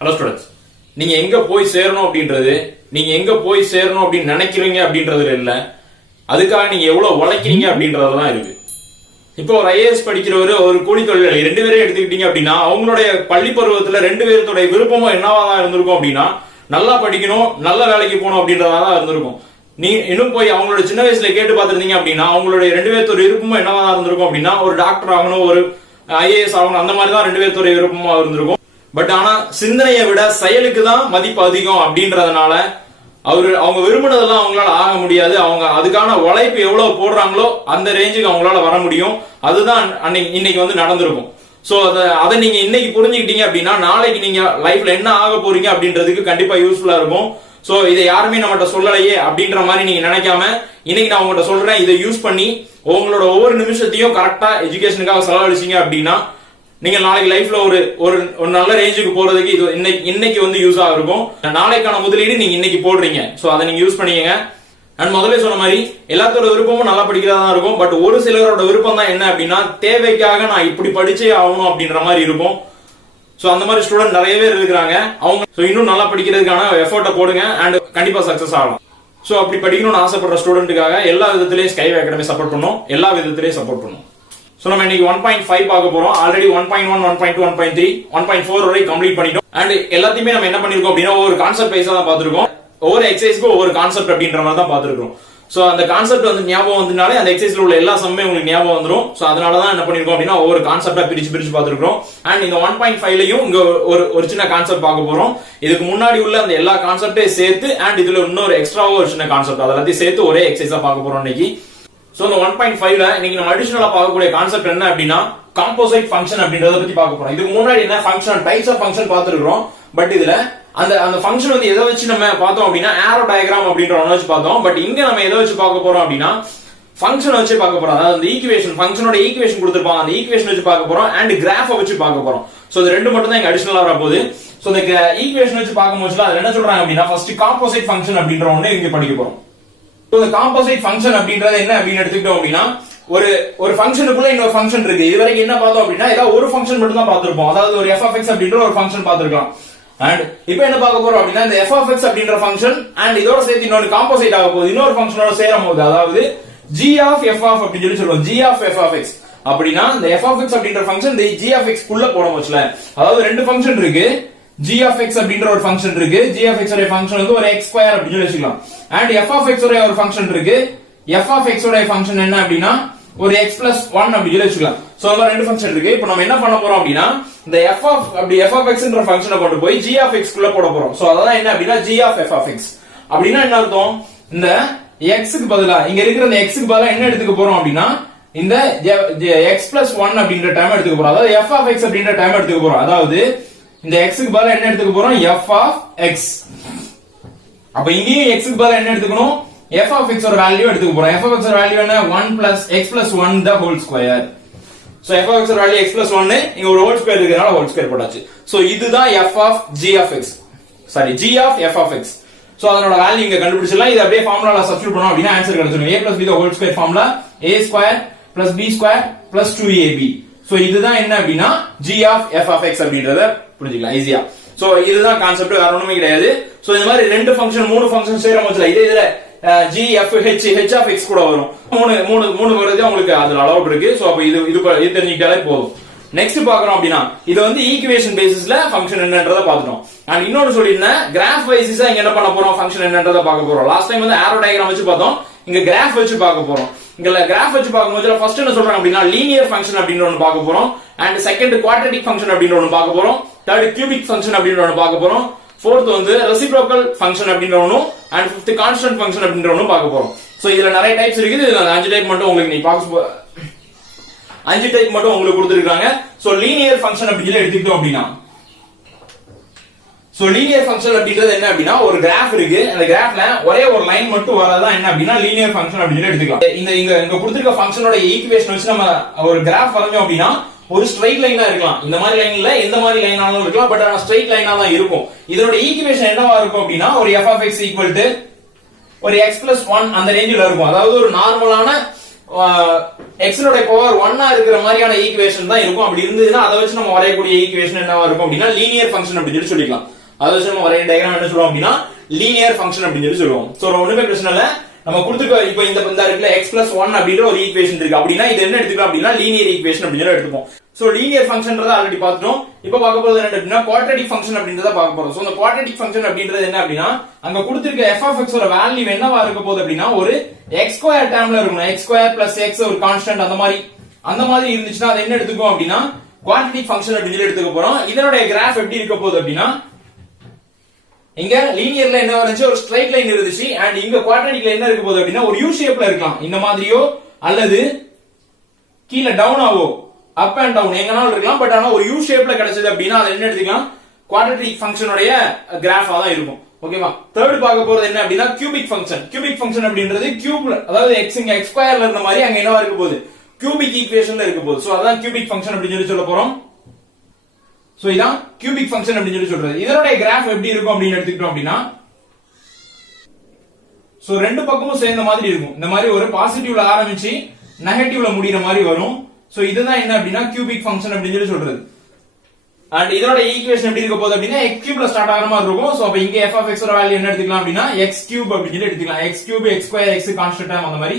Hello students, நீங்க எங்க போய் சேரணும் அப்படின்றது, நீங்க எங்க போய் சேரணும் அப்படின்னு நினைக்கிறீங்க அப்படின்றதுல இல்ல, அதுக்காக நீங்க எவ்வளவு உழைக்கிறீங்க அப்படின்றதுதான் இருக்கு. இப்போ ஒரு ஐஏஎஸ் படிக்கிறவரு, ஒரு கூலி தொழிலாளி, ரெண்டு பேரும் எடுத்துக்கிட்டீங்க அப்படின்னா அவங்களுடைய பள்ளி பருவத்துல ரெண்டு பேருடைய விருப்பமும் என்னவாதான் இருந்திருக்கும் அப்படின்னா நல்லா படிக்கணும், நல்ல வேலைக்கு போகணும் அப்படின்றதான் இருந்திருக்கும். நீ இன்னும் போய் அவங்களோட சின்ன வயசுல கேட்டு பார்த்திருந்தீங்க அப்படின்னா அவங்களுடைய ரெண்டு பேர்த்தோட விருப்பமும் என்னவாதான் இருந்திருக்கும் அப்படின்னா ஒரு டாக்டர் ஆகணும், ஒரு ஐஏஎஸ் ஆகணும், அந்த மாதிரி தான் ரெண்டு பேர்த்தோட விருப்பமா இருந்திருக்கும். பட் ஆனா சிந்தனையை விட செயலுக்கு தான் மதிப்பு அதிகம் அப்படின்றதுனால அவங்க விரும்பினதெல்லாம் அவங்களால ஆக முடியாது. அவங்க அதுக்கான உழைப்பு எவ்வளவு போடுறாங்களோ அந்த ரேஞ்சுக்கு அவங்களால வர முடியும். அதுதான் இன்னைக்கு வந்து நடந்திருக்கும். சோ அதை நீங்க இன்னைக்கு புரிஞ்சுக்கிட்டீங்க அப்படின்னா நாளைக்கு நீங்க லைஃப்ல என்ன ஆக போறீங்க அப்படின்றதுக்கு கண்டிப்பா யூஸ்ஃபுல்லா இருக்கும். சோ இதை யாருமே நம்மகிட்ட சொல்லலையே அப்படின்ற மாதிரி நீங்க நினைக்காம இன்னைக்கு நான் உங்கள்கிட்ட சொல்றேன், இதை யூஸ் பண்ணி உங்களோட ஒவ்வொரு நிமிஷத்தையும் கரெக்டா எஜுகேஷனுக்காக செலவழிச்சீங்க அப்படின்னா நீங்க நாளைக்கு லைஃப்ல ஒரு நல்ல ரேஞ்சுக்கு போறதுக்கு இது இன்னைக்கு வந்து யூஸா இருக்கும். நாளைக்கான முதலீடு நீங்க இன்னைக்கு போடுறீங்க. சோ அதை நீங்க யூஸ் பண்ணிக்கங்க. அண்ட் முதல்ல சொன்ன மாதிரி எல்லாத்தோட விருப்பமும் நல்லா படிக்கிறதா இருக்கும். பட் ஒரு சிலரோட விருப்பம் தான் என்ன அப்படின்னா தேவைக்காக நான் இப்படி படிச்சே ஆகணும் அப்படின்ற மாதிரி இருக்கும். சோ அந்த மாதிரி ஸ்டூடெண்ட் நிறைய பேர் இருக்கிறாங்க. அவங்க இன்னும் நல்லா படிக்கிறதுக்கான எஃபோர்ட்டை போடுங்க அண்ட் கண்டிப்பா சக்சஸ் ஆகலாம். சோ அப்படி படிக்கணும்னு ஆசைப்படுற ஸ்டூடெண்ட்டுக்காக எல்லா விதத்திலையும் ஸ்கைவே அகாடமி சப்போர்ட் பண்ணும், எல்லா விதத்திலையும் சப்போர்ட் பண்ணும். சோ நம்ம இன்னைக்கு 1.5 பார்க்க போறோம். ஆல்ரெடி 1.1, 1.2, 1.3, 1.4 வரை கம்ப்ளீட் பண்ணிட்டோம். அண்ட் எல்லாத்தையுமே நம்ம என்ன பண்ணிருக்கோம் அப்படின்னா ஒவ்வொரு கான்செப்ட் வைஸா தான் பார்த்திருக்கோம். ஒவ்வொரு எக்ஸசைஸ்க்கும் ஒவ்வொரு கான்செப்ட் அப்படின்ற மாதிரி தான் பார்த்திருக்கோம். சோ அந்த கான்செப்ட் வந்து ஞாபகம் வந்தனாலே அந்த எக்ஸசைஸ்ல உள்ள எல்லா சம்மே உங்களுக்கு ஞாபகம் வந்துரும். சோ அதனாலதான் என்ன பண்ணிருக்கோம் அப்படின்னா ஒவ்வொரு கான்செப்டா பிரிச்சு பார்த்திருக்கோம். அண்ட் இந்த 1.5லயும் இங்க ஒரு சின்ன கான்செப்ட் பார்க்க போறோம். இதுக்கு முன்னாடி உள்ள அந்த எல்லா கான்செப்டையும் சேர்த்து அண்ட் இதுல இன்னொரு எக்ஸ்ட்ராவோ ஒரு சின்ன கான்செப்ட் அதெல்லாத்தையும் சேர்த்து ஒரே எக்ஸசைஸா பார்க்க போறோம் இன்னைக்கு. சோ இந்த 1.5ல இன்னைக்கு நம்ம அடிஷனலா பார்க்கக்கூடிய கான்செப்ட் என்ன அப்படின்னா காம்போசைட் ஃபங்க்ஷன் அப்படின்றத பத்தி பார்க்க போறோம். இதுக்கு முன்னாடி என்ன ஃபங்க்ஷன் டைப்ஸ் ஆஃப் ஃபங்க்ஷன் பார்த்திருக்கோம். பட் இதுல அந்த ஃபங்க்ஷன் வந்து எதை வச்சு நம்ம பார்த்தோம் அப்படின்னா ஆரோ டயகிராம் அப்படின்ற ஒண்ணு வச்சு பார்த்தோம். பட் இங்க நம்ம எதை வச்சு பார்க்க போறோம் அப்படின்னா ஃபங்க்ஷன் வச்சு பார்க்க போறோம். அதாவது அந்த ஈக்குவேஷன் ஃபங்க்ஷனோட ஈக்குவேஷன் கொடுத்திருப்பாங்க, அந்த ஈக்குவேஷன் வச்சு பார்க்க போறோம் அண்ட் கிராஃப் வச்சு பார்க்க போறோம். சோ இது ரெண்டு மட்டும் தான் இங்க அடிஷனலா வர போகுது. சோ இந்த ஈக்குவேஷன் வச்சு பார்க்கும்போது அது என்ன சொல்றாங்க அப்படின்னா ஃபர்ஸ்ட் காம்போசைட் ஃபங்க்ஷன் அப்படின்ற ஒண்ணு இங்க படிக்க போறோம். இந்த காம்போசைட் ஃபங்க்ஷன் அப்படின்றது என்ன அப்படின்னு எடுத்துக்கிட்டோம் அப்படின்னா ஒரு ஃபங்க்ஷனுக்குள்ள இன்னொரு ஃபங்க்ஷன் இருக்கு. இது வரைக்கும் என்ன பார்த்தோம் அப்படின்னா ஏதாவது ஒரு ஃபங்க்ஷன் மட்டும் தான் பார்த்திருப்போம். அதாவது ஒரு f(x) அப்படின்ற ஒரு ஃபங்க்ஷன் பார்த்திருக்கலாம். அண்ட் இப்போ என்ன பார்க்க போறோம் அப்படின்னா இந்த f(x) அப்படின்ற ஃபங்க்ஷன் அண்ட் இதோட சேர்த்து இன்னொரு காம்போசைட் ஆக போகுது. இன்னொரு ஃபங்க்ஷனோட சேரும் போது அதாவது g(f) அப்படின்னு சொல்லுவோம். g(f)(x) அப்படின்னா இந்த f(x) அப்படின்ற ஃபங்க்ஷன் இந்த g(x) குள்ள போட போச்சுல. அதாவது ரெண்டு ஃபங்க்ஷன் இருக்கு. g(x) அப்படின்ற ஒரு ஃபங்க்ஷன் இருக்கு. g(x) உடைய ஃபங்க்ஷன் வந்து ஒரு x2 அப்படின்னு வச்சுக்கலாம். அண்ட் f(x) உடைய ஒரு ஃபங்க்ஷன் இருக்கு. f(x) உடைய ஃபங்க்ஷன் என்ன அப்படின்னா ஒரு x+1 அப்படி வச்சுக்கலாம். சோ அந்த ரெண்டு ஃபங்க்ஷன் இருக்கு. இப்போ நம்ம என்ன பண்ண போறோம் அப்படின்னா இந்த f(x)ன்ற ஃபங்க்ஷனை கொண்டு போய் g(x) குள்ள போட போறோம். சோ அதான் என்ன அப்படின்னா g(f)(x) அப்படின்னா என்ன அர்த்தம், இந்த x க்கு பதிலா இங்க இருக்கிற இந்த x க்கு பதிலா என்ன எடுத்துக்க போறோம் அப்படின்னா இந்த x+1 அப்படின்ற டைம் எடுத்துக்க போறோம். அதாவது f(x) அப்படின்ற டைம் எடுத்துக்க போறோம். அதாவது இந்த x க்கு பதிலா என்ன எடுத்துக்க போறோம் f(x). அப்ப இங்கேயும் x க்கு பதிலா என்ன எடுத்துக்கணும் f(x) ஓட வேல்யூ எடுத்துக்க போறோம். f(x) ஓட வேல்யூ என்ன 1 + x+1 the whole square. So f(x) ஓட வேல்யூ x+1 இங்க ஒரு ஹோல் ஸ்கொயர் இருக்கனால ஹோல் ஸ்கொயர் போட்டாச்சு. சோ இதுதான் g(f)(x). சோ அதனோட வேல்யூ இங்க கண்டுபிடிச்சலாம். இது அப்படியே ஃபார்முலால சப்ஸ்டிட்யூட் பண்ணோம் அப்படினா ஆன்சர் கிடைச்சிடும். a + b the whole square formula a² + b² + 2ab. So இதுதான் என்ன அப்படினா g(f)(x) அப்படின்றத புரிஞ்சிக்கலாம் ஈஸியா. சோ இதுதான் கான்செப்ட், வேற ஒண்ணுமே கிடையாது. சோ இந்த மாதிரி ரெண்டு ஃபங்க்ஷன் மூணு ஃபங்க்ஷன் சேரும்போது இதுல g(f)(h) கூட வரும். மூணு வருது உங்களுக்கு அதுல அலௌட் இருக்கு. சோ அப்ப இது தெரிஞ்சிட்டாலே போதும். நெக்ஸ்ட் பாக்குறோம் அப்படின்னா இது வந்து ஈக்குவேஷன் பேசிஸ்ல ஃபங்க்ஷன் என்னன்றத பாத்துட்டோம். அண்ட் இன்னொரு சொல்லிருந்தேன் கிராஃப் வைஸா இங்க என்ன பண்ண போறோம் ஃபங்க்ஷன் என்னன்றத பார்க்க போறோம். லாஸ்ட் டைம் வந்து ஆரோ டயகிராம் வச்சு பார்த்தோம், இங்க கிராஃப் வச்சு பார்க்க போறோம். இங்க கிராஃப் வச்சு பார்க்கும்போது ஃபர்ஸ்ட் என்ன சொல்றாங்க அப்படின்னா லீனியர் ஃபங்க்ஷன் அப்படின்ற ஒன்னு பார்க்க போறோம். அண்ட் செகண்ட் குவாட்ரட்டிக் ஃபங்க்ஷன் அப்படின்ற ஒன்னு பார்க்க போறோம். தேர்ட் கியூபிக் ஃபங்க்ஷன் அப்படின்ற ஒன்னு பார்க்க போறோம். ஃபோர்த் வந்து ரெசிப்ரோக்கல் ஃபங்க்ஷன் அப்படின்ற ஒன்னு அண்ட் ஃபிஃப்த் கான்ஸ்டன்ட் ஃபங்க்ஷன் அப்படின்ற ஒன்னு பார்க்க போறோம். சோ இதுல நிறைய டைப்ஸ் இருக்குது. இதுல 5 டைப் மட்டும் உங்களுக்கு நீ பார்க்க 5 டைப் மட்டும் உங்களுக்கு கொடுத்திருக்காங்க. சோ லீனியர் ஃபங்க்ஷன் அப்படிங்கறத எடுத்துக்கிட்டோம் அப்படின்னா சோ லீனியர் ஃபங்க்ஷன் அப்படிங்கிறது என்ன அப்படின்னா ஒரு கிராஃப் இருக்கு. அந்த கிராஃப்ல ஒரே ஒரு லைன் மட்டும் வரதா என்ன அப்படின்னா லீனியர் ஃபங்க்ஷன் அப்படின்னு எடுத்துக்கலாம். இங்க கொடுத்திருக்க ஃபங்க்ஷனோட ஈக்குவேஷன் வச்சு நம்ம ஒரு கிராஃப் வரைஞ்சோம் அப்படின்னா ஒரு ஸ்ட்ரைட் லைனா இருக்கலாம். இந்த மாதிரி லைன்ல எந்த மாதிரி லைனாலும் இருக்கலாம். பட் ஆனா ஸ்ட்ரைட் லைனா தான் இருக்கும். இதோட ஈக்குவேஷன் என்னவா இருக்கும் அப்படின்னா ஒரு f(x) = ஒரு x+1 அந்த ரேஞ்சில இருக்கும். அதாவது ஒரு நார்மலான எக்ஸோட பவர் 1 இருக்கிற மாதிரியான ஈக்குவேஷன் தான் இருக்கும். அப்படி இருந்ததுன்னா அதை வச்சு நம்ம வரையக்கூடிய ஈக்குவேஷன் என்னவா இருக்கும் அப்படின்னா லீனியர் ஃபங்க்ஷன் அப்படின்னு சொல்லிக்கலாம். அதை வச்சு நம்ம வரைய டயக்ராம் என்ன சொல்லுவோம் அப்படின்னா லீனியர் ஃபங்க்ஷன் அப்படின்னு சொல்லுவோம். சோ ஒண்ணுமே பிரச்சனை இல்ல. நம்ம கொடுத்துருக்க இப்போ இந்த இருக்குல்ல x+1 அப்படின்ற ஒரு ஈக்குவேஷன் இருக்கு அப்படின்னா இது என்ன எடுத்துக்கலாம் அப்படின்னா லீனியர் ஈக்குவேஷன் அப்படின்னு எடுத்துப்போம். சோ லீனியர் ஃபங்க்ஷன்றத ஆல்ரெடி பார்த்துட்டோம். இப்போ பார்க்க போறது என்ன அப்படின்னா குவாட்ரேட்டிக் ஃபங்க்ஷன் அப்படின்றத பார்க்க போறோம். சோ இந்த குவாட்ரேட்டிக் ஃபங்க்ஷன் அப்படின்றது என்ன அப்படின்னா அங்க கொடுத்திருக்க f(x) ஓட வேல்யூ என்னவா இருக்க போகுது அப்படின்னா ஒரு x2 டேர்ம்ல இருக்கும். x2 + x ஒரு கான்ஸ்டன்ட் அந்த மாதிரி இருந்துச்சுன்னா அது என்ன எடுத்துக்கும் அப்படின்னா குவாட்ரேட்டிக் ஃபங்க்ஷன் அப்படின்னு சொல்லி எடுத்துக்க போறோம். இதனுடைய கிராஃப் எப்படி இருக்க போகுது அப்படின்னா இங்க லீனியர்ல என்ன வந்துச்சு ஒரு ஸ்ட்ரைட் லைன் இருந்துச்சு அண்ட் இங்க குவாட்ரேட்டிக்ல என்ன இருக்க போகுது அப்படின்னா ஒரு யூ ஷேப்ல இருக்கலாம். இந்த மாதிரியோ அல்லது கீழ டவுன் ஆவோ அப் அண்ட் டவுன் எங்கனாலும் இருக்கலாம். பட் ஆனா ஒரு யூ ஷேப்ல கிடைச்சது அப்படின்னா அது என்ன எடுத்துக்கலாம் குவாட்ரேட்டிக் ஃபங்க்ஷனுடைய கிராஃபா தான் இருக்கும். ஓகேவா. தேர்ட் பார்க்க போறது என்ன அப்படின்னா கியூபிக் ஃபங்க்ஷன். கியூபிக் ஃபங்க்ஷன் அப்படின்றது கியூப்ல அதாவது x இங்க x ஸ்கொயர்ல இருந்த மாதிரி அங்க என்னவா இருக்க போகுது கியூபிக் ஈக்குவேஷன்ல இருக்க போகுது. சோ அதான் கியூபிக் ஃபங்க்ஷன் அப்படின்னு சொல்ல போறோம். சோ இதான் கியூபிக் ஃபங்க்ஷன் அப்படின்னு சொல்றது. இதனுடைய கிராஃப் எப்படி இருக்கும் அப்படின்னு எடுத்துக்கிட்டோம் அப்படின்னா சோ ரெண்டு பக்கமும் சேர்ந்த மாதிரி இருக்கும். இந்த மாதிரி ஒரு பாசிட்டிவ்ல ஆரம்பிச்சு நெகட்டிவ்ல முடிகிற மாதிரி வரும். சோ இதுதான் என்ன அப்படின்னா கியூபிக் ஃபங்க்ஷன் அப்படின்னு சொல்றது. அண்ட் இதோட ஈக்குவேஷன் எப்படி இருக்க போகுது அப்படின்னா x³ ல ஸ்டார்ட் ஆகிற மாதிரி இருக்கும். சோ அப்ப இங்க f(x) ஓட வேல்யூ என்ன எடுத்துக்கலாம் அப்படின்னா x³ அப்படின்னு எடுத்துக்கலாம். x³ x2 x constant term அந்த மாதிரி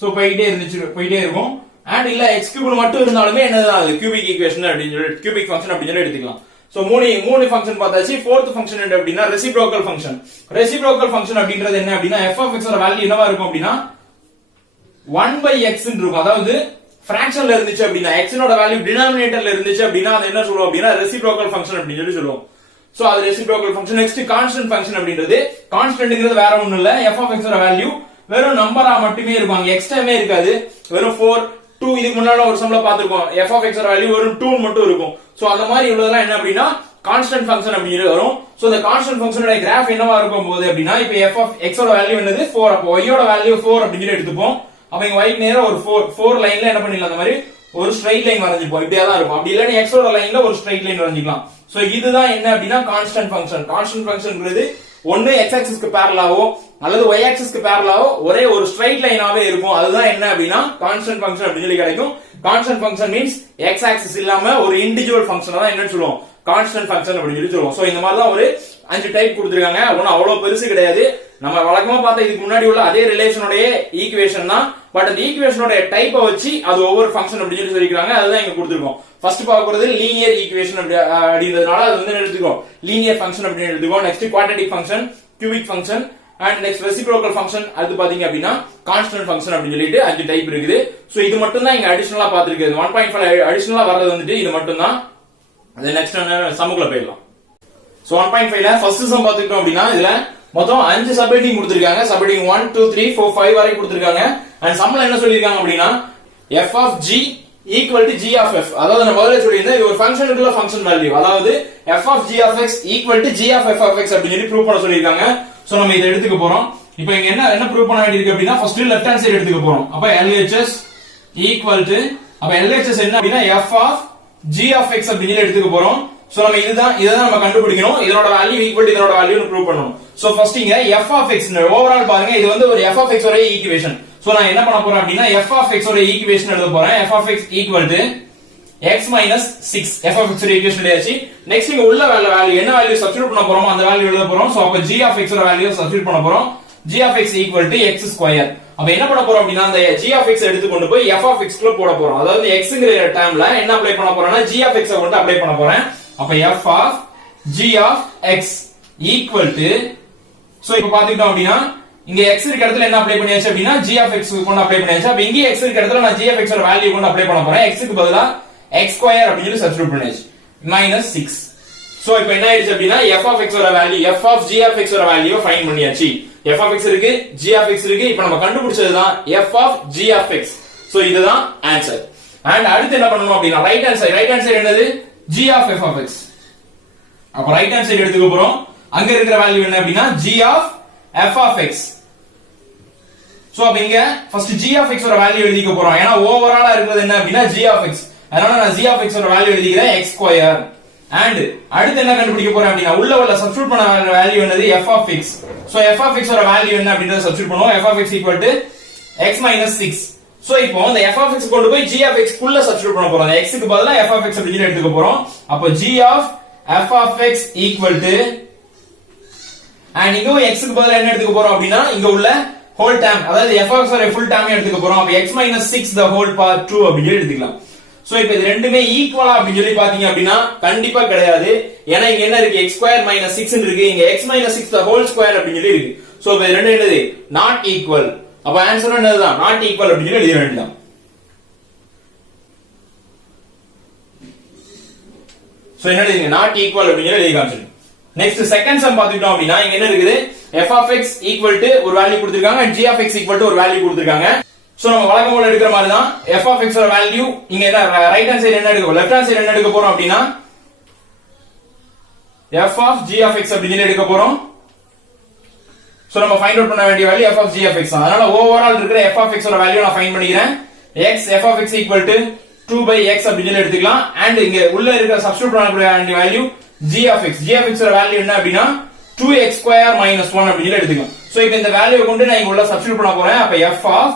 சோ போயிட்டே இருக்கும். அண்ட் இல்ல x³ மட்டும் இருந்தாலுமே என்னதான் அது கியூபிக் ஈக்குவேஷன் அப்படின்னு சொல்லி கியூபிக் ஃபங்க்ஷன் அப்படின்னு எடுத்துக்கலாம். சோ மூணு ஃபங்க்ஷன் பார்த்தாச்சு. ஃபோர்த் ஃபங்க்ஷன் என்ன அப்படின்னா ரெசிப்ரோக்கல் ஃபங்க்ஷன். ரெசிப்ரோக்கல் ஃபங்க்ஷன் அப்படின்றது என்ன அப்படின்னா f(x) ஓட வேல்யூ என்னவா இருக்கும் அப்படின்னா 1/x இருக்கும். அதாவது பிராக்ஷன்ல இருந்துச்சு அப்படின்னா x ஓட வேல்யூ டினாமினேட்டர்ல இருந்துச்சு அப்படின்னா அது என்ன சொல்லுவோம் அப்படின்னா ரெசிப்ரோக்கல் ஃபங்க்ஷன் அப்படின்னு சொல்லி சொல்லுவோம். சோ அது reciprocal function. Next constant function அப்படின்றது கான்ஸ்டன்ட்ங்கிறது வேற ஒண்ணும் இல்ல f(x) ஓட வேல்யூ வெறும் நம்பரா மட்டுமே இருக்கும். அங்க எக்ஸ்ட்ராமே இருக்காது. வெறும் 4 2 இதுக்கு முன்னால ஒரு சம்ல பாத்துருக்கோம் f(x) ஓட வேல்யூ வெறும் 2 மட்டும் இருக்கும். சோ அந்த மாதிரி உள்ளதெல்லாம் என்ன அப்படின்னா கான்ஸ்டன்ட் ஃபங்க்ஷன் அப்படின்னு வரும். சோ இந்த கான்ஸ்டன்ட் ஃபங்க்ஷனோட கிராஃப் என்னவா இருக்கும் போது அப்படின்னா இப்போ f(x) ஓட வேல்யூ என்னது 4. அப்போ y ஓட வேல்யூ 4 அப்படின்னு எடுத்துப்போம். அப்ப இங்க y நேரா ஒரு 4 லைன்ல என்ன பண்ணிடலாம் அந்த மாதிரி ஒரு ஸ்ட்ரைட் லைன் வரைஞ்சிப்போம். இப்படியே தான் இருக்கும். அப்படி இல்லனா x ஓட லைன்ல ஒரு ஸ்ட்ரைட் லைன் வரைஞ்சிக்கலாம். சோ இதுதான் என்ன அப்படின்னா கான்ஸ்டன்ட் ஃபங்க்ஷன். கான்ஸ்டன்ட் ஃபங்க்ஷன்ங்கிறது ஒன்னு x ஆக்சிஸ்க்கு பேரலாவோ அல்லது y ஆக்சிஸ்க்கு பேரலாவோ ஒரே ஒரு ஸ்ட்ரைட் லைனாவே இருக்கும். அதுதான் என்ன அப்படின்னா கான்ஸ்டன்ட் ஃபங்க்ஷன் அப்படின்னு சொல்லி கிடைக்கும். Constant function means x axis இல்லாம ஒரு இண்டிவிஜுவல் ஃபங்க்ஷன் தான் என்னன்னு சொல்லுவோம் கான்ஸ்டன்ட் ஃபங்க்ஷன் அப்படின்னு சொல்லி சொல்லுவோம். சோ இந்த மாதிரி தான் ஒரு 5 டைப் கொடுத்திருக்காங்க. ஒன்னும் அவ்வளவு பெருசு கிடையாது. நம்ம வழக்கமா பார்த்த இதுக்கு முன்னாடி உள்ள அதே ரிலேஷனுடைய ஈக்குவேஷன் தான். பட் அந்த ஈக்குவேஷனோட டைப்பை வச்சு அது ஒவ்வொரு ஃபங்க்ஷன் அப்படின்னு சொல்லிக்கிறாங்க. அதுதான் இங்க கொடுத்திருக்கோம். ஃபர்ஸ்ட் பார்க்க போறது லீனியர் ஈக்குவேஷன் அப்படின்றதுனால அது வந்து எடுத்துக்கோ லீனியர் ஃபங்க்ஷன் அப்படின்னு எடுத்துக்கோ. Next quadratic function, cubic function and next reciprocal function. அது பாத்தீங்க அப்படின்னா கான்ஸ்டன்ட் ஃபங்க்ஷன் அப்படின்னு சொல்லிட்டு 5 டைப் இருக்குது. சோ இது மட்டும் தான் இங்க அடிஷனலா பாத்துருக்கு. 1.5 அடிஷனலா வர்றது வந்துட்டு இது மட்டும் தான். அது நெக்ஸ்ட் சம்முக்குள்ள போயிடலாம். சோ 1.5ல ஃபர்ஸ்ட் சம் பாத்துக்கிட்டோம் அப்படின்னா இதுல மொத்தம் 5 சப்ஹெட்டிங் கொடுத்திருக்காங்க. சப்ஹெட்டிங் 1 2 3 4 5 வரை கொடுத்திருக்காங்க. அண்ட் சம்ல என்ன சொல்லிருக்காங்க அப்படின்னா f of g equal to g of f. அதாவது நான் முதல்ல சொல்லியிருந்தேன் இது ஒரு ஃபங்க்ஷனுக்குள்ள ஃபங்க்ஷன் வேல்யூ. அதாவது f of g of x equal to g of f of x அப்படின்னு சொல்லி ப்ரூவ் பண்ண சொல்லிருக்காங்க. சோ நம்ம இத எடுத்துக்க போறோம். இப்போ இங்க என்ன ப்ரூவ் பண்ண வேண்டியிருக்கு அப்படின்னா ஃபர்ஸ்ட் லெஃப்ட் ஹேண்ட் சைடு எடுத்துக்க போறோம். அப்ப LHS equal to அப்ப LHS என்ன அப்படின்னா f of g of x அப்படின்னு எடுத்துக்க போறோம். சோ நம்ம இதான் நம்ம கண்டுபிடிக்கணும். இதோட வேல்யூ ஈக்குவல் டு இதோட வேல்யூ ப்ரூவ் பண்ணனும். சோ ஃபர்ஸ்ட் இங்க f of x ஓவரால் பாருங்க இது வந்து ஒரு f of x ஓட ஈக்குவேஷன். சோ நான் என்ன பண்ண போறேன் அப்படின்னா f of x ஓட ஈக்குவேஷன் எழுத போறேன். f of x equal to x minus 6 f of x ஓட ஈக்குவேஷன் எழுதியாச்சு. நெக்ஸ்ட் இங்க உள்ள வேல்யூ என்ன வேல்யூ சப்ஸ்டிட்யூட் பண்ண போறோமோ அந்த வேல்யூ எழுத போறோம். சோ அப்ப g of x ஓட வேல்யூ சப்ஸ்டிட்யூட் பண்ண போறோம். g of x equal to x square. அப்ப என்ன பண்ண போறோம் அப்படின்னா அந்த g of x எடுத்து கொண்டு போய் f of x குள்ள போட போறோம். அதாவது xங்கிற டேர்ம்ல என்ன அப்ளை பண்ண போறோம்னா g of x கொண்டு அப்ளை பண்ண போறேன். அப்ப f of g of x equal to so இப்போ பாத்துக்கிட்டோம் அப்படின்னா இங்க x இருக்க இடத்துல என்ன அப்ளை பண்ணியாச்சு அப்படின்னா g of x கொண்டு அப்ளை பண்ணியாச்சு. அப்ப இங்க x இருக்க இடத்துல நான் g of x ஓட வேல்யூ கொண்டு அப்ளை பண்ண போறேன். x க்கு பதிலா x ஸ்கொயர் அப்படி சொல்லி சப்ஸ்டிட்யூட் பண்ணியாச்சு -6. சோ இப்போ என்ன ஆயிடுச்சு அப்படின்னா f of x ஓட value f of g of x ஓட வேல்யூ ஃபைண்ட் பண்ணியாச்சு. f of x இருக்கு g of x இருக்கு. இப்போ நம்ம கண்டுபிடிச்சதுதான் f of g of x. So இதுதான் ஆன்சர். அண்ட் அடுத்து என்ன பண்ணனும் அப்படின்னா ரைட் ஹேண்ட் சைடு என்னது g of f of x. அப்ப ரைட் ஹேண்ட் சைடு எடுத்துக்க போறோம். அங்க இருக்கிற வேல்யூ என்ன அப்படின்னா g of f of x. So அப்ப இங்க ஃபர்ஸ்ட் g of x ஓட வேல்யூ எழுதிக்க போறோம். ஏனா ஓவராலா இருக்குது என்ன அப்படின்னா g of x. அதனால நான் g of x ஓட வேல்யூ எழுதிக்கிறேன் x ஸ்கொயர். அண்ட் அடுத்து என்ன கண்டுபிடிக்க போறேன் அப்படின்னா உள்ள சப்ஸ்டிட்யூட் பண்ண வேல்யூ என்னது f of x. So f of x ஓட வேல்யூ என்ன அப்படிங்கறத சப்ஸ்டிட்யூட் பண்ணுவோம். f of x equal to x minus 6. So இப்போ இந்த f of x கொண்டு போய் g of x குள்ள சப்ஸ்டிட்யூட் பண்ண போறோம். x க்கு பதிலா f of x அப்படி எடுத்துக்க போறோம். அப்ப g of f of x equal to and இங்க x க்கு பதிலா என்ன எடுத்துக்க போறோம் அப்படினா இங்க உள்ள whole term அதாவது f of x ஒரு full term எடுத்துக்க போறோம். அப்ப x minus 6 the whole power 2 அப்படி எடுத்துக்கலாம். சோ இப்போ இது ரெண்டுமே ஈக்குவலா அப்படி சொல்லி பாத்தீங்க அப்படினா கண்டிப்பா கிடையாது. ஏனா இங்க என்ன இருக்கு x square minus 6 ன்னு இருக்கு. இங்க x minus 6 the whole square அப்படி சொல்லி இருக்கு. சோ இப்போ இது ரெண்டும் என்னது not equal. அப்ப ஆன்சர் என்னதுதான் not equal அப்படி சொல்லி எழுத வேண்டியது. சோ என்ன எழுதுங்க not equal அப்படி சொல்லி எழுதி காமிச்சிருங்க. நெக்ஸ்ட் செகண்ட் சம் பாத்துட்டோம் அப்படினா இங்க என்ன இருக்குது f of x equal to ஒரு வேல்யூ கொடுத்திருக்காங்க and g of x equal to ஒரு வேல்யூ கொடுத்திருக்காங்க. சோ நம்ம வழக்கம் போல எடுக்கிற மாதிரி தான் f of x ஓட வேல்யூ இங்க என்ன ரைட் ஹேண்ட் சைடு என்ன எடுக்க லெஃப்ட் ஹேண்ட் சைடு என்ன எடுக்க போறோம் அப்படினா f of g of x அப்படி எடுக்க போறோம். சோ நம்ம ஃபைண்ட் அவுட் பண்ண வேண்டிய value f of g of x. அதனால ஓவரால் இருக்கிற f of x ஓட வேல்யூ நான் ஃபைண்ட் பண்ணிக்கிறேன். x f of x equal to 2 by x அப்படி எடுத்துக்கலாம். and இங்க உள்ள இருக்கிற சப்ஸ்டிட்யூட் பண்ண வேண்டிய value g of x. g of x ஓட வேல்யூ என்ன அப்படினா 2x square minus 1 அப்படி எடுத்துக்கலாம். சோ இப்போ இந்த வேல்யூவை கொண்டு நான் இங்க உள்ள சப்ஸ்டிட்யூட் பண்ண போறேன். அப்ப f of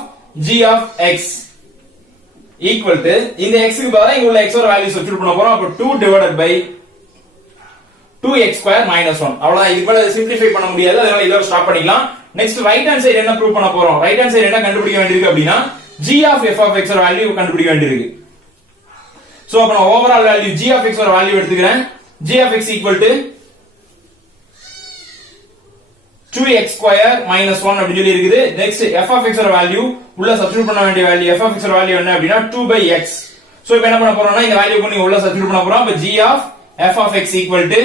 g of x equal to இந்த x க்கு பதிலா இங்க உள்ள x ஓட வேல்யூ சப்ஸ்டிட்யூட் பண்ண போறோம். அப்ப 2 divided by 2x square minus 1. அவ்வளவுதான். இதுக்கு மேல சிம்பிளிஃபை பண்ண முடியாது. அதனால இதோட ஸ்டாப் பண்ணிக்கலாம். நெக்ஸ்ட் ரைட் ஹேண்ட் சைடு என்ன ப்ரூவ் பண்ண போறோம்? ரைட் ஹேண்ட் சைடு என்ன கண்டுபிடிக்க வேண்டியிருக்கு அப்படினா g of f of x ஓட வேல்யூ கண்டுபிடிக்க வேண்டியிருக்கு. சோ அப்ப நான் overall value g of x ஓட வேல்யூ எடுத்துக்கிறேன். g of x equal to 2x square minus 1 அப்படி சொல்லி இருக்குது. நெக்ஸ்ட் f of x ஓட வேல்யூ உள்ள சப்ஸ்டிட்யூட் பண்ண வேண்டிய வேல்யூ f of x ஓட வேல்யூ என்ன அப்படினா 2 by x. சோ இப்போ என்ன பண்ண போறோம்னா இந்த வேல்யூ கொண்டு உள்ள சப்ஸ்டிட்யூட் பண்ண போறோம். அப்ப g of f of x equal to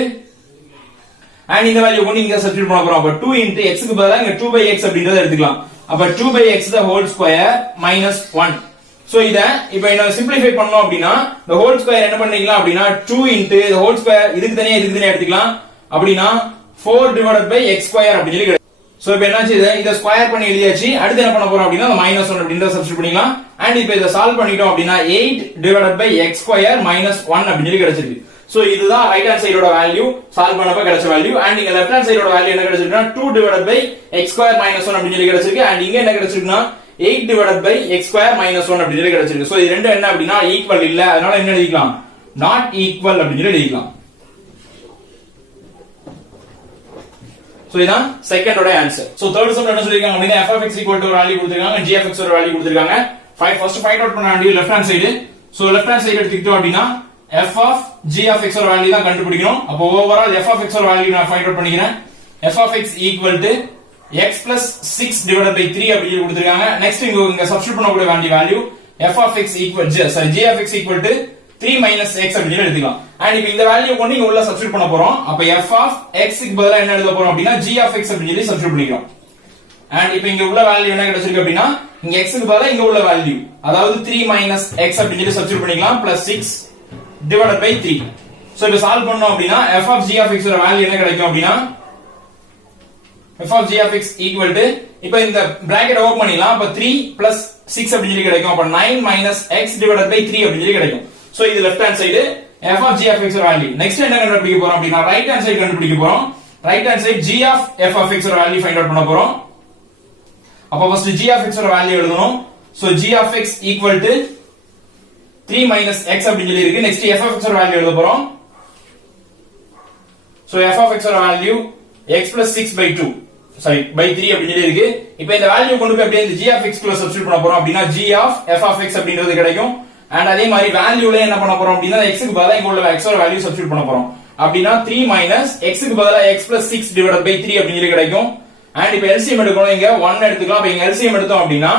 and இந்த வேல்யூ கொண்டு இங்க சப்ஸ்டிட்யூட் பண்ண போறோம். அப்ப 2 into x க்கு பதிலா இங்க 2 by x அப்படிங்கறத எடுத்துக்கலாம். அப்ப 2 by x the whole square minus 1. So இத இப்போ என்ன சிம்பிளிஃபை பண்ணனும் அப்படினா the whole square என்ன பண்ணிக்கலாம் அப்படினா 2 into the whole square இதுக்கு தனியா எடுத்துக்கலாம். அப்படினா 4 divided by x square அப்படி சொல்லி கிடைக்கும். சோ இப்போ என்னாச்சு இத ஸ்கொயர் பண்ணி எழுதியாச்சு. அடுத்து என்ன பண்ண போறோம் அப்படினா -1 அப்படிங்கறத சப்ஸ்டிட்யூட் பண்ணிக்கலாம். and இப்போ இத சால்வ் பண்ணிட்டோம் அப்படினா 8 divided by x square minus 1 அப்படி சொல்லி கிடைச்சிருக்கு. சோ இதுதான் ரைட் ஹேண்ட் சைடோட வேல்யூ சால்வ் பண்ணப்ப கிடைச்ச வேல்யூ. and இங்க லெஃப்ட் ஹேண்ட் சைடோட வேல்யூ என்ன கிடைச்சிருக்குனா 2 divided by x square minus 1 அப்படி சொல்லி கிடைச்சிருக்கு. and இங்க என்ன கிடைச்சிருக்குனா 8 divided by x square minus 1 அப்படி சொல்லி கிடைச்சிருக்கு. சோ இது ரெண்டும் என்ன அப்படினா ஈக்குவல் இல்ல. அதனால என்ன எழுதிக்கலாம் not equal அப்படி சொல்லி எழுதிக்கலாம். சோ இதான் செகண்டோட ஆன்சர். சோ தேர்ட் சம் என்ன சொல்லிருக்காங்க அப்படினா f of x equal to ஒரு வேல்யூ கொடுத்திருக்காங்க, g of x ஒரு வேல்யூ கொடுத்திருக்காங்க. ஃபர்ஸ்ட் ஃபைண்ட் அவுட் பண்ண வேண்டிய left hand side. So left hand side எடுத்துக்கிட்டோம் அப்படினா f of g of x ஓட வேல்யூ தான் கண்டுபிடிக்கணும். அப்ப ஓவரால் f of x ஓட வேல்யூ நான் ஃபைண்ட் அவுட் பண்ணிக்கிறேன். f of x equal to x plus 6 divided by 3 அப்படி கொடுத்திருக்காங்க. நெக்ஸ்ட் இங்க சப்ஸ்டிட்யூட் பண்ணக்கூடிய வேண்டிய value f of x equal g of x equal to 3 minus x அப்படி எடுத்துக்கலாம். and இப்போ இந்த வேல்யூ கொண்டு இங்க உள்ள சப்ஸ்டிட்யூட் பண்ண போறோம். அப்ப f of x க்கு பதிலா என்ன எழுத போறோம் அப்படினா g of x அப்படி சொல்லி சப்ஸ்டிட்யூட் பண்ணிக்கிறோம். and இப்போ இங்க உள்ள வேல்யூ என்ன கிடைச்சிருக்கு அப்படினா இங்க x க்கு பதிலா இங்க உள்ள வேல்யூ அதாவது 3 minus x அப்படி சொல்லி சப்ஸ்டிட்யூட் பண்ணிக்கலாம் plus 6 divided by 3. சோ இப்போ சால்வ் பண்ணோம் அப்படினா f of g of x ஓட வேல்யூ என்ன கிடைக்கும் அப்படினா f of g of x equal to இப்போ இந்த பிராக்கெட் ஓபன் பண்ணிடலாம். அப்ப 3 plus 6 அப்படி சொல்லி கிடைக்கும். அப்ப 9 minus x divided by 3 அப்படி சொல்லி கிடைக்கும். சோ இது left hand side f of g of x ஓட வேல்யூ. நெக்ஸ்ட் என்ன கண்டுபிடிக்க போறோம் அப்படினா ரைட் ஹேண்ட் சைடு கண்டுபிடிக்க போறோம். Right hand side g of f of x ஓட வேல்யூ ஃபைண்ட் அவுட் பண்ண போறோம். அப்ப ஃபர்ஸ்ட் g of x ஓட வேல்யூ எழுதணும். So g of x equal to 3 minus x அப்படி சொல்லி இருக்கு. நெக்ஸ்ட் f of x ஓட வேல்யூ எழுத போறோம். சோ f of x ஓட value x plus 6 by 2 by 3 அப்படி சொல்லி இருக்கு. இப்போ இந்த வேல்யூ கொண்டு போய் அப்படியே இந்த g of x குள்ள சப்ஸ்டிட்யூட் பண்ண போறோம் அப்படினா g of f of x அப்படிங்கிறது கிடைக்கும். and அதே மாதிரி வேல்யூல என்ன பண்ண போறோம் அப்படினா x க்கு பதிலா இங்க உள்ள x ஓட வேல்யூ சப்ஸ்டிட்யூட் பண்ண போறோம். அப்படினா 3 minus x க்கு பதிலா x plus 6 divided by 3 அப்படி சொல்லி கிடைக்கும். and இப்போ LCM எடுக்கணும். இங்க 1 எடுத்துக்கலாம். அப்ப இங்க LCM எடுத்தோம் அப்படினா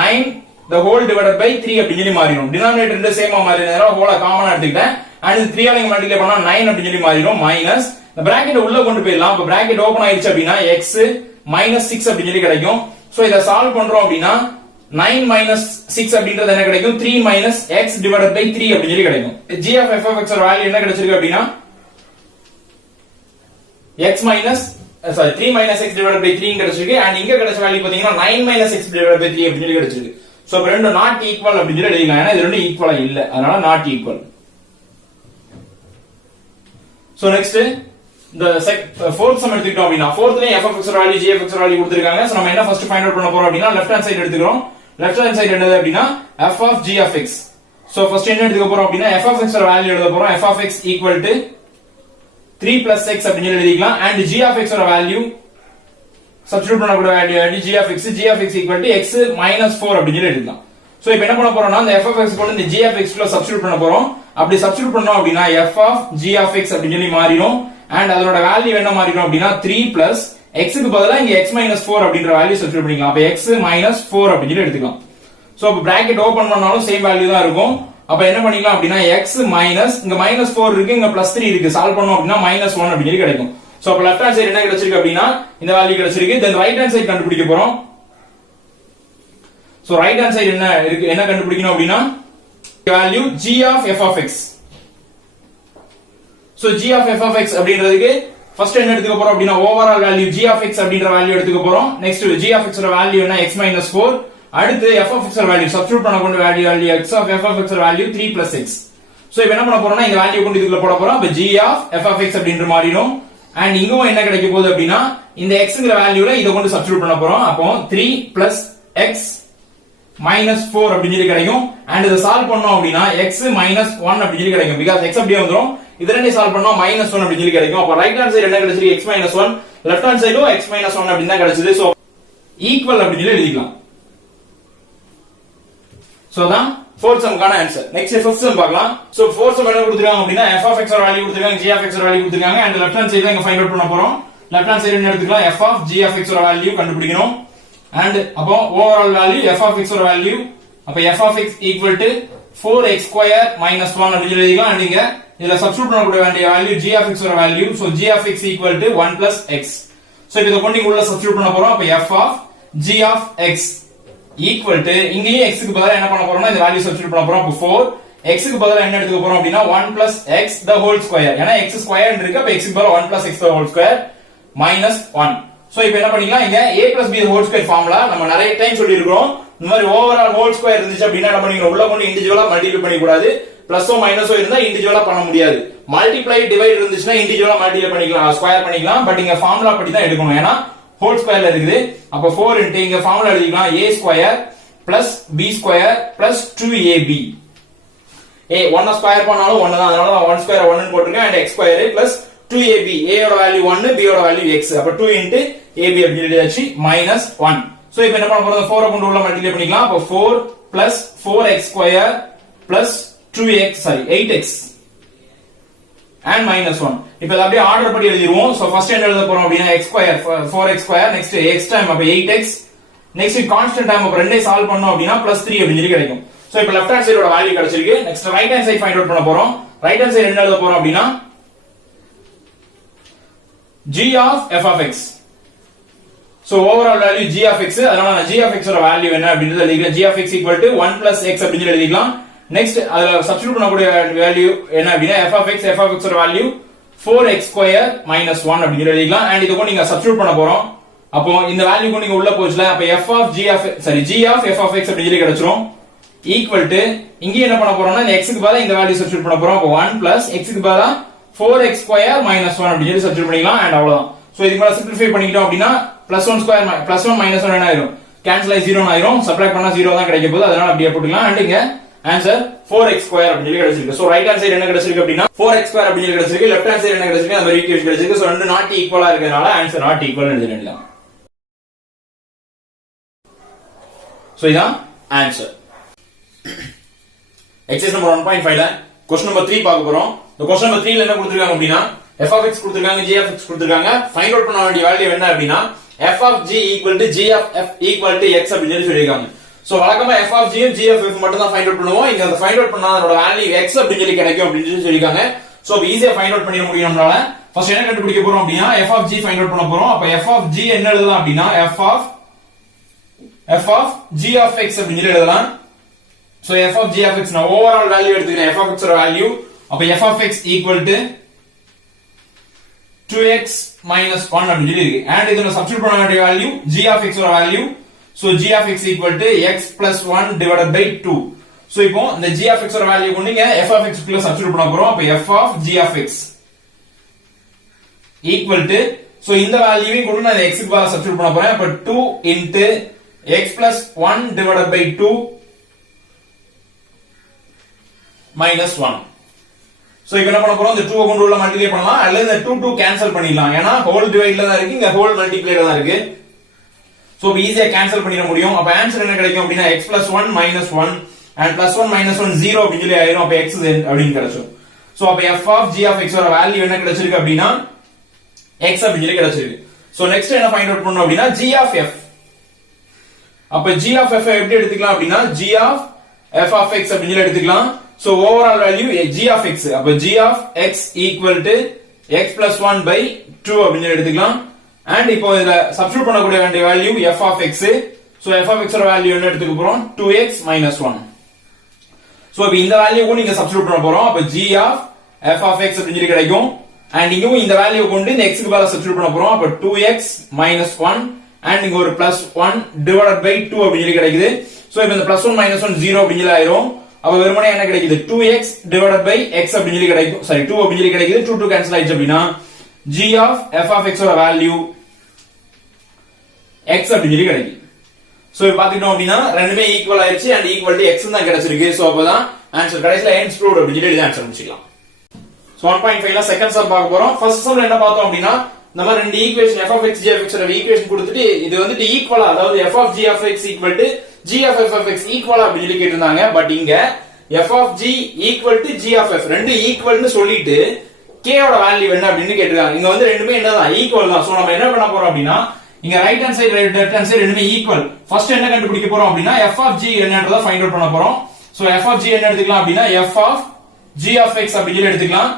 9 the whole divided by 3 அப்படி சொல்லி மாறிடும். டினாமினேட்டர் ரெண்டு சேமா மாறினதால ஹோல காமனா எடுத்துக்கிட்டேன். and 3 ஆல இங்க மல்டிப்ளை பண்ணா 9 அப்படி சொல்லி மாறிடும். மைனஸ் இந்த பிராக்கெட் உள்ள கொண்டு போயிடலாம். அப்ப பிராக்கெட் ஓபன் ஆயிருச்சு அப்படினா x minus 6 அப்படி சொல்லி கிடைக்கும். சோ இத சால்வ் பண்றோம் அப்படினா 9 minus 6 அப்படின்றது என்ன கிடைக்கும் 3 minus x divided by 3 அப்படி சொல்லி கிடைக்கும். g of f of x ஓட வேல்யூ என்ன கிடைச்சிருக்கு அப்படினா x minus 3 minus x divided by 3 கிடைச்சிருக்கு. and இங்க கிடைச்ச வேல்யூ பாத்தீங்கன்னா 9 minus x divided by 3 அப்படி சொல்லி கிடைச்சிருக்கு. சோ அப்ப ரெண்டும் நாட் ஈக்குவல் அப்படி சொல்லி எழுதிக்கலாம். ஏன்னா இது ரெண்டும் ஈக்குவலா இல்ல, அதனால நாட் ஈக்குவல். சோ நெக்ஸ்ட் இந்த ஃபோர்த் சம் எடுத்துக்கிட்டோம் அப்படினா ஃபோர்த்லயே f of x value g of x value கொடுத்திருக்காங்க. சோ நம்ம என்ன ஃபர்ஸ்ட் ஃபைண்ட் அவுட் பண்ண போறோம் அப்படினா லெஃப்ட் ஹேண்ட் சைடு எடுத்துக்கிறோம். லெஃப்ட் ஹேண்ட் சைடு என்னது அப்படின்னா f of g of x. So first என்ன எடுத்துக்க போறோம் அப்படின்னா f of x ஓட வேல்யூ எழுத போறோம். f of x equal to 3 plus x அப்படின்னு எழுதிக்கலாம். and g of x ஓட வேல்யூ சப்ஸ்டிட்யூட் பண்ணக்கூடிய value g of x equal to x minus 4 அப்படின்னு எழுதிக்கலாம். சோ இப்போ என்ன பண்ண போறோம்னா இந்த f of x கொண்டு இந்த g of x ல சப்ஸ்டிட்யூட் பண்ண போறோம். அப்படி சப்ஸ்டிட்யூட் பண்ணோம் அப்படின்னா f of g of x அப்படின்னு சொல்லி மாறிடும். and அதோட வேல்யூ என்ன மாறிடும் அப்படின்னா 3 plus x க்கு பதிலா இங்க x minus 4 அப்படிங்கற வேல்யூ சப்ஸ்டிட்யூட் பண்ணிக்கலாம். அப்ப x minus 4 அப்படின்னு சொல்லி எடுத்துக்கலாம். சோ அப்ப பிராக்கெட் ஓபன் பண்ணாலும் சேம் வேல்யூ தான் இருக்கும். அப்ப என்ன பண்ணிக்கலாம் அப்படின்னா x minus இங்க -4 இருக்கு, இங்க +3 இருக்கு. சால்வ் பண்ணோம் அப்படின்னா -1 அப்படின்னு சொல்லி கிடைக்கும். சோ அப்ப லெஃப்ட் ஹேண்ட் சைடு என்ன கிடைச்சிருக்கு அப்படின்னா இந்த வேல்யூ கிடைச்சிருக்கு. தென் ரைட் ஹேண்ட் சைடு கண்டுபிடிக்க போறோம். சோ ரைட் ஹேண்ட் சைடு என்ன இருக்கு, என்ன கண்டுபிடிக்கணும் அப்படின்னா value g of f of x. So g of f of x அப்படிங்கிறதுக்கு ஃபர்ஸ்ட் என்ன எடுத்துக்க போறோம் அப்படின்னா overall value g of x அப்படிங்கற வேல்யூ எடுத்துக்க போறோம். நெக்ஸ்ட் g of x ஓட வேல்யூ என்ன x minus 4. அடுத்து f of x ஓட வேல்யூ சப்ஸ்டிட்யூட் பண்ணக்கூடிய value x of f of x ஓட வேல்யூ 3 plus x. சோ இப்போ என்ன பண்ண போறோம்னா இந்த வேல்யூ கொண்டு இதுக்குள்ள போட போறோம். அப்ப g of f of x அப்படின்ற மாறிடும். and இங்கவும் என்ன கிடைக்க போகுது அப்படின்னா இந்த xங்கற வேல்யூல இத கொண்டு சப்ஸ்டிட்யூட் பண்ண போறோம். அப்போ 3 plus x minus 4 அப்படின்னு சொல்லி கிடைக்கும். and இத சால்வ் பண்ணோம் அப்படின்னா x minus 1 அப்படின்னு சொல்லி கிடைக்கும். because x அப்படியே வந்துரும். இத ரெண்டையும் சால்வ் பண்ணா -1 அப்படின்னு சொல்லி கிடைக்கும். அப்ப ரைட் ஹேண்ட் சைடு என்ன கிடைச்சிருக்கு x minus 1, லெஃப்ட் ஹேண்ட் சைடும் x minus 1 அப்படின்னு தான் கிடைச்சது. சோ ஈக்குவல் அப்படின்னு சொல்லி எழுதிக்கலாம். சோ தான் fourth sumக்கான ஆன்சர். நெக்ஸ்ட் fifth sum பார்க்கலாம். சோ fourth sum என்ன கொடுத்திருக்காங்க அப்படின்னா f of x ஓட வேல்யூ கொடுத்திருக்காங்க, g of x ஓட வேல்யூ கொடுத்திருக்காங்க. and லெஃப்ட் ஹேண்ட் சைடு தான் இங்க ஃபைண்ட் அவுட் பண்ண போறோம். லெஃப்ட் ஹேண்ட் சைடு என்ன எடுத்துக்கலாம் f of g of x ஓட வேல்யூ கண்டுபிடிக்கணும். and அப்போ overall value f of x ஓட வேல்யூ அப்ப f of x equal to 4x square minus 1 அப்படி எழுதிக்கலாம். and இங்க இதுல சப்ஸ்டிட்யூட் பண்ணக்கூடிய வேண்டிய வேல்யூ g of x ஓட value. so g of x equal to 1 plus x. So இப்போ இத கொண்டு உள்ள சப்ஸ்டிட்யூட் பண்ண போறோம். அப்ப f of g of x equal to இங்கேயும் x க்கு பதிலா என்ன பண்ண போறோம்னா இந்த வேல்யூ சப்ஸ்டிட்யூட் பண்ண போறோம். அப்ப 4 x க்கு பதிலா என்ன எடுத்துக்க போறோம் அப்படின்னா 1 plus x the whole square. ஏனா x square இருக்கு. அப்ப x க்கு பதிலா 1 plus x the whole square minus 1. So இப்போ என்ன பண்ணிக்கலாம் இங்க a plus b the whole square formula நம்ம நிறைய டைம் சொல்லி இருக்கோம். இந்த மாதிரி ஓவரால் ஹோல் ஸ்கொயர் இருந்துச்சு அப்படினா என்ன பண்ணிக்கணும் உள்ள கொண்டு இன்டிவிஜுவலா மல்டிப்ளை பண்ணி கூடாது. பிளஸோ மைனஸோ இருந்தா இன்டிவிஜுவலா பண்ண முடியாது. மல்டிப்ளை டிவைட் இருந்துச்சுனா இன்டிவிஜுவலா மல்டிப்ளை பண்ணிக்கலாம், ஸ்கொயர் பண்ணிக்கலாம். பட் இங்க ஃபார்முலா படி தான் எடுக்கணும். ஏனா ஹோல் ஸ்கொயர்ல இருக்குது. அப்ப 4 * இங்க ஃபார்முலா எழுதிக்கலாம் a square plus b square plus 2ab. a 1 square பண்ணாலும் 1 தான். அதனால தான் 1 ஸ்கொயர் 1 ன்னு போட்டுருக்கேன். and x square plus 2ab. a யோட வேல்யூ 1, b யோட வேல்யூ x. அப்ப 2 * ab அப்படி எழுதியாச்சு minus 1. சோ இப்போ என்ன பண்ண போறோம் 4 கொண்டு உள்ள மல்டிப்ளை பண்ணிக்கலாம். அப்ப 4 plus 4x square plus 8x and minus 1. இப்போ இத அப்படியே ஆர்டர் படி எழுதிடுவோம். சோ ஃபர்ஸ்ட் என்ன எழுத போறோம் அப்படினா x square 4x square next x time அப்ப 8x நெக்ஸ்ட் கான்ஸ்டன்ட் டைம் அப்ப ரெண்டையும் சால்வ் பண்ணோம் அப்படினா +3 அப்படி சொல்லி கிடைக்கும். சோ இப்போ லெஃப்ட் ஹேண்ட் சைடோட வேல்யூ கிடைச்சிருக்கு. Next right hand side find out பண்ண போறோம். ரைட் ஹேண்ட் சைடு என்ன எழுத போறோம் அப்படினா g of f of x. So overall value g of x. அதனால நான் g of x ஓட வேல்யூ என்ன அப்படிங்கறத எழுதிக்கலாம். g of x equal to 1 plus x அப்படி எழுதிக்கலாம். நெக்ஸ்ட் அதுல சப்ஸ்டிட்யூட் பண்ணக்கூடிய வேல்யூ என்ன அப்படினா f of x ஓட வேல்யூ 4x square minus 1 அப்படி எழுதிக்கலாம். and இத கொண்டு நீங்க சப்ஸ்டிட்யூட் பண்ண போறோம். அப்போ இந்த வேல்யூ கொண்டு நீங்க உள்ள போச்சுல. அப்ப g of f of x அப்படி சொல்லி கிடைச்சிரும். equal to இங்க என்ன பண்ண போறோம்னா இந்த x க்கு பதிலா இந்த வேல்யூ சப்ஸ்டிட்யூட் பண்ண போறோம். அப்ப 1 plus x க்கு பதிலா 4x square minus 1 அப்படி சொல்லி சப்ஸ்டிட்யூட் பண்ணிக்கலாம். and அவ்வளவுதான். சோ இதுக்கு மேல சிம்பிளிஃபை பண்ணிட்டோம் அப்படினா +1 square +1 minus 1 என்ன ஆயிரும் கேன்சல் ஆயி 0 ஆயிரும். சப்ட்ராக்ட் பண்ணா 0 தான் கிடைக்க போகுது. அதனால அப்படியே போட்டுக்கலாம். and இங்க ஆன்சர் 4x square அப்படி சொல்லி கிடைச்சிருக்கு. சோ ரைட் ஹேண்ட் சைடு என்ன கிடைச்சிருக்கு அப்படினா 4x square அப்படி சொல்லி கிடைச்சிருக்கு. லெஃப்ட் ஹேண்ட் சைடு என்ன கிடைச்சிருக்கு அந்த மாதிரி ஈக்குவேஷன் கிடைச்சிருக்கு. சோ ரெண்டு நாட் ஈக்குவலா இருக்கறனால ஆன்சர் நாட் ஈக்குவல் எழுதிடலாம். சோ இதான் ஆன்சர். எக்ஸர்சைஸ் நம்பர் 1.5ல क्वेश्चन நம்பர் 3 பார்க்க போறோம். இந்த क्वेश्चन நம்பர் 3ல என்ன கொடுத்திருக்காங்க அப்படினா f of x கொடுத்திருக்காங்க, g of x கொடுத்திருக்காங்க. ஃபைண்ட் அவுட் பண்ண வேண்டிய வேல்யூ என்ன அப்படினா f of g equal to g of f equal to x அப்படி சொல்லிருக்காங்க. சோ வழக்கமா f of g g of f மட்டும் தான் ஃபைண்ட் அவுட் பண்ணுவோம். இங்க அந்த ஃபைண்ட் அவுட் பண்ணா அதோட வேல்யூ x அப்படி சொல்லி கிடைக்கும் அப்படி சொல்லிருக்காங்க. சோ ஈஸியா ஃபைண்ட் அவுட் பண்ணிர முடியும் நம்மளால. ஃபர்ஸ்ட் என்ன கண்டுபிடிக்க போறோம் அப்படினா f of g find out பண்ண போறோம். அப்ப f of g என்ன எழுதலாம் அப்படினா f of g of x அப்படி சொல்லி எழுதலாம். So f of g of x நான் ஓவரால் வேல்யூ எடுத்துக்கிறேன். f of x ஓட வேல்யூ அப்ப f of x equal to 2x minus 1 அப்படி சொல்லி இருக்கு. and இதல சப்ஸ்டிட்யூட் பண்ண வேண்டிய வேல்யூ g of x ஓட value. so g of x equal to x plus 1 divided by 2. so இப்போ இந்த g of x ஓட வேல்யூ கொண்டு நீங்க f of x குள்ள சப்ஸ்டிட்யூட் பண்ண போறோம். அப்ப f of g of x equal to so இந்த வேல்யூவை கொண்டு நான் x க்கு பதிலா சப்ஸ்டிட்யூட் பண்ண போறேன். அப்ப 2 into x plus 1 divided by 2 minus 1. So இப்போ என்ன பண்ண போறோம், இந்த 2 கொண்டு உள்ள மல்டிப்ளை பண்ணலாம் அல்லது இந்த 2 2 கேன்சல் பண்ணிடலாம். ஏனா ஹோல் டிவைட்ல தான் இருக்கு, இங்க ஹோல் மல்டிப்ளைல தான் இருக்கு. சோ ஈஸியா கேன்சல் பண்ணிட முடியும். அப்ப ஆன்சர் என்ன கிடைக்கும் அப்படினா x plus 1 minus 1 and plus 1 minus 1 0 அப்படி சொல்லி ஆயிரும். அப்ப x அப்படினு கிடைக்கும். சோ அப்ப f of g of x ஓட வேல்யூ என்ன கிடைச்சிருக்கு அப்படினா x அப்படி சொல்லி கிடைச்சிருக்கு. சோ நெக்ஸ்ட் என்ன ஃபைண்ட் அவுட் பண்ணனும் அப்படினா g of f. அப்ப g of f எப்படி எடுத்துக்கலாம் அப்படினா g of f of x அப்படி சொல்லி எடுத்துக்கலாம். So overall value g of x. அப்ப g of x equal to x plus 1 by 2 அப்படினு எடுத்துக்கலாம். and இப்போ இத சப்ஸ்டிட்யூட் பண்ணக்கூடிய வேண்டிய value f of x. so f of x ஓட வேல்யூ என்ன எடுத்துக்க போறோம், 2x minus 1. so இப்போ இந்த வேல்யூ நீங்க சப்ஸ்டிட்யூட் பண்ண போறோம். அப்ப g of f of x அப்படினு கிடைக்கும். and இங்கவும் இந்த வேல்யூ கொண்டு இந்த x க்கு பதிலா சப்ஸ்டிட்யூட் பண்ண போறோம். அப்ப 2x minus 1 and இங்க ஒரு plus 1 divided by 2 அப்படினு கிடைக்குது. so இப்போ இந்த plus 1 minus 1 0 அப்படினு ஆயிரும். அப்ப வெறுமனே என்ன கிடைக்குது, 2x divided by x அப்படினு கிடைக்கும். சாரி 2 அப்படினு கிடைக்குது. 2 2 கேன்சல் ஆயிடுச்சு அப்படினா g of f of x ஓட வேல்யூ x அப்படினு கிடைக்கும். சோ இப்போ பாத்தீங்க அப்படினா ரெண்டுமே ஈக்குவல் ஆயிருச்சு and equal to x தான் கிடைச்சிருக்கு. சோ அப்பதான் ஆன்சர் கடைசில hence proved அப்படினு சொல்லி ஆன்சர் முடிச்சிடலாம். சோ 1.5ல செகண்ட் சம் பார்க்க போறோம். ஃபர்ஸ்ட் சம்ல என்ன பார்த்தோம் அப்படினா நம்ம ரெண்டு equation f of x g of x ஓட ஈக்குவேஷன் கொடுத்துட்டு இது வந்துட்டு ஈக்குவலா, அதாவது f of g of x equal to g of f of x ஈக்குவலா அப்படி சொல்லி கேட்டிருந்தாங்க. பட் இங்க f of g equal to g of f ரெண்டு ஈக்குவல்னு சொல்லிட்டு k ஓட வேல்யூ என்ன அப்படினு கேட்டிருக்காங்க. இங்க வந்து ரெண்டுமே என்னதான் ஈக்குவல் தான். சோ நம்ம என்ன பண்ண போறோம் அப்படினா இங்க right hand side left hand side ரெண்டுமே ஈக்குவல். ஃபர்ஸ்ட் என்ன கண்டுபிடிக்க போறோம் அப்படினா f of g என்னன்றத ஃபைண்ட் அவுட் பண்ண போறோம். சோ f of g என்ன எடுத்துக்கலாம் அப்படினா f of g of x அப்படி சொல்லி எடுத்துக்கலாம்.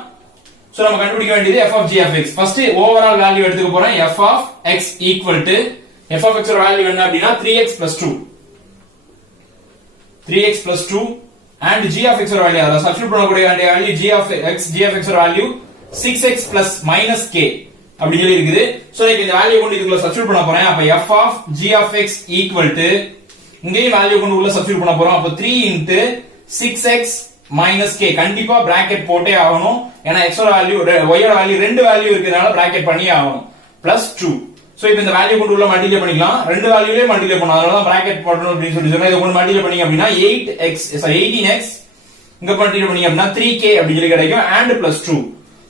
சோ நம்ம கண்டுபிடிக்க வேண்டியது f of g of x. First overall value எடுத்துக்க போறோம். f of x equal to f of x ஓட வேல்யூ என்ன அப்படினா 3x plus 2 3x plus 2 and g of x ஓட வேல்யூ அத சப்ஸ்டிட்யூட் பண்ணக்கூடிய வேண்டிய வேல்யூ g of x ஓட value 6x plus minus k அப்படி சொல்லி இருக்குது. சோ இப்போ இந்த வேல்யூ கொண்டு இதுக்குள்ள சப்ஸ்டிட்யூட் பண்ண போறேன். அப்ப f of g of x equal to இங்கேயும் வேல்யூ கொண்டு உள்ள சப்ஸ்டிட்யூட் பண்ண போறோம். அப்ப 3 into 6x minus k கண்டிப்பா பிராக்கெட் போட்டே ஆகணும். ஏனா x ஓட வேல்யூ y ஓட வேல்யூ ரெண்டு வேல்யூ இருக்குனால பிராக்கெட் பண்ணியே ஆகணும். plus 2. சோ இப்போ இந்த வேல்யூ கொண்டு உள்ள மல்டிப்ளை பண்ணிக்கலாம். ரெண்டு வேல்யூலயே மல்டிப்ளை பண்ணனும். அதனால தான் பிராக்கெட் போடணும் அப்படி சொல்லி சொன்னா. இத கொண்டு மல்டிப்ளை பண்ணீங்க அப்படினா 18x இங்க மல்டிப்ளை பண்ணீங்க அப்படினா 3k அப்படி சொல்லி கிடைக்கும் and plus 2.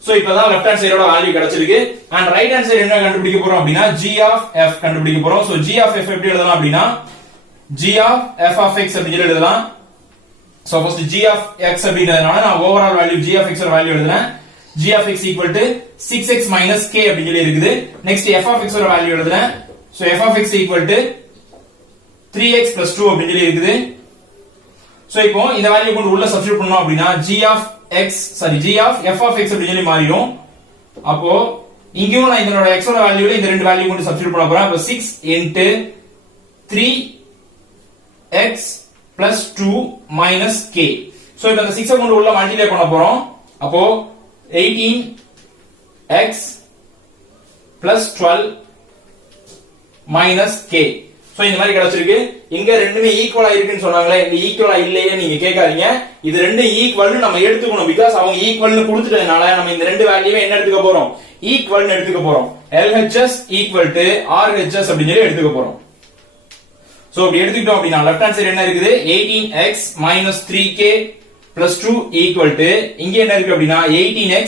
சோ இப்போதான் லெஃப்ட் ஹேண்ட் சைடோட வேல்யூ கிடைச்சிருக்கு. and ரைட் ஹேண்ட் சைடு என்ன கண்டுபிடிக்க போறோம் அப்படினா g of f கண்டுபிடிக்க போறோம். சோ g of f எப்படி எழுதலாம் அப்படினா g of f of x அப்படி சொல்லி எழுதலாம். So first g of x அப்படின்றதுனால நான் overall value g of x ஓட வேல்யூ எழுதுறேன். g of x equal to 6x minus k அப்படி சொல்லி இருக்குது. நெக்ஸ்ட் f of x ஓட வேல்யூ எழுதுறேன். So f of x equal to 3x plus 2 அப்படி சொல்லி இருக்குது. சோ இப்போ இந்த வேல்யூ கொண்டு உள்ள சப்ஸ்டிட்யூட் பண்ணோம் அப்படினா g of f of x அப்படி சொல்லி மாறிடும். அப்போ இங்கேயும் நான் இதனோட x ஓட வேல்யூல இந்த ரெண்டு வேல்யூ கொண்டு சப்ஸ்டிட்யூட் பண்ண போறேன். அப்ப 6 into 3x plus 2 minus k. So இப்போ இந்த 6 கொண்டு உள்ள மல்டிப்ளை பண்ண போறோம். அப்போ 18x plus 12 minus k. So இந்த மாதிரி கிடைச்சிருக்கு. இங்க ரெண்டுமே ஈக்குவலா இருக்குன்னு சொன்னாங்களே, இந்த ஈக்குவலா இல்லையே நீங்க கேட்காதீங்க. இது ரெண்டு ஈக்குவல்னு நம்ம எடுத்துக்கணும். பிகாஸ் அவங்க ஈக்குவல்னு கொடுத்துட்டதுனால நம்ம இந்த ரெண்டு வேல்யூவே என்ன எடுத்துக்க போறோம், ஈக்குவல்னு எடுத்துக்க போறோம். LHS equal to RHS அப்படின்னு சொல்லி எடுத்துக்க போறோம். சோ இப்படி எடுத்துக்கிட்டோம் அப்படின்னா லெஃப்ட் ஹேண்ட் சைடு என்ன இருக்குது, 18x minus 3k plus 2 equal to இங்க என்ன இருக்கு அப்படின்னா 18x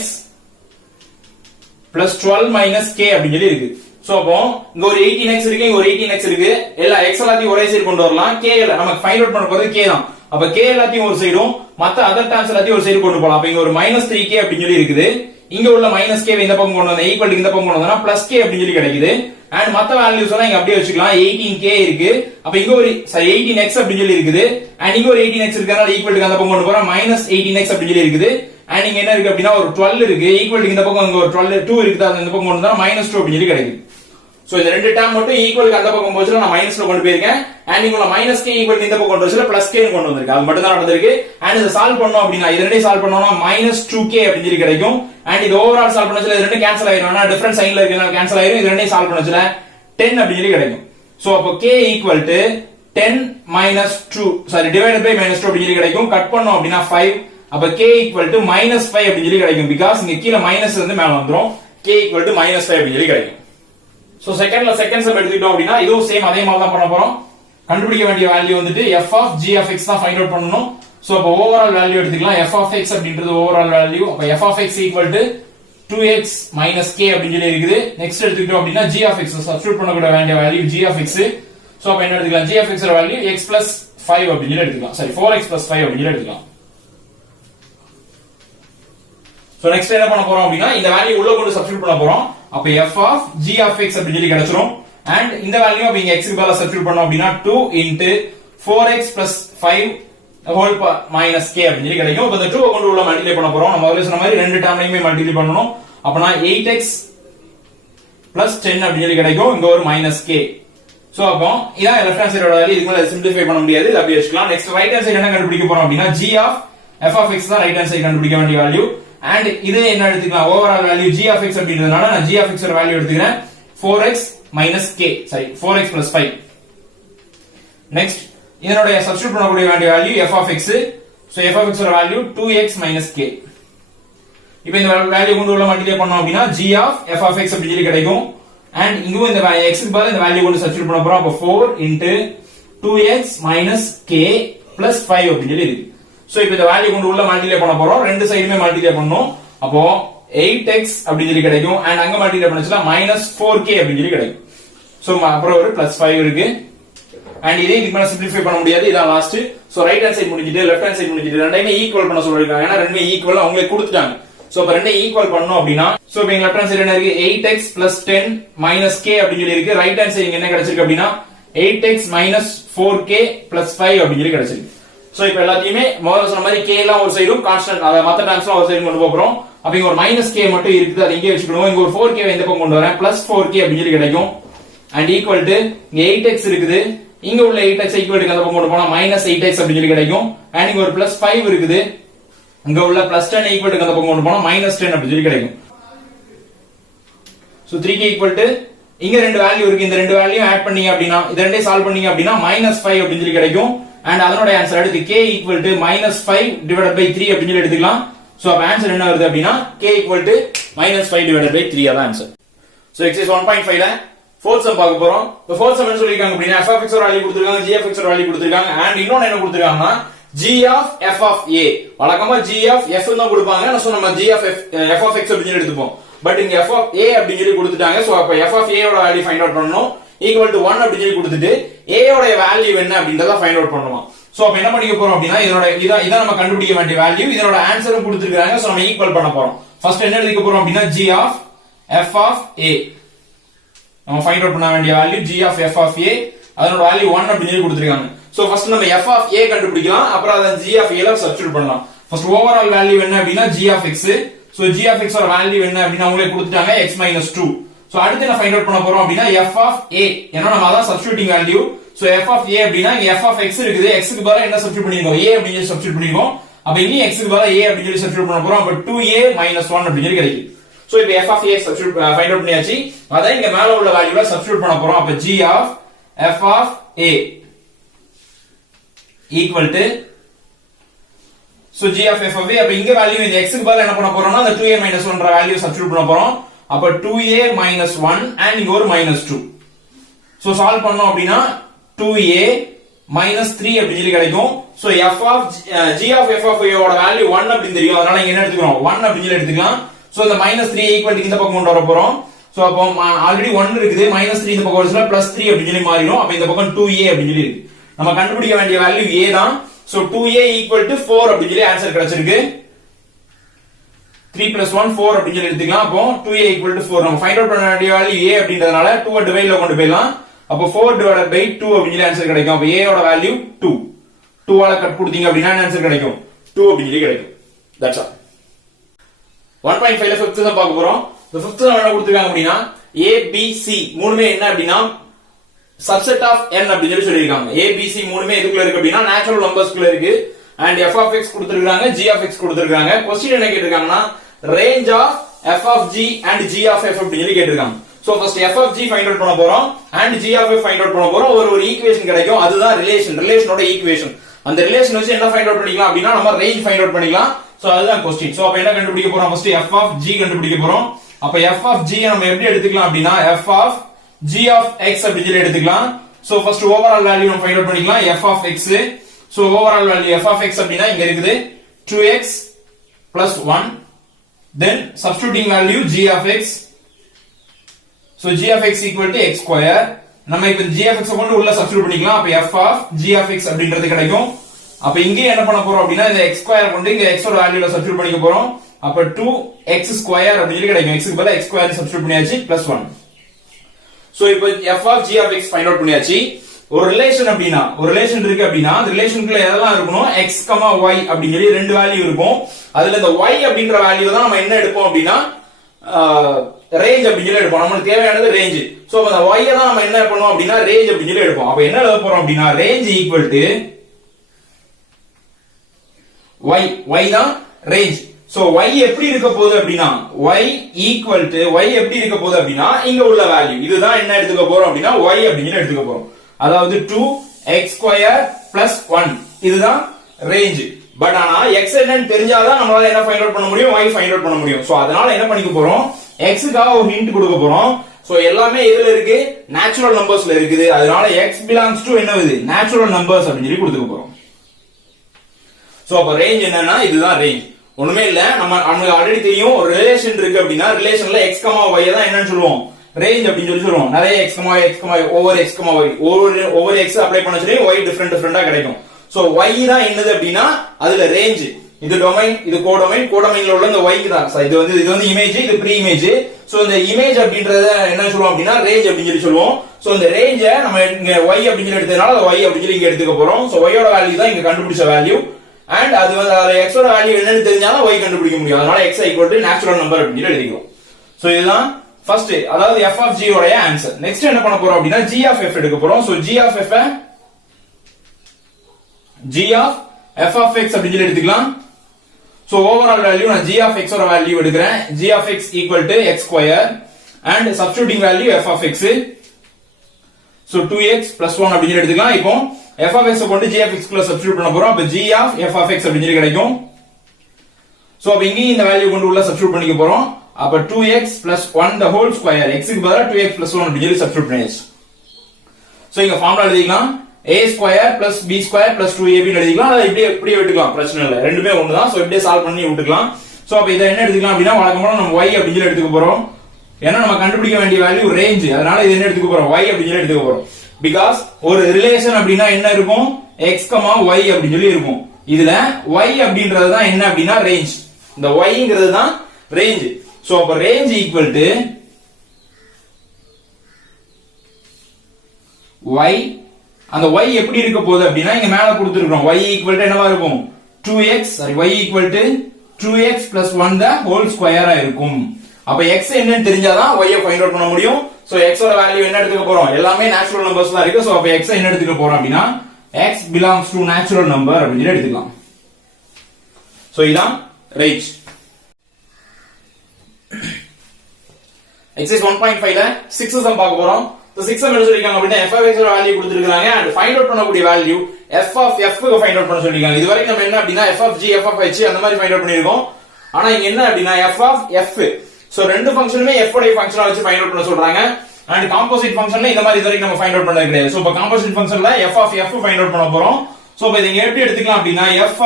plus 12 minus k அப்படின்னு சொல்லி இருக்கு. சோ அப்போ இங்க ஒரு 18x இருக்கு, இங்க ஒரு 18x இருக்கு. எல்லா x எல்லாத்தையும் ஒரே சைடு கொண்டு வரலாம். k நமக்கு ஃபைண்ட் அவுட் பண்ண போறது k தான். அப்ப k எல்லாத்தையும் ஒரு சைடும் மத்த அதர் டேர்ம்ஸ் எல்லாத்தையும் ஒரு சைடு கொண்டு போலாம். அப்ப இங்க ஒரு -3k அப்படின்னு சொல்லி இருக்குது. இங்க உள்ள -k இந்த பக்கம் கொண்டு வந்தா ஈக்குவல் இந்த பக்கம் கொண்டு வந்தா +k அப்படின்னு சொல்லி கிடைக்குது. and மத்த வேல்யூஸ் எல்லாம் இங்க அப்படியே வச்சுக்கலாம். 18k இருக்கு. அப்ப இங்க ஒரு 18x அப்படின்னு சொல்லி இருக்குது. and இங்க ஒரு 18x இருக்கறனால ஈக்குவல் அந்த பக்கம் கொண்டு போறோம். -18x அப்படின்னு சொல்லி இருக்குது. and இங்க என்ன இருக்கு அப்படின்னா ஒரு 12 இருக்கு. ஈக்குவல் இந்த பக்கம் இங்க ஒரு 2 இருக்குது. அது இந்த பக்கம் கொண்டு வந்தா -2 அப்படின்னு சொல்லி கிடைக்குது. சோ இந்த ரெண்டு டேர்ம் மட்டும் ஈக்குவலுக்கு அந்த பக்கம் போச்சுல நான் மைனஸ்ல கொண்டு போயிருக்கேன். and இங்க -k ஈக்குவல் இந்த பக்கம் கொண்டு வரதுல +k கொண்டு வந்திருக்கு. அது மட்டும் தான் நடந்திருக்கு. and இத சால்வ் பண்ணோம் அப்படினா இது ரெண்டையும் சால்வ் பண்ணோம்னா -2k அப்படின்னு சொல்லி கிடைக்கும். and இது ஓவரால் சால்வ் பண்ணதுல இது ரெண்டும் கேன்சல் ஆயிரும். டிஃபரண்ட் சைன்ல இருக்கனால கேன்சல் ஆயிரும். இது ரெண்டையும் சால்வ் பண்ணதுல 10 அப்படின்னு சொல்லி கிடைக்கும். சோ அப்போ k equal to 10 -2 divided by -2 அப்படின்னு சொல்லி கிடைக்கும். கட் பண்ணோம் அப்படினா 5. அப்ப k ஈக்குவல் டு -5 அப்படின்னு சொல்லி கிடைக்கும். பிகாஸ் இங்க கீழ மைனஸ் இருந்து மேல வந்துரும். k ஈக்குவல் டு -5 அப்படின்னு சொல்லி கிடைக்கும். சோ செகண்ட் சம் எடுத்துக்கிட்டோம் அப்படினா இதுவும் சேம் அதே மாதிரி தான் பண்ண போறோம். கண்டுபிடிக்க வேண்டிய வேல்யூ வந்துட்டு f of g of x தான் ஃபைண்ட் அவுட் பண்ணனும். சோ அப்ப ஓவரால் வேல்யூ எடுத்துக்கலாம். f of x அப்படின்றது ஓவரால் வேல்யூ. அப்ப f of x equal to 2x minus k அப்படின்னு சொல்லி இருக்குது. நெக்ஸ்ட் எடுத்துக்கிட்டோம் அப்படின்னா g of x சப்ஸ்டிட்யூட் பண்ண வேண்டிய value g of x. So அப்ப என்ன எடுத்துக்கலாம், g of x ஓட வேல்யூ x plus 5 அப்படின்னு சொல்லி எடுத்துக்கலாம். சரி 4x plus 5 அப்படின்னு சொல்லி எடுத்துக்கலாம். சோ நெக்ஸ்ட் என்ன பண்ண போறோம் அப்படின்னா இந்த வேல்யூ உள்ள கொண்டு சப்ஸ்டிட்யூட் பண்ண போறோம். அப்ப f of g of x அப்படின்னு சொல்லி கிடைச்சிரும். and இந்த வேல்யூ அப்ப இங்க x க்கு பதிலா சப்ஸ்டிட்யூட் பண்ணோம் அப்படின்னா 2 into 4x plus 5 whole minus k அப்படின்னு சொல்லி கிடைக்கும். இப்ப இந்த 2 கொண்டு உள்ள மல்டிப்ளை பண்ண போறோம். நம்ம முதல்ல சொன்ன மாதிரி ரெண்டு டேர்மையுமே மல்டிப்ளை பண்ணனும். அப்பனா 8x plus 10 அப்படின்னு சொல்லி கிடைக்கும். இங்க ஒரு minus k. சோ அப்போ இதான் லெஃப்ட் ஹேண்ட் சைடோட வேல்யூ. இதுக்கு மேல சிம்பிளிஃபை பண்ண முடியாது. இது அப்படியே வச்சுக்கலாம். நெக்ஸ்ட் ரைட் ஹேண்ட் சைடு என்ன கண்டுபிடிக்க போறோம் அப்படின்னா g of f of x தான் ரைட் ஹேண்ட் சைடு கண்டுபிடிக்க வேண்டிய வேல்யூ. and இது என்ன எடுத்துக்கலாம், overall value g of x அப்படின்றதுனால நான் g of x ஓட வேல்யூ எடுத்துக்கிறேன் 4x minus k. சரி 4x plus 5. நெக்ஸ்ட் இதனுடைய சப்ஸ்டிட்யூட் பண்ணக்கூடிய வேண்டிய value f of x. So f of x ஓட வேல்யூ 2x minus k. இப்போ இந்த வேல்யூ கொண்டு உள்ள மல்டிப்ளை பண்ணோம் அப்படின்னா g of f of x அப்படி சொல்லி கிடைக்கும். and இங்க இந்த x க்கு பதிலா இந்த வேல்யூ கொண்டு சப்ஸ்டிட்யூட் பண்ண போறோம். அப்ப 4 into 2x minus k plus 5 அப்படி சொல்லி இருக்கு. சோ இப்போ இந்த வேல்யூ கொண்டு உள்ள மல்டிப்ளை பண்ண போறோம். ரெண்டு சைடுமே மல்டிப்ளை பண்ணனும். அப்போ 8x அப்படி சொல்லி கிடைக்கும். and அங்க மல்டிப்ளை பண்ணச்சுனா -4k அப்படி சொல்லி கிடைக்கும். சோ அப்புறம் ஒரு +5 இருக்கு. and இதே இதுக்கு மேல சிம்பிளிஃபை பண்ண முடியாது. இதான் last. So right hand side முடிஞ்சிட்டு லெஃப்ட் ஹேண்ட் சைடு முடிஞ்சிட்டு ரெண்டையுமே ஈக்குவல் பண்ண சொல்லிருக்காங்க. ஏன்னா ரெண்டுமே ஈக்குவல் அவங்களே கொடுத்துட்டாங்க. சோ அப்ப ரெண்டையும் ஈக்குவல் பண்ணனும் அப்படினா சோ இப்போ லெஃப்ட் ஹேண்ட் சைடு என்ன இருக்கு, 8x plus 10 minus k அப்படி சொல்லி இருக்கு. ரைட் ஹேண்ட் சைடு என்ன கிடைச்சிருக்கு அப்படினா 8x minus 4k plus 5 அப்படி சொல்லி கிடைச்சிருக்கு. சோ இப்போ எல்லாத்தையுமே முதல்ல சொன்ன மாதிரி k எல்லாம் ஒரு சைடும் கான்ஸ்டன்ட் அத மத்த டேர்ம்ஸ்லாம் ஒரு சைடு கொண்டு போறோம். அப்ப இங்க ஒரு -k மட்டும் இருக்குது. அது இங்கே வச்சுக்கணும். இங்க ஒரு 4k இந்த பக்கம் கொண்டு வரேன். +4k அப்படி சொல்லி கிடைக்கும். and equal to இங்க 8x இருக்குது. இங்க உள்ள 8x equal to அந்த பக்கம் கொண்டு போனா -8x அப்படி சொல்லி கிடைக்கும். and இங்க ஒரு +5 இருக்குது. இங்க உள்ள +10 equal to அந்த பக்கம் கொண்டு போனா -10 அப்படி சொல்லி கிடைக்கும். சோ 3k equal to இங்க ரெண்டு வேல்யூ இருக்கு. இந்த ரெண்டு வேல்யூ ஆட் பண்ணீங்க அப்படினா இத ரெண்டையும் சால்வ் பண்ணீங்க அப்படினா -5 அப்படி சொல்லி கிடைக்கும். and அதனோட ஆன்சர் அடுத்து k equal to -5 divided by 3 அப்படி சொல்லி எடுத்துக்கலாம். சோ அப்ப ஆன்சர் என்ன வருது அப்படினா k equal to -5 divided by 3 அதான் ஆன்சர். சோ எக்ஸர்சைஸ் 1.5 ல ஃபோர்த் சம் பார்க்க போறோம். இந்த ஃபோர்த் சம் என்ன சொல்லிருக்காங்க அப்படினா f of x ஓட வேல்யூ கொடுத்திருக்காங்க, g of x ஓட வேல்யூ கொடுத்திருக்காங்க. and இன்னொன்னு என்ன கொடுத்திருக்காங்கன்னா g of f of a. வழக்கமா g of f தான் கொடுப்பாங்க. நான் சொன்ன g of f of x அப்படி எடுத்துப்போம். பட் இங்க f of a அப்படி சொல்லி கொடுத்துட்டாங்க. சோ அப்ப f of a ஓட வேல்யூ ஃபைண்ட் அவுட் பண்ணனும். equal to 1 அப்படி சொல்லி கொடுத்துட்டு a ஓட வேல்யூ என்ன அப்படின்றத ஃபைண்ட் அவுட் பண்ணனும். சோ அப்ப என்ன பண்ணிக்க போறோம் அப்படினா இத நம்ம கண்டுபிடிக்க வேண்டிய வேல்யூ. இதனோட ஆன்சரும் கொடுத்திருக்காங்க. சோ நம்ம ஈக்குவல் பண்ண போறோம். ஃபர்ஸ்ட் என்ன எழுதிக்க போறோம் அப்படினா g of f of a. நம்ம ஃபைண்ட் அவுட் பண்ண வேண்டிய value g of f of a. அதனோட வேல்யூ 1 அப்படி சொல்லி கொடுத்திருக்காங்க. சோ ஃபர்ஸ்ட் நம்ம f of a கண்டுபிடிக்கலாம். அப்புறம் அத g of a ல சப்ஸ்டிட்யூட் பண்ணலாம். ஃபர்ஸ்ட் ஓவரால் வேல்யூ என்ன அப்படினா g of x. So g of x ஓட வேல்யூ என்ன அப்படினா அவங்களே கொடுத்துட்டாங்க x - 2. சோ அடுத்து என்ன ஃபைண்ட் அவுட் பண்ண போறோம் அப்படினா f of a. ஏன்னா நம்ம அதான் substituting value. So f of a அப்படினா இங்க f of x இருக்குது. x க்கு பதிலா என்ன சப்ஸ்டிட்யூட் பண்ணிருக்கோம், a அப்படி சொல்லி சப்ஸ்டிட்யூட் பண்ணிருக்கோம். அப்ப இங்க x க்கு பதிலா a அப்படி சொல்லி சப்ஸ்டிட்யூட் பண்ண போறோம். அப்ப 2a - 1 அப்படி சொல்லி கிடைக்கும். சோ இப்போ f of a substitute find out பண்ணியாச்சு. அத இங்க மேல உள்ள வேல்யூல சப்ஸ்டிட்யூட் பண்ண போறோம். அப்ப g of f of a equal to so g of f of a. அப்ப இங்க வேல்யூ இந்த x க்கு பதிலா என்ன பண்ண போறோம்னா அந்த 2a - 1ன்ற வேல்யூ சப்ஸ்டிட்யூட் பண்ண போறோம். அப்ப 2a - 1 and இங்க ஒரு -2. சோ சால்வ் பண்ணோம் அப்படினா 2a - 3 அப்படி சொல்லி கிடைக்கும். So f of g of f of a ஓட வேல்யூ 1 அப்படி தெரியும். அதனால இங்க என்ன எடுத்துக்கிறோம், 1 அப்படி சொல்லி எடுத்துக்கலாம். சோ இந்த -3 ஈக்குவல் டு இந்த பக்கம் கொண்டு வர போறோம். சோ அப்போ ஆல்ரெடி 1 இருக்குது. -3 இந்த பக்கம் வருதுனா +3 அப்படி சொல்லி மாறிடும். அப்ப இந்த பக்கம் 2a அப்படி சொல்லி இருக்கு. நம்ம கண்டுபிடிக்க வேண்டிய வேல்யூ a தான். சோ 2a = 4 அப்படி சொல்லி ஆன்சர் கிடைச்சிருக்கு. 3 + 1 4 அப்படி சொல்லி எடுத்துக்கலாம். அப்போ 2a = 4. நம்ம ஃபைண்ட் அவுட் பண்ண வேண்டிய வேல்யூ a அப்படின்றதனால 2 டிவைட்ல கொண்டு போய்லாம். அப்போ 4 / 2 அப்படி சொல்லி ஆன்சர் கிடைக்கும். அப்ப a ஓட வேல்யூ 2. 2 ஆல கட் கொடுத்தீங்க அப்படினா ஆன்சர் கிடைக்கும் 2 அப்படி சொல்லி கிடைக்கும். That's all. 1.5 ல 5th தான் பார்க்க போறோம். இந்த 5th தான் என்ன கொடுத்திருக்காங்க அப்படினா a b c மூணுமே என்ன அப்படினா subset of n அப்படி சொல்லிருக்காங்க. a b c மூணுமே எதுக்குள்ள இருக்கு அப்படினா நேச்சுரல் நம்பர்ஸ்க்குள்ள இருக்கு. and f of x கொடுத்திருக்காங்க, g of x கொடுத்திருக்காங்க. क्वेश्चन என்ன கேட்டிருக்காங்கன்னா range of f of g and g of f அப்படி சொல்லி கேட்டிருக்காங்க. So first f of g find out பண்ண போறோம் and g of f find out பண்ண போறோம். ஒரு ஈக்குவேஷன் கிடைக்கும். அதுதான் ரிலேஷனோட ஈக்குவேஷன். அந்த ரிலேஷன் வச்சு என்ன ஃபைண்ட் அவுட் பண்ணிக்கலாம் அப்படினா நம்ம ரேஞ்ச் ஃபைண்ட் அவுட் பண்ணிக்கலாம். சோ அதுதான் क्वेश्चन. சோ அப்ப என்ன கண்டுபிடிக்க போறோம், ஃபர்ஸ்ட் f of g கண்டுபிடிக்க போறோம். அப்ப f of g நம்ம எப்படி எடுத்துக்கலாம் அப்படினா f of g of x அப்படி சொல்லி எடுத்துக்கலாம். சோ ஃபர்ஸ்ட் ஓவரால் வேல்யூ நம்ம ஃபைண்ட் அவுட் பண்ணிக்கலாம் f of x. So overall value f of x அப்படினா இங்க இருக்குது 2x plus 1, then substituting value g of x. so g of x equal to x square. நம்ம இப்ப g of x கொண்டு உள்ள substitute பண்ணிக்கலாம். அப்ப f of g of x அப்படின்றது கிடைக்கும். அப்ப இங்க என்ன பண்ண போறோம் அப்படினா இந்த x square கொண்டு இங்க x ஓட வேல்யூல சப்ஸ்டிட்யூட் பண்ணிக்க போறோம். அப்ப 2x square அப்படி கிடைக்கும். x க்கு பதிலா x square சப்ஸ்டிட்யூட் பண்ணியாச்சு plus 1. சோ இப்போ f of g of x find out பண்ணியாச்சு. ஒரு ரிலேஷன் அப்படினா ஒரு ரிலேஷன் இருக்கு அப்படினா அந்த ரிலேஷனுக்குள்ள எதெல்லாம் இருக்கணும் x, y அப்படி சொல்லி ரெண்டு வேல்யூ இருக்கும். அதுல இந்த y அப்படிங்கற வேல்யூ தான் நம்ம என்ன எடுப்போம் அப்படினா ரேஞ்ச் அப்படி சொல்லி எடுப்போம். நமக்கு தேவையானது ரேஞ்ச். சோ அந்த y தான் நம்ம என்ன பண்ணுவோம் அப்படினா ரேஞ்ச் அப்படி சொல்லி எடுப்போம். அப்ப என்ன எழுத போறோம் அப்படினா ரேஞ்ச் ஈக்குவல் டு y தான் ரேஞ்ச். சோ y எப்படி இருக்க போகுது அப்படினா y ஈக்குவல் டு y எப்படி இருக்க போகுது அப்படினா இங்க உள்ள வேல்யூ இதுதான் என்ன எடுத்துக்க போறோம் அப்படினா y அப்படிங்கற எடுத்துக்க போறோம். அதாவது 2x square plus 1 இதுதான் ரேஞ்ச். பட் ஆனா x என்னன்னு தெரிஞ்சாதான் நம்மளால என்ன ஃபைண்ட் அவுட் பண்ண முடியும், y ஃபைண்ட் அவுட் பண்ண முடியும். சோ அதனால என்ன பண்ணிக்க போறோம், x க்காக ஒரு ஹிண்ட் கொடுக்க போறோம். சோ எல்லாமே எதுல இருக்கு, நேச்சுரல் நம்பர்ஸ்ல இருக்குது. அதனால x belongs to என்னது, நேச்சுரல் நம்பர்ஸ் அப்படி சொல்லி கொடுத்துக்க போறோம். சோ அப்ப ரேஞ்ச் என்னன்னா இதுதான் ரேஞ்ச். ஒண்ணுமே இல்ல, நமக்கு ஆல்ரெடி தெரியும் ஒரு ரிலேஷன் இருக்கு அப்படின்னா ரிலேஷன்ல x, y தான் என்னன்னு சொல்லுவோம், ரேஞ்ச் அப்படின்னு சொல்லி சொல்லுவோம். நிறைய x, y over x, y ஒவ்வொரு x அப்ளை பண்ண சொல்லி y டிஃபரெண்டா கிடைக்கும். சோ y தான் என்னது அப்படின்னா அதுல ரேஞ்ச். இது டொமைன், இது கோடொமைன், கோடொமைன்ல உள்ள இந்த y தான். இது வந்து இமேஜ், இது ப்ரீ இமேஜ். சோ இந்த இமேஜ் அப்படின்றத என்ன சொல்லுவோம் அப்படின்னா ரேஞ்ச் அப்படின்னு சொல்லி சொல்லுவோம். சோ இந்த ரேஞ்ச நம்ம இங்க y அப்படின்னு சொல்லி எடுத்ததுனால y அப்படின்னு சொல்லி இங்க எடுத்துக்க போறோம். சோ y ஓட வேல்யூ தான் இங்க கண்டுபிடிச்ச வேல்யூ. அண்ட் அது வந்து x ஓட வேல்யூ என்னன்னு தெரிஞ்சாலும் y கண்டுபிடிக்க முடியும். அதனால x equal to natural number அப்படின்னு சொல்லி எழுதிக்கிறோம். சோ இதுதான் ஃபர்ஸ்ட், அதாவது f of g உடைய ஆன்சர். நெக்ஸ்ட் என்ன பண்ண போறோம் அப்படின்னா g of f எடுக்க போறோம். சோ g of f அப்படி சொல்லி எடுத்துக்கலாம். சோ ஓவரால் வேல்யூ நான் g of x ஓட வேல்யூ எடுக்கிறேன். g of x equal to x square and substituting value f of x. So 2x plus 1 அப்படி சொல்லி எடுத்துக்கலாம். இப்போ f of x கொண்டு g of x குள்ள சப்ஸ்டிட்யூட் பண்ண போறோம். அப்ப g of f of x அப்படி சொல்லி கிடைக்கும். சோ அப்ப இங்க இந்த வேல்யூ கொண்டு உள்ள சப்ஸ்டிட்யூட் பண்ணிக்க போறோம். அப்ப 2x plus 1 the whole square, x க்கு பதிலா 2x plus 1 அப்படி சொல்லி சப்ஸ்டிட்யூட் பண்ணியாச்சு. சோ இங்க ஃபார்முலா எழுதிக்கலாம், a square plus b square plus 2ab எழுதிக்கலாம். அதை இப்படியே விட்டுக்கலாம், பிரச்சனை இல்லை, ரெண்டுமே ஒண்ணுதான். சோ இப்படியே சால்வ் பண்ணி விட்டுக்கலாம். சோ அப்ப இத என்ன எடுத்துக்கலாம் அப்படின்னா வழக்கமா நம்ம y அப்படி சொல்லி எடுத்துக்க போறோம். ஏன்னா நம்ம கண்டுபிடிக்க வேண்டிய வேல்யூ ரேஞ்ச், அதனால இது என்ன எடுத்துக்க போறோம், y அப்படி சொல்லி எடுத்துக்க போறோம். பிகாஸ் ஒரு ரிலேஷன் அப்படின்னா என்ன இருக்கும், x, y அப்படி சொல்லி இருக்கும். இதுல y அப்படின்றது தான் என்ன அப்படின்னா ரேஞ்ச். இந்த yங்கிறது தான் ரேஞ்ச். சோ அப்ப ரேஞ்ச் ஈக்குவல் டு y. அந்த y எப்படி இருக்க போகுது அப்படின்னா இங்க மேல கொடுத்திருக்கோம், y ஈக்குவல் டு என்னவா இருக்கும், 2x, y equal to 2x plus 1 the whole square ஆ இருக்கும். அப்ப x என்னன்னு தெரிஞ்சாதான் y ஐ ஃபைண்ட் அவுட் பண்ண முடியும். சோ x ஓட வேல்யூ என்ன எடுத்துக்க போறோம், எல்லாமே நேச்சுரல் நம்பர்ஸ் தான் இருக்கு. சோ அப்ப x என்ன எடுத்துக்க போறோம் அப்படின்னா x belongs to natural number அப்படின்னு எடுத்துக்கலாம். சோ இதான் ரேஞ்ச். எக்ஸசைஸ் 1.5ல 6 சம் பார்க்க போறோம். சோ 6 சம் என்ன சொல்லிருக்காங்க அப்படினா f of x ஓட வேல்யூ கொடுத்திருக்காங்க and ஃபைண்ட் அவுட் பண்ணக்கூடிய வேல்யூ f of f க்கு ஃபைண்ட் அவுட் பண்ண சொல்லிருக்காங்க. இதுவரைக்கும் நம்ம என்ன அப்படினா f of g, f of h அந்த மாதிரி ஃபைண்ட் அவுட் பண்ணிருக்கோம். ஆனா இங்க என்ன அப்படினா f of f. சோ ரெண்டு ஃபங்க்ஷனுமே f உடைய ஃபங்க்ஷனா வச்சு ஃபைண்ட் அவுட் பண்ண சொல்றாங்க. and காம்போசிட் ஃபங்க்ஷன்ல இந்த மாதிரி இதுவரைக்கும் நம்ம ஃபைண்ட் அவுட் பண்ணது கிடையாது. சோ இப்ப காம்போசிட் ஃபங்க்ஷன்ல f of f find out பண்ண போறோம். சோ இப்ப இத எப்படி எடுத்துக்கலாம் அப்படினா f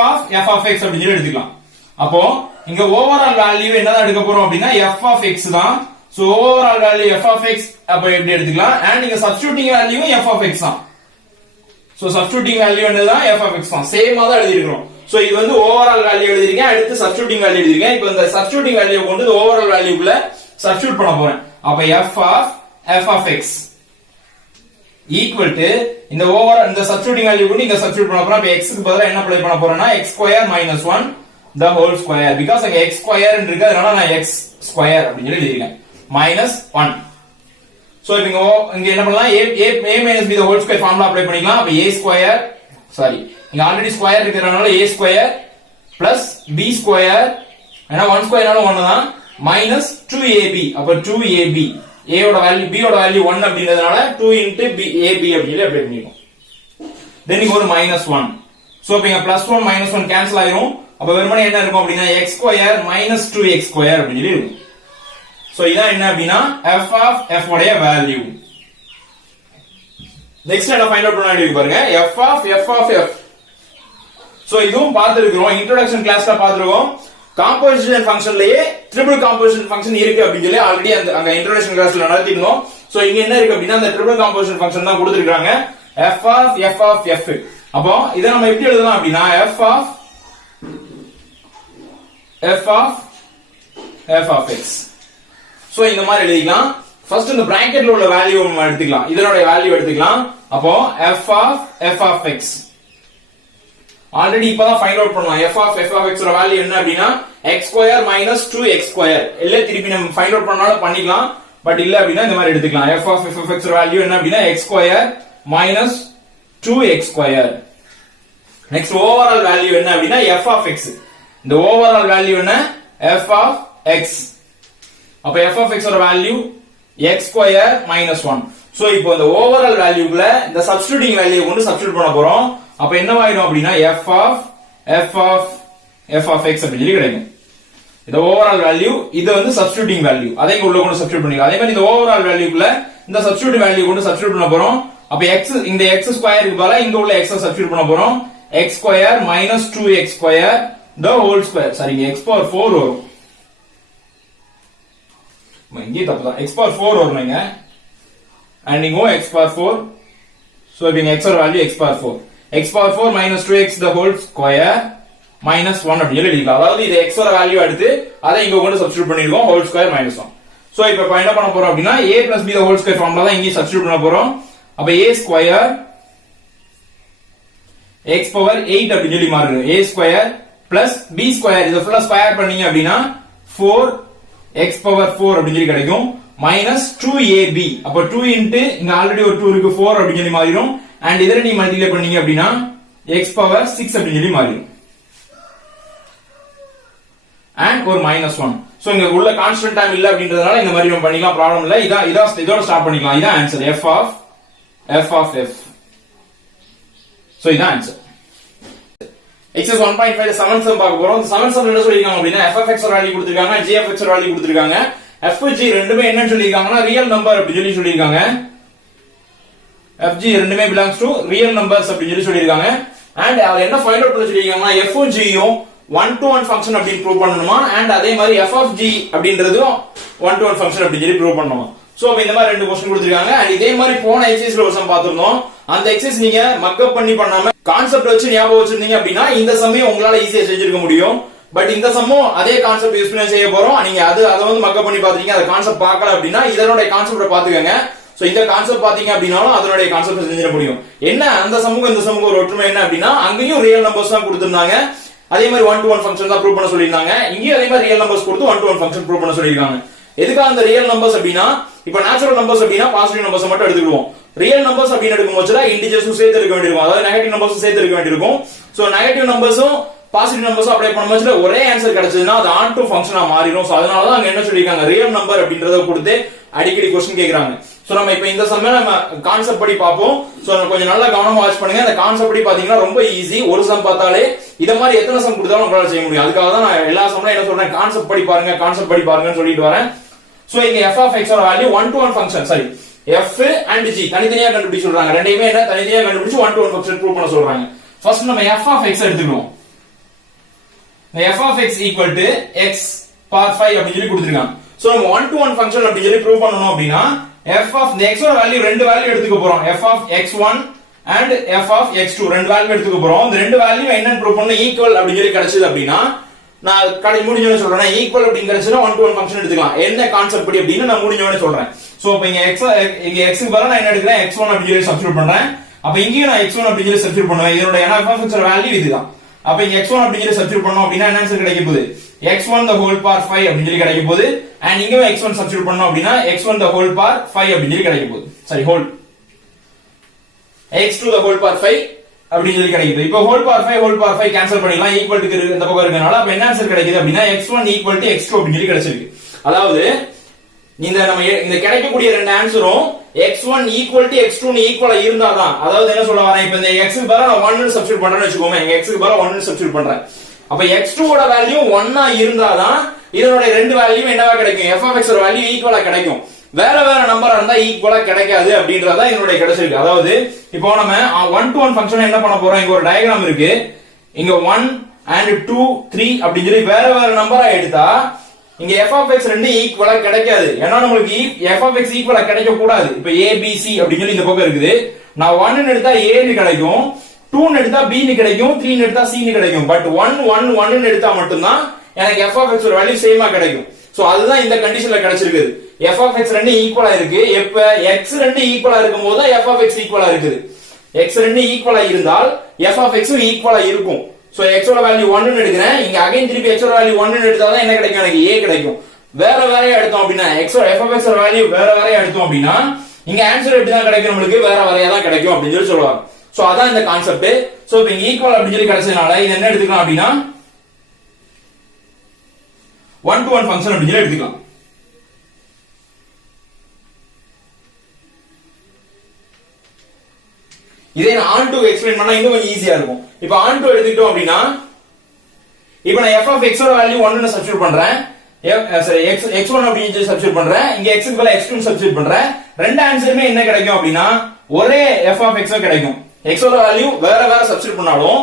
of x அப்படி சொல்லி எடுத்துக்கலாம். அப்போ இங்க ஓவரால் வேல்யூ என்னதான் எடுக்க போறோம் அப்படினா f of x தான். So overall value f of x அப்ப எப்படி எடுத்துக்கலாம். and இங்க substituting value f of x தான். சோ சப்ஸ்டிட்யூட்டிங் வேல்யூ என்னதான் f of x தான், சேமா தான் எழுதி இருக்கோம். சோ இது வந்து ஓவரால் வேல்யூ எழுதிருக்கேன், அடுத்து சப்ஸ்டிட்யூட்டிங் வேல்யூ எழுதிருக்கேன். இப்போ இந்த சப்ஸ்டிட்யூட்டிங் வேல்யூ கொண்டு ஓவரால் வேல்யூக்குள்ள சப்ஸ்டிட்யூட் பண்ண போறேன். அப்ப f of x equal to இந்த ஓவரால் இந்த சப்ஸ்டிட்யூட்டிங் வேல்யூ கொண்டு இங்க சப்ஸ்டிட்யூட் பண்ண போறோம். அப்ப x க்கு பதிலா என்ன அப்ளை பண்ண போறேன்னா x square minus 1 the whole square, because அங்க x square ன்னு இருக்கு, அதனால நான் x square அப்படி சொல்லி எழுதிருக்கேன் minus 1. சோ இப்போ இங்க என்ன பண்ணலாம், a minus b the whole square formula apply பண்ணிக்கலாம். அப்ப a square, சாரி இங்க ஆல்ரெடி ஸ்கொயர் இருக்கிறதுனால a square plus b square, ஏன்னா 1 ஸ்கொயர்னால 1 தான், minus 2ab. அப்ப 2ab, a ஓட வேல்யூ b ஓட வேல்யூ 1 அப்படின்றதுனால 2 into ab அப்படி சொல்லி அப்ளை பண்ணிருக்கோம். தென் இங்க ஒரு minus 1. சோ இப்போ இங்க plus 1 minus 1 கேன்சல் ஆயிரும். அப்ப வெறுமனே என்ன இருக்கும் அப்படினா x square minus 2x square அப்படி சொல்லி இருக்கும். சோ இதான் என்ன அப்படினா f of f உடைய வேல்யூ. நெக்ஸ்ட் என்ன ஃபைண்ட் அவுட் பண்ண வேண்டியது பாருங்க, f(f)(f). சோ இதுவும் பார்த்திருக்கிறோம், இன்ட்ரோடக்ஷன் கிளாஸ்ல பார்த்திருக்கோம். காம்போசிஷன் ஃபங்க்ஷன்லயே ட்ரிபிள் காம்போசிஷன் ஃபங்க்ஷன் இருக்கு அப்படின்னு சொல்லி ஆல்ரெடி அங்க இன்ட்ரோடக்ஷன் கிளாஸ்ல நடத்திருந்தோம். சோ இங்க என்ன இருக்கு அப்படின்னா அந்த ட்ரிபிள் காம்போசிஷன் ஃபங்க்ஷன் தான் கொடுத்திருக்காங்க, f(f)(f). அப்போ இத நம்ம எப்படி எழுதலாம் அப்படின்னா f(f)(f)(x). சோ இந்த மாதிரி எழுதிக்கலாம். ஃபர்ஸ்ட் இந்த பிராக்கெட்ல உள்ள வேல்யூ நம்ம எடுத்துக்கலாம், இதனோட வேல்யூ எடுத்துக்கலாம். அப்போ f(f)(x). ஆல்ரெடி இப்பதான் ஃபைண்ட் அவுட் பண்ணலாம். f(f)(x) ஓட வேல்யூ என்ன அப்படின்னா x² - 2x². இல்ல திருப்பி நம்ம ஃபைண்ட் அவுட் பண்ணாலும் பண்ணிக்கலாம், பட் இல்ல அப்படின்னா இந்த மாதிரி எடுத்துக்கலாம். f(f)(x) ஓட வேல்யூ என்ன அப்படின்னா x² - 2x². Next overall value என்ன அப்படின்னா f(x). இந்த ஓவரால் வேல்யூ என்ன f(x). அப்ப f(x) ஓட வேல்யூ x² - 1. சோ இப்போ இந்த ஓவரால் வேல்யூக்குள்ள இந்த சப்ஸ்டிட்யூட்டிங் வேல்யூ கொண்டு சப்ஸ்டிட்யூட் பண்ண போறோம். அப்ப என்னவாயிடும் அப்படின்னா f(f)(x) அப்படி சொல்லி கிடைக்கும். இந்த ஓவரால் வேல்யூ இது வந்து சப்ஸ்டிட்யூட்டிங் வேல்யூ, அதை உள்ள கொண்டு சப்ஸ்டிட்யூட் பண்ணிக்கலாம். அதே மாதிரி இந்த ஓவரால் வேல்யூக்குள்ள இந்த சப்ஸ்டிட்யூட் வேல்யூ கொண்டு சப்ஸ்டிட்யூட் பண்ண போறோம். அப்ப x இந்த x² க்கு பதிலா இங்க உள்ள x சப்ஸ்டிட்யூட் பண்ண போறோம். x² - 2x² the whole square. Sorry இங்க x⁴ வரும், இங்கே தப்புதான், x⁴ வரும் இங்க, and இங்க x⁴. சோ இங்க x ஓட value x⁴. x⁴ - 2x the whole square - 1 அப்படி எழுதிக்கலாம். அதாவது இது x ஓட வேல்யூ எடுத்து அதை இங்க கொண்டு சப்ஸ்டிட்யூட் பண்ணிருக்கோம், whole square - 1. சோ இப்போ என்ன பண்ண போறோம் அப்படின்னா a + b the whole square formula தான் இங்க சப்ஸ்டிட்யூட் பண்ண போறோம். அப்ப a² x⁴ அப்படி சொல்லி மாறுது. a² + b² இத ஃபுல்லா ஸ்கொயர் பண்ணீங்க அப்படின்னா 4x⁴ அப்படி சொல்லி கிடைக்கும், -2ab. அப்ப 2 இன்டு இங்க ஆல்ரெடி ஒரு 2 இருக்கு, 4 அப்படி சொல்லி மாறிடும். அண்ட் இதர நீ மல்டிப்ளை பண்ணீங்க அப்படின்னா x⁴ அப்படி சொல்லி மாறிடும். அண்ட் ஒரு -1. சோ இங்க உள்ள கான்ஸ்டன்ட் டைம் இல்ல அப்படின்றதுனால இந்த மாதிரி நம்ம பண்ணிக்கலாம், ப்ராப்ளம் இல்ல. இதோட ஸ்டார்ட் பண்ணிக்கலாம். இதான் ஆன்சர் f(f)(f). சோ இதான் ஆன்சர். எக்ஸஸ் 1.5 செவன்த் சம் பார்க்க போறோம். செவன்த் சம் என்ன சொல்லிருக்காங்க அப்படின்னா f(f)(x) ஓட வேல்யூ கொடுத்திருக்காங்க, g(f)(x) ஓட வேல்யூ கொடுத்திருக்காங்க. f g ரெண்டுமே என்னன்னு சொல்லிருக்காங்கன்னா ரியல் நம்பர் அப்படி சொல்லி சொல்லிருக்காங்க. f g ரெண்டுமே belongs to real numbers அப்படி சொல்லி சொல்லிருக்காங்க. அண்ட் அவர் என்ன ஃபைண்ட் அவுட் பண்ண சொல்லிருக்காங்கன்னா f உம் g யும் 1-to-1 ஃபங்க்ஷன் அப்படி ப்ரூவ் பண்ணனுமா, அண்ட் அதே மாதிரி f of g அப்படின்றதும் 1-to-1 ஃபங்க்ஷன் அப்படி சொல்லி ப்ரூவ் பண்ணனுமா. சோ இந்த மாதிரி ரெண்டு क्वेश्चन கொடுத்திருக்காங்க. அண்ட் இதே மாதிரி போன எக்ஸர்சைஸ்ல ஒரு சம் பார்த்திருந்தோம். அந்த எக்ஸர்சைஸ் நீங்க மக்கப் பண்ணாம கான்செப்ட் வச்சு ஞாபகம் வச்சிருந்தீங்க அப்படின்னா இந்த சம்மையும் உங்களால ஈஸியா செஞ்சிருக்க முடியும். பட் இந்த சம்மும் அதே கான்செப்ட் யூஸ் பண்ணி செய்ய போறோம். நீங்க அதை வந்து மக்கப் பண்ணி பாத்தீங்க, அந்த கான்செப்ட் பார்க்கல அப்படின்னா இதனுடைய கான்செப்ட பாத்துக்கங்க. சோ இந்த கான்செப்ட் பாத்தீங்க அப்படினாலும் அதனுடைய கான்செப்ட் செஞ்சிட முடியும். என்ன அந்த சமூகம் இந்த சமூகம் ஒரு ஒற்றுமை என்ன அப்படின்னா அங்கேயும் ரியல் நம்பர்ஸ் தான் கொடுத்திருந்தாங்க, அதே மாதிரி 1-to-1 ஃபங்க்ஷன் தான் ப்ரூவ் பண்ண சொல்லிருந்தாங்க. இங்கேயும் அதே மாதிரி ரியல் நம்பர்ஸ் கொடுத்து 1-to-1 ஃபங்க்ஷன் ப்ரூவ் பண்ண சொல்லிருக்காங்க. எதுக்காக அந்த ரியல் நம்பர்ஸ் அப்படின்னா இப்ப நேச்சுரல் நம்பர்ஸ் அப்படின்னா பாசிட்டிவ் நம்பர்ஸ் மட்டும் எடுத்துக்குவோம். ரியல் நம்பர்ஸ் அப்படின்னு எடுக்கும்போது இன்டிஜர்ஸும் சேர்த்து எடுக்க வேண்டியிருக்கும், அதாவது நெகட்டிவ் நம்பர்ஸும் சேர்த்து எடுக்க வேண்டியிருக்கும். சோ நெகட்டிவ் நம்பர்ஸும் பாசிட்டிவ் நம்பர்ஸும் அப்ளை பண்ணும்போது ஒரே ஆன்சர் கிடைச்சதுன்னா அது ஆன் டு ஃபங்க்ஷனா மாறிடும். சோ அதனால தான் அங்க என்ன சொல்லிருக்காங்க, ரியல் நம்பர் அப்படின்றத கொடுத்து அடிக்கடி क्वेश्चन கேக்குறாங்க. சோ நம்ம இப்ப இந்த சம்ல நம்ம கான்செப்ட் படி பாப்போம். சோ கொஞ்சம் நல்லா கவனமா வாட்ச் பண்ணுங்க. அந்த கான்செப்ட் படி பாத்தீங்கன்னா ரொம்ப ஈஸி. ஒரு சம் பார்த்தாலே இத மாதிரி எத்தனை சம் கொடுத்தாலும் உங்களால செய்ய முடியும். அதுக்காக தான் நான் எல்லா சம்ல என்ன சொல்றேன், கான்செப்ட் படி பாருங்க, கான்செப்ட் படி பாருங்கன்னு சொல்லிட்டு வரேன். சோ இங்க f(x) ஓட value 1-to-1 function, sorry f and g தனித்தனியா கண்டுபிடிச்சு சொல்றாங்க. ரெண்டையுமே என்ன தனித்தனியா கண்டுபிடிச்சு 1-to-1 ஃபங்க்ஷன் ப்ரூவ் பண்ண சொல்றாங்க. ஃபர்ஸ்ட் நம்ம f(x) எடுத்துக்குவோம். f(x) = x⁴ அப்படி சொல்லி கொடுத்திருக்காங்க. சோ நம்ம 1-to-1 ஃபங்க்ஷன் அப்படி சொல்லி ப்ரூவ் பண்ணனும் அப்படினா f of the x ஓட வேல்யூ ரெண்டு வேல்யூ எடுத்துக்க போறோம். f of x1 and f of x2 ரெண்டு வேல்யூ எடுத்துக்க போறோம். இந்த ரெண்டு வேல்யூ என்னன்னு ப்ரூவ் பண்ணனும், ஈக்குவல் அப்படி சொல்லி கிடைச்சது அப்படினா நான் கடை முடிஞ்சோனே சொல்றேன், ஈக்குவல் அப்படி கிடைச்சனா 1-to-1 ஃபங்க்ஷன் எடுத்துக்கலாம். என்ன கான்செப்ட் படி அப்படினா நான் முடிஞ்சோனே சொல்றேன். சோ இப்போ இங்க x க்கு பதிலா நான் என்ன எடுக்கிறேன், x1 அப்படி சொல்லி சப்ஸ்டிட்யூட் பண்றேன். அப்ப இங்கேயும் நான் x1 அப்படி சொல்லி சப்ஸ்டிட்யூட் பண்ணுவேன். இதோட f(x) ஓட வேல்யூ இதுதான். அப்ப இங்க x1 அப்படி சொல்லி சப்ஸ்டிட்யூட் பண்ணோம் அப்படினா என்ன ஆன்சர் கிடைக்க போகுது, x1 the whole power 5 அப்படி சொல்லி கிடைக்க போகுது. and இங்க x1 சப்ஸ்டிட்யூட் பண்ணோம் அப்படினா x1 the whole power 5 அப்படி சொல்லி கிடைக்க போகுது. Sorry whole x2 the whole power 5 அப்படி சொல்லி கிடைக்குது. இப்போ whole power 5 கேன்சல் பண்ணிடலாம், ஈக்குவல் டு இந்த பக்கம் இருக்கனால அப்ப என்ன ஆன்சர் கிடைக்குது அப்படினா x1 = x2 அப்படி சொல்லி கிடைச்சிருக்கு. அதாவது நம்ம இந்த கிடைக்கக்கூடிய ரெண்டு ஆன்சரும் x1 = x2 ன்னு ஈக்குவலா இருந்தாதான், அதாவது என்ன சொல்ல வரேன், இப்போ இந்த x க்கு பதிலா நான் 1 ன்னு சப்ஸ்டிட்யூட் பண்றேன்னு வெச்சுக்கோங்க, இங்க x க்கு பதிலா 1 ன்னு சப்ஸ்டிட்யூட் பண்றேன். அப்ப x2 ஓட வேல்யூ 1 இருந்தாதான் இதனோட ரெண்டு வேல்யூ என்னவா கிடைக்கும், f(x) ஓட வேல்யூ ஈக்குவலா கிடைக்கும். வேற வேற நம்பரா இருந்தா ஈக்குவலா கிடைக்காது அப்படின்றதா என்னுடைய கிடைச்சிருக்கு. அதாவது இப்போ நம்ம 1 to 1 ஃபங்க்ஷன் என்ன பண்ண போறோம், இங்க ஒரு டயகிராம் இருக்கு, இங்க 1 and 2 3 அப்படின்னு சொல்லி வேற வேற நம்பரா எடுத்தா இங்க f of x ரெண்டு ஈக்குவலா கிடைக்காது. ஏன்னா நம்மளுக்கு f of x ஈக்குவலா கிடைக்க கூடாது. இப்போ a b c அப்படின்னு சொல்லி இந்த பக்கம் இருக்குது. நான் 1 ன்னு எடுத்தா a ன்னு கிடைக்கும், 2 ன்னு எடுத்தா b ன்னு கிடைக்கும், 3 ன்னு எடுத்தா c ன்னு கிடைக்கும். பட் 1 1 1 ன்னு எடுத்தா மட்டும்தான் எனக்கு f of x ஒரு வேல்யூ சேமா கிடைக்கும். சோ அதுதான் இந்த கண்டிஷன்ல கிடைச்சிருக்கு. f of x ரெண்டு ஈக்குவலா இருக்கு. எப்ப x ரெண்டு ஈக்குவலா இருக்கும்போது தான் f of x ஈக்குவலா இருக்குது. x ரெண்டு ஈக்குவலா இருந்தால் f of x ஈக்குவலா இருக்கும். சோ x ஓட வேல்யூ 1 ன்னு எடுக்கிறேன், இங்க அகைன் திருப்பி x ஓட வேல்யூ 1 ன்னு எடுத்தா தான் என்ன கிடைக்கும், எனக்கு a கிடைக்கும். வேற வேறையா எடுத்தோம் அப்படின்னா f of x ஓட வேல்யூ வேற வேறையா எடுத்தோம் அப்படின்னா இங்க ஆன்சர் எப்படி தான் கிடைக்கும், நம்மளுக்கு வேற வேறையா தான் கிடைக்கும் அப்படின்னு சொல்லி சொல்லுவாங்க. சோ அதான் இந்த கான்செப்ட். சோ இப்போ இங்க ஈக்குவல் அப்படின்னு சொல்லி கிடைச்சதுனால இது என்ன எடுத்துக்கலாம் அப்படின்னா 1 to 1 ஃபங்க்ஷன் அப்படின்னு சொல்லி எடுத்துக்கலாம். இதே நான் on to எக்ஸ்பிளைன் பண்ணா இன்னும் கொஞ்சம் ஈஸியா இருக்கும். இப்போ on to எடுத்துக்கிட்டோம் அப்படின்னா இப்போ நான் f of x ஓட வேல்யூ 1 ன்னு சப்ஸ்டிட்யூட் பண்றேன், சரி x1 அப்படின்னு சொல்லி சப்ஸ்டிட்யூட் பண்றேன், இங்க x க்கு பதிலா x2 ன்னு சப்ஸ்டிட்யூட் பண்றேன். ரெண்டு ஆன்சருமே என்ன கிடைக்கும் அப்படின்னா ஒரே f of x கிடைக்கும். x ஓட வேல்யூ வேற வேற சப்ஸ்டிட்யூட் பண்ணாலும்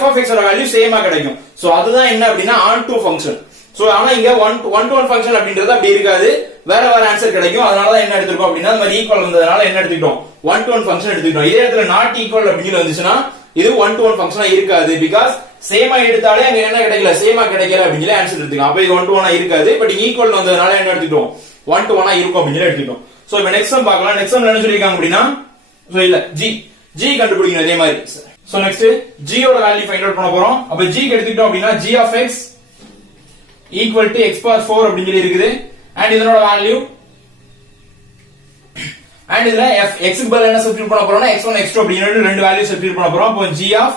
f of x ஓட வேல்யூ சேமா கிடைக்கும். சோ அதுதான் என்ன அப்படின்னா on to ஃபங்க்ஷன். சோ ஆனா இங்க 1 to 1 ஃபங்க்ஷன் அப்படின்றது அப்படி இருக்காது, வேற வேற ஆன்சர் கிடைக்கும். அதனால தான் என்ன எடுத்துக்கோம் அப்படின்னா இந்த மாதிரி ஈக்குவல் வந்ததனால என்ன எடுத்துக்கிட்டோம், 1 to 1 ஃபங்க்ஷன் எடுத்துக்கிட்டோம். இதே இடத்துல நாட் ஈக்குவல் அப்படின்னு வந்துச்சுன்னா இது 1 to 1 ஃபங்க்ஷனா இருக்காது. பிகாஸ் சேமா எடுத்தாலே அங்க என்ன கிடைக்கல, சேமா கிடைக்கல அப்படின்னு சொல்லி ஆன்சர் எடுத்துக்கலாம். அப்ப இது 1 to 1 இருக்காது. பட் ஈக்குவல் வந்ததனால என்ன எடுத்துக்கிட்டோம், 1 to 1 இருக்கும் அப்படின்னு எடுத்துக்கிட்டோம். சோ இப்போ நெக்ஸ்ட் சம் பார்க்கலாம். நெக்ஸ்ட் சம்ல என்ன சொல்லிருக்காங்க அப்படின்னா சோ இல்ல g கண்டுபிடிக்கணும் இதே மாதிரி. சோ நெக்ஸ்ட் g ஓட வேல்யூ ஃபைண்ட் அவுட் பண்ண போறோம். அப்ப g க்கு எடுத்துக்கிட்டோம் அப்படின்னா g of x equal to x power 4 அப்படின்னு சொல்லி இருக்குது. அண்ட் இதனோட வேல்யூ அண்ட் இதுல x க்கு பதிலா என்ன சப்ஸ்டிட்யூட் பண்ண போறோம்னா x1 x2 அப்படின்னு ரெண்டு வேல்யூ சப்ஸ்டிட்யூட் பண்ண போறோம். அப்போ g of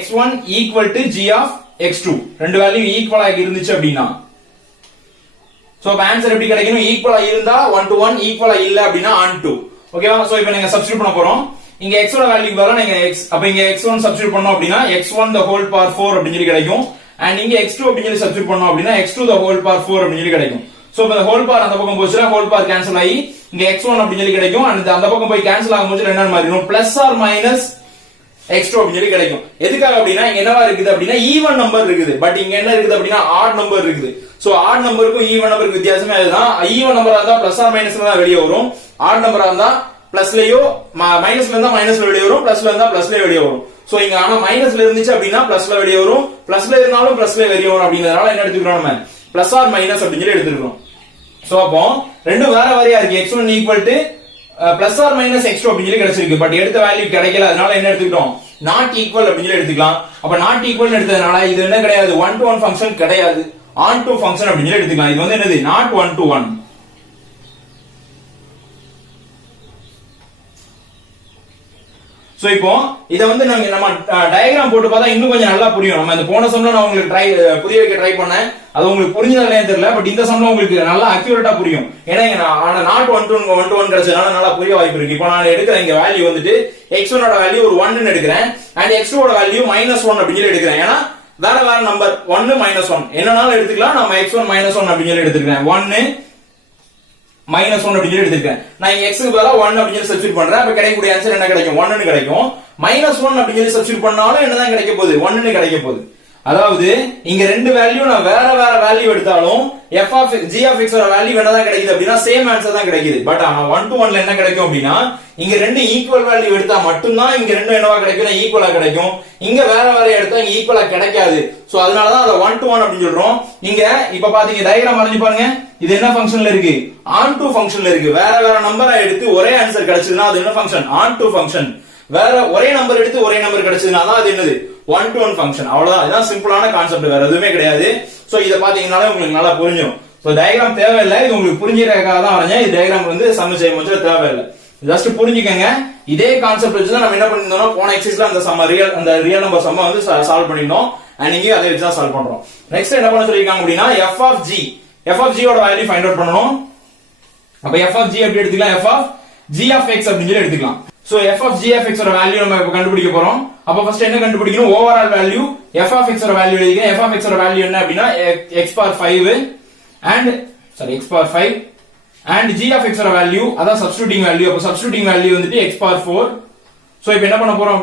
x1 equal to g of x2 ரெண்டு வேல்யூ ஈக்குவலா இருந்துச்சு அப்படின்னா சோ அப்ப ஆன்சர் எப்படி கிடைக்கும், ஈக்குவலா இருந்தா 1 to 1, ஈக்குவலா இல்ல அப்படின்னா on to. ஓகேவா? சோ இப்போ நீங்க சப்ஸ்டிட்யூட் பண்ண போறோம். இங்க x ஓட வேல்யூக்கு பதிலா நீங்க x, அப்ப இங்க x1 சப்ஸ்டிட்யூட் பண்ணோம் அப்படின்னா x1 the whole power 4 அப்படின்னு சொல்லி கிடைக்கும். அண்ட் இங்க x2 அப்படின்னு சொல்லி சப்ஸ்டிட்யூட் பண்ணோம் அப்படின்னா x2 the whole power 4 அப்படின்னு சொல்லி கிடைக்கும். சோ இப்ப the whole power அந்த பக்கம் போச்சுனா whole power கேன்சல் ஆகி இங்க x1 அப்படின்னு சொல்லி கிடைக்கும். அண்ட் அந்த பக்கம் போய் கேன்சல் ஆகும்போது என்ன மாறிடும், பிளஸ் ஆர் மைனஸ் x2 அப்படின்னு சொல்லி கிடைக்கும். எதுக்காக அப்படின்னா இங்க என்னவா இருக்குது அப்படின்னா ஈவன் நம்பர் இருக்குது. பட் இங்க என்ன இருக்குது அப்படின்னா ஆட் நம்பர் இருக்குது. சோ ஆட் நம்பருக்கும் ஈவன் நம்பருக்கு வித்தியாசமே அதுதான். ஈவன் நம்பரா இருந்தா பிளஸ் ஆர் மைனஸ்ல தான் வெளியே வரும், ஆட் நம்பரா இருந்தா பிளஸ்லயோ மைனஸ்ல இருந்தா மைனஸ்ல வெளியே வரும், பிளஸ்ல இருந்தா பிளஸ்ல வெளியே வரும். சோ இங்க ஆனா மைனஸ்ல இருந்துச்சு அப்படின்னா பிளஸ்ல வெளியே வரும், பிளஸ்ல இருந்தாலும் பிளஸ்ல வெளியே வரும். அப்படிங்கறதுனால என்ன எடுத்துக்கிறோம், நம்ம பிளஸ் ஆர் மைனஸ் அப்படின்னு சொல்லி எடுத்துக்கிறோம். சோ அப்போ ரெண்டும் வேற வேறையா இருக்கு. x1 equal to plus or minus x2 அப்படின்னு சொல்லி கிடைச்சிருக்கு. பட் எடுத்த வேல்யூ கிடைக்கல, அதனால என்ன எடுத்துக்கிட்டோம், நாட் ஈக்குவல் அப்படின்னு சொல்லி எடுத்துக்கலாம். அப்ப நாட் ஈக்குவல் எடுத்ததுனால இது என்ன கிடையாது, 1 to 1 ஃபங்க்ஷன் கிடையாது, on to ஃபங்க்ஷன் அப்படின்னு சொல்லி எடுத்துக்கலாம். இது வந்து என்னது, நாட் 1 to 1. சோ இப்போ இத வந்து நம்ம டயகிராம் போட்டு பார்த்தா இன்னும் கொஞ்சம் நல்லா புரியும். நம்ம இந்த போன சம்ல நான் உங்களுக்கு புரிய வைக்க ட்ரை பண்ணேன், அது உங்களுக்கு புரிஞ்சதா இல்லையான்னு தெரியல. பட் இந்த சம்ல உங்களுக்கு நல்லா அக்யூரேட்டா புரியும். ஏன்னா நாட் 1 to 1 கிடைச்சதுனால நல்லா புரிய வாய்ப்பு இருக்கு. இப்போ நான் எடுக்கிற இங்க வேல்யூ வந்துட்டு x1 ஓட வேல்யூ ஒரு 1 ன்னு எடுக்கிறேன், அண்ட் x2 ஓட வேல்யூ -1 அப்படின்னு சொல்லி எடுக்கிறேன். ஏன்னா வேற வேற நம்பர் 1 -1 என்னனாலும் எடுத்துக்கலாம். நம்ம x1 -1 அப்படின்னு சொல்லி எடுத்துக்கிறேன், 1 -1 அப்படின்னு எடுத்துக்கிறேன். நான் இங்க x க்கு பதிலா 1 அப்படின்னு சப்ஸ்டிட்யூட் பண்றேன். அப்ப கிடைக்கக்கூடிய ஆன்சர் என்ன கிடைக்கும், 1 ன்னு கிடைக்கும். -1 அப்படின்னு சப்ஸ்டிட்யூட் பண்ணாலும் என்னதான் கிடைக்க போகுது, 1 ன்னு கிடைக்க போகுது. அதாவது இங்க ரெண்டு வேல்யூ நான் வேற வேற வேல்யூ எடுத்தாலும் g of x ஓட வேல்யூ என்னதான் கிடைக்குது அப்படின்னா சேம் ஆன்சர் தான் கிடைக்குது. பட் ஆனா 1 to 1ல என்ன கிடைக்கும் அப்படின்னா இங்க ரெண்டு ஈக்குவல் வேல்யூ எடுத்தா மட்டும்தான் இங்க ரெண்டும் என்னவா கிடைக்கும், ஈக்குவலா கிடைக்கும். இங்க வேற வேற எடுத்தா இங்க ஈக்குவலா கிடைக்காது. சோ அதனாலதான் அதை 1 to 1 அப்படின்னு சொல்றோம். இங்க இப்ப பாத்தீங்க டயகிராம் வரைஞ்சு பாருங்க, இது என்ன ஃபங்க்ஷன்ல இருக்கு, on to ஃபங்க்ஷன்ல இருக்கு. வேற வேற நம்பரை எடுத்து ஒரே ஆன்சர் கிடைச்சதுன்னா அது என்ன ஃபங்க்ஷன், on to ஃபங்க்ஷன். வேற ஒரே நம்பர் எடுத்து ஒரே நம்பர் கிடைச்சதுன்னா அது என்னது, 1 to 1 ஃபங்க்ஷன். அவ்வளவுதான், இதுதான் சிம்பிளான கான்செப்ட், வேற எதுவுமே கிடையாது. சோ இத பாத்தீங்கன்னாலே உங்களுக்கு நல்லா புரிஞ்சிடும். சோ டயகிராம் தேவையில்லை, இது உங்களுக்கு புரிஞ்சிறதுக்காக தான் வரைஞ்சேன். இது டயகிராம் வந்து சம் செய்ய முடிஞ்ச தேவையில்லை, ஜஸ்ட் புரிஞ்சுக்கங்க. இதே கான்செப்ட் வச்சு தான் நம்ம என்ன பண்ணிருந்தோம்னா போன எக்ஸசைஸ்ல அந்த ரியல் நம்பர் சம்ம வந்து சால்வ் பண்ணிருந்தோம். அண்ட் இங்கே அதை வச்சு தான் சால்வ் பண்றோம். நெக்ஸ்ட் என்ன பண்ண சொல்லிருக்காங்க அப்படின்னா f of g ஓட வேல்யூ ஃபைண்ட் அவுட் பண்ணனும். அப்ப f of g எப்படி எடுத்துக்கலாம், f of g of x அப்படின்னு சொல்லி எடுத்துக்கலாம். So f of g of x ஓட வேல்யூ நம்ம இப்ப கண்டுபிடிக்க போறோம். அப்ப ஃபர்ஸ்ட் என்ன கண்டுபிடிக்கணும், overall value f of x ஓட வேல்யூ எழுதிக்கிறேன். f of x ஓட வேல்யூ என்ன அப்படின்னா x power 5 and x power 5 and g of x ஓட வேல்யூ அதான் சப்ஸ்டிட்யூட்டிங் வேல்யூ. அப்ப சப்ஸ்டிட்யூட்டிங் வேல்யூ வந்துட்டு x power 4. சோ இப்போ என்ன பண்ண போறோம்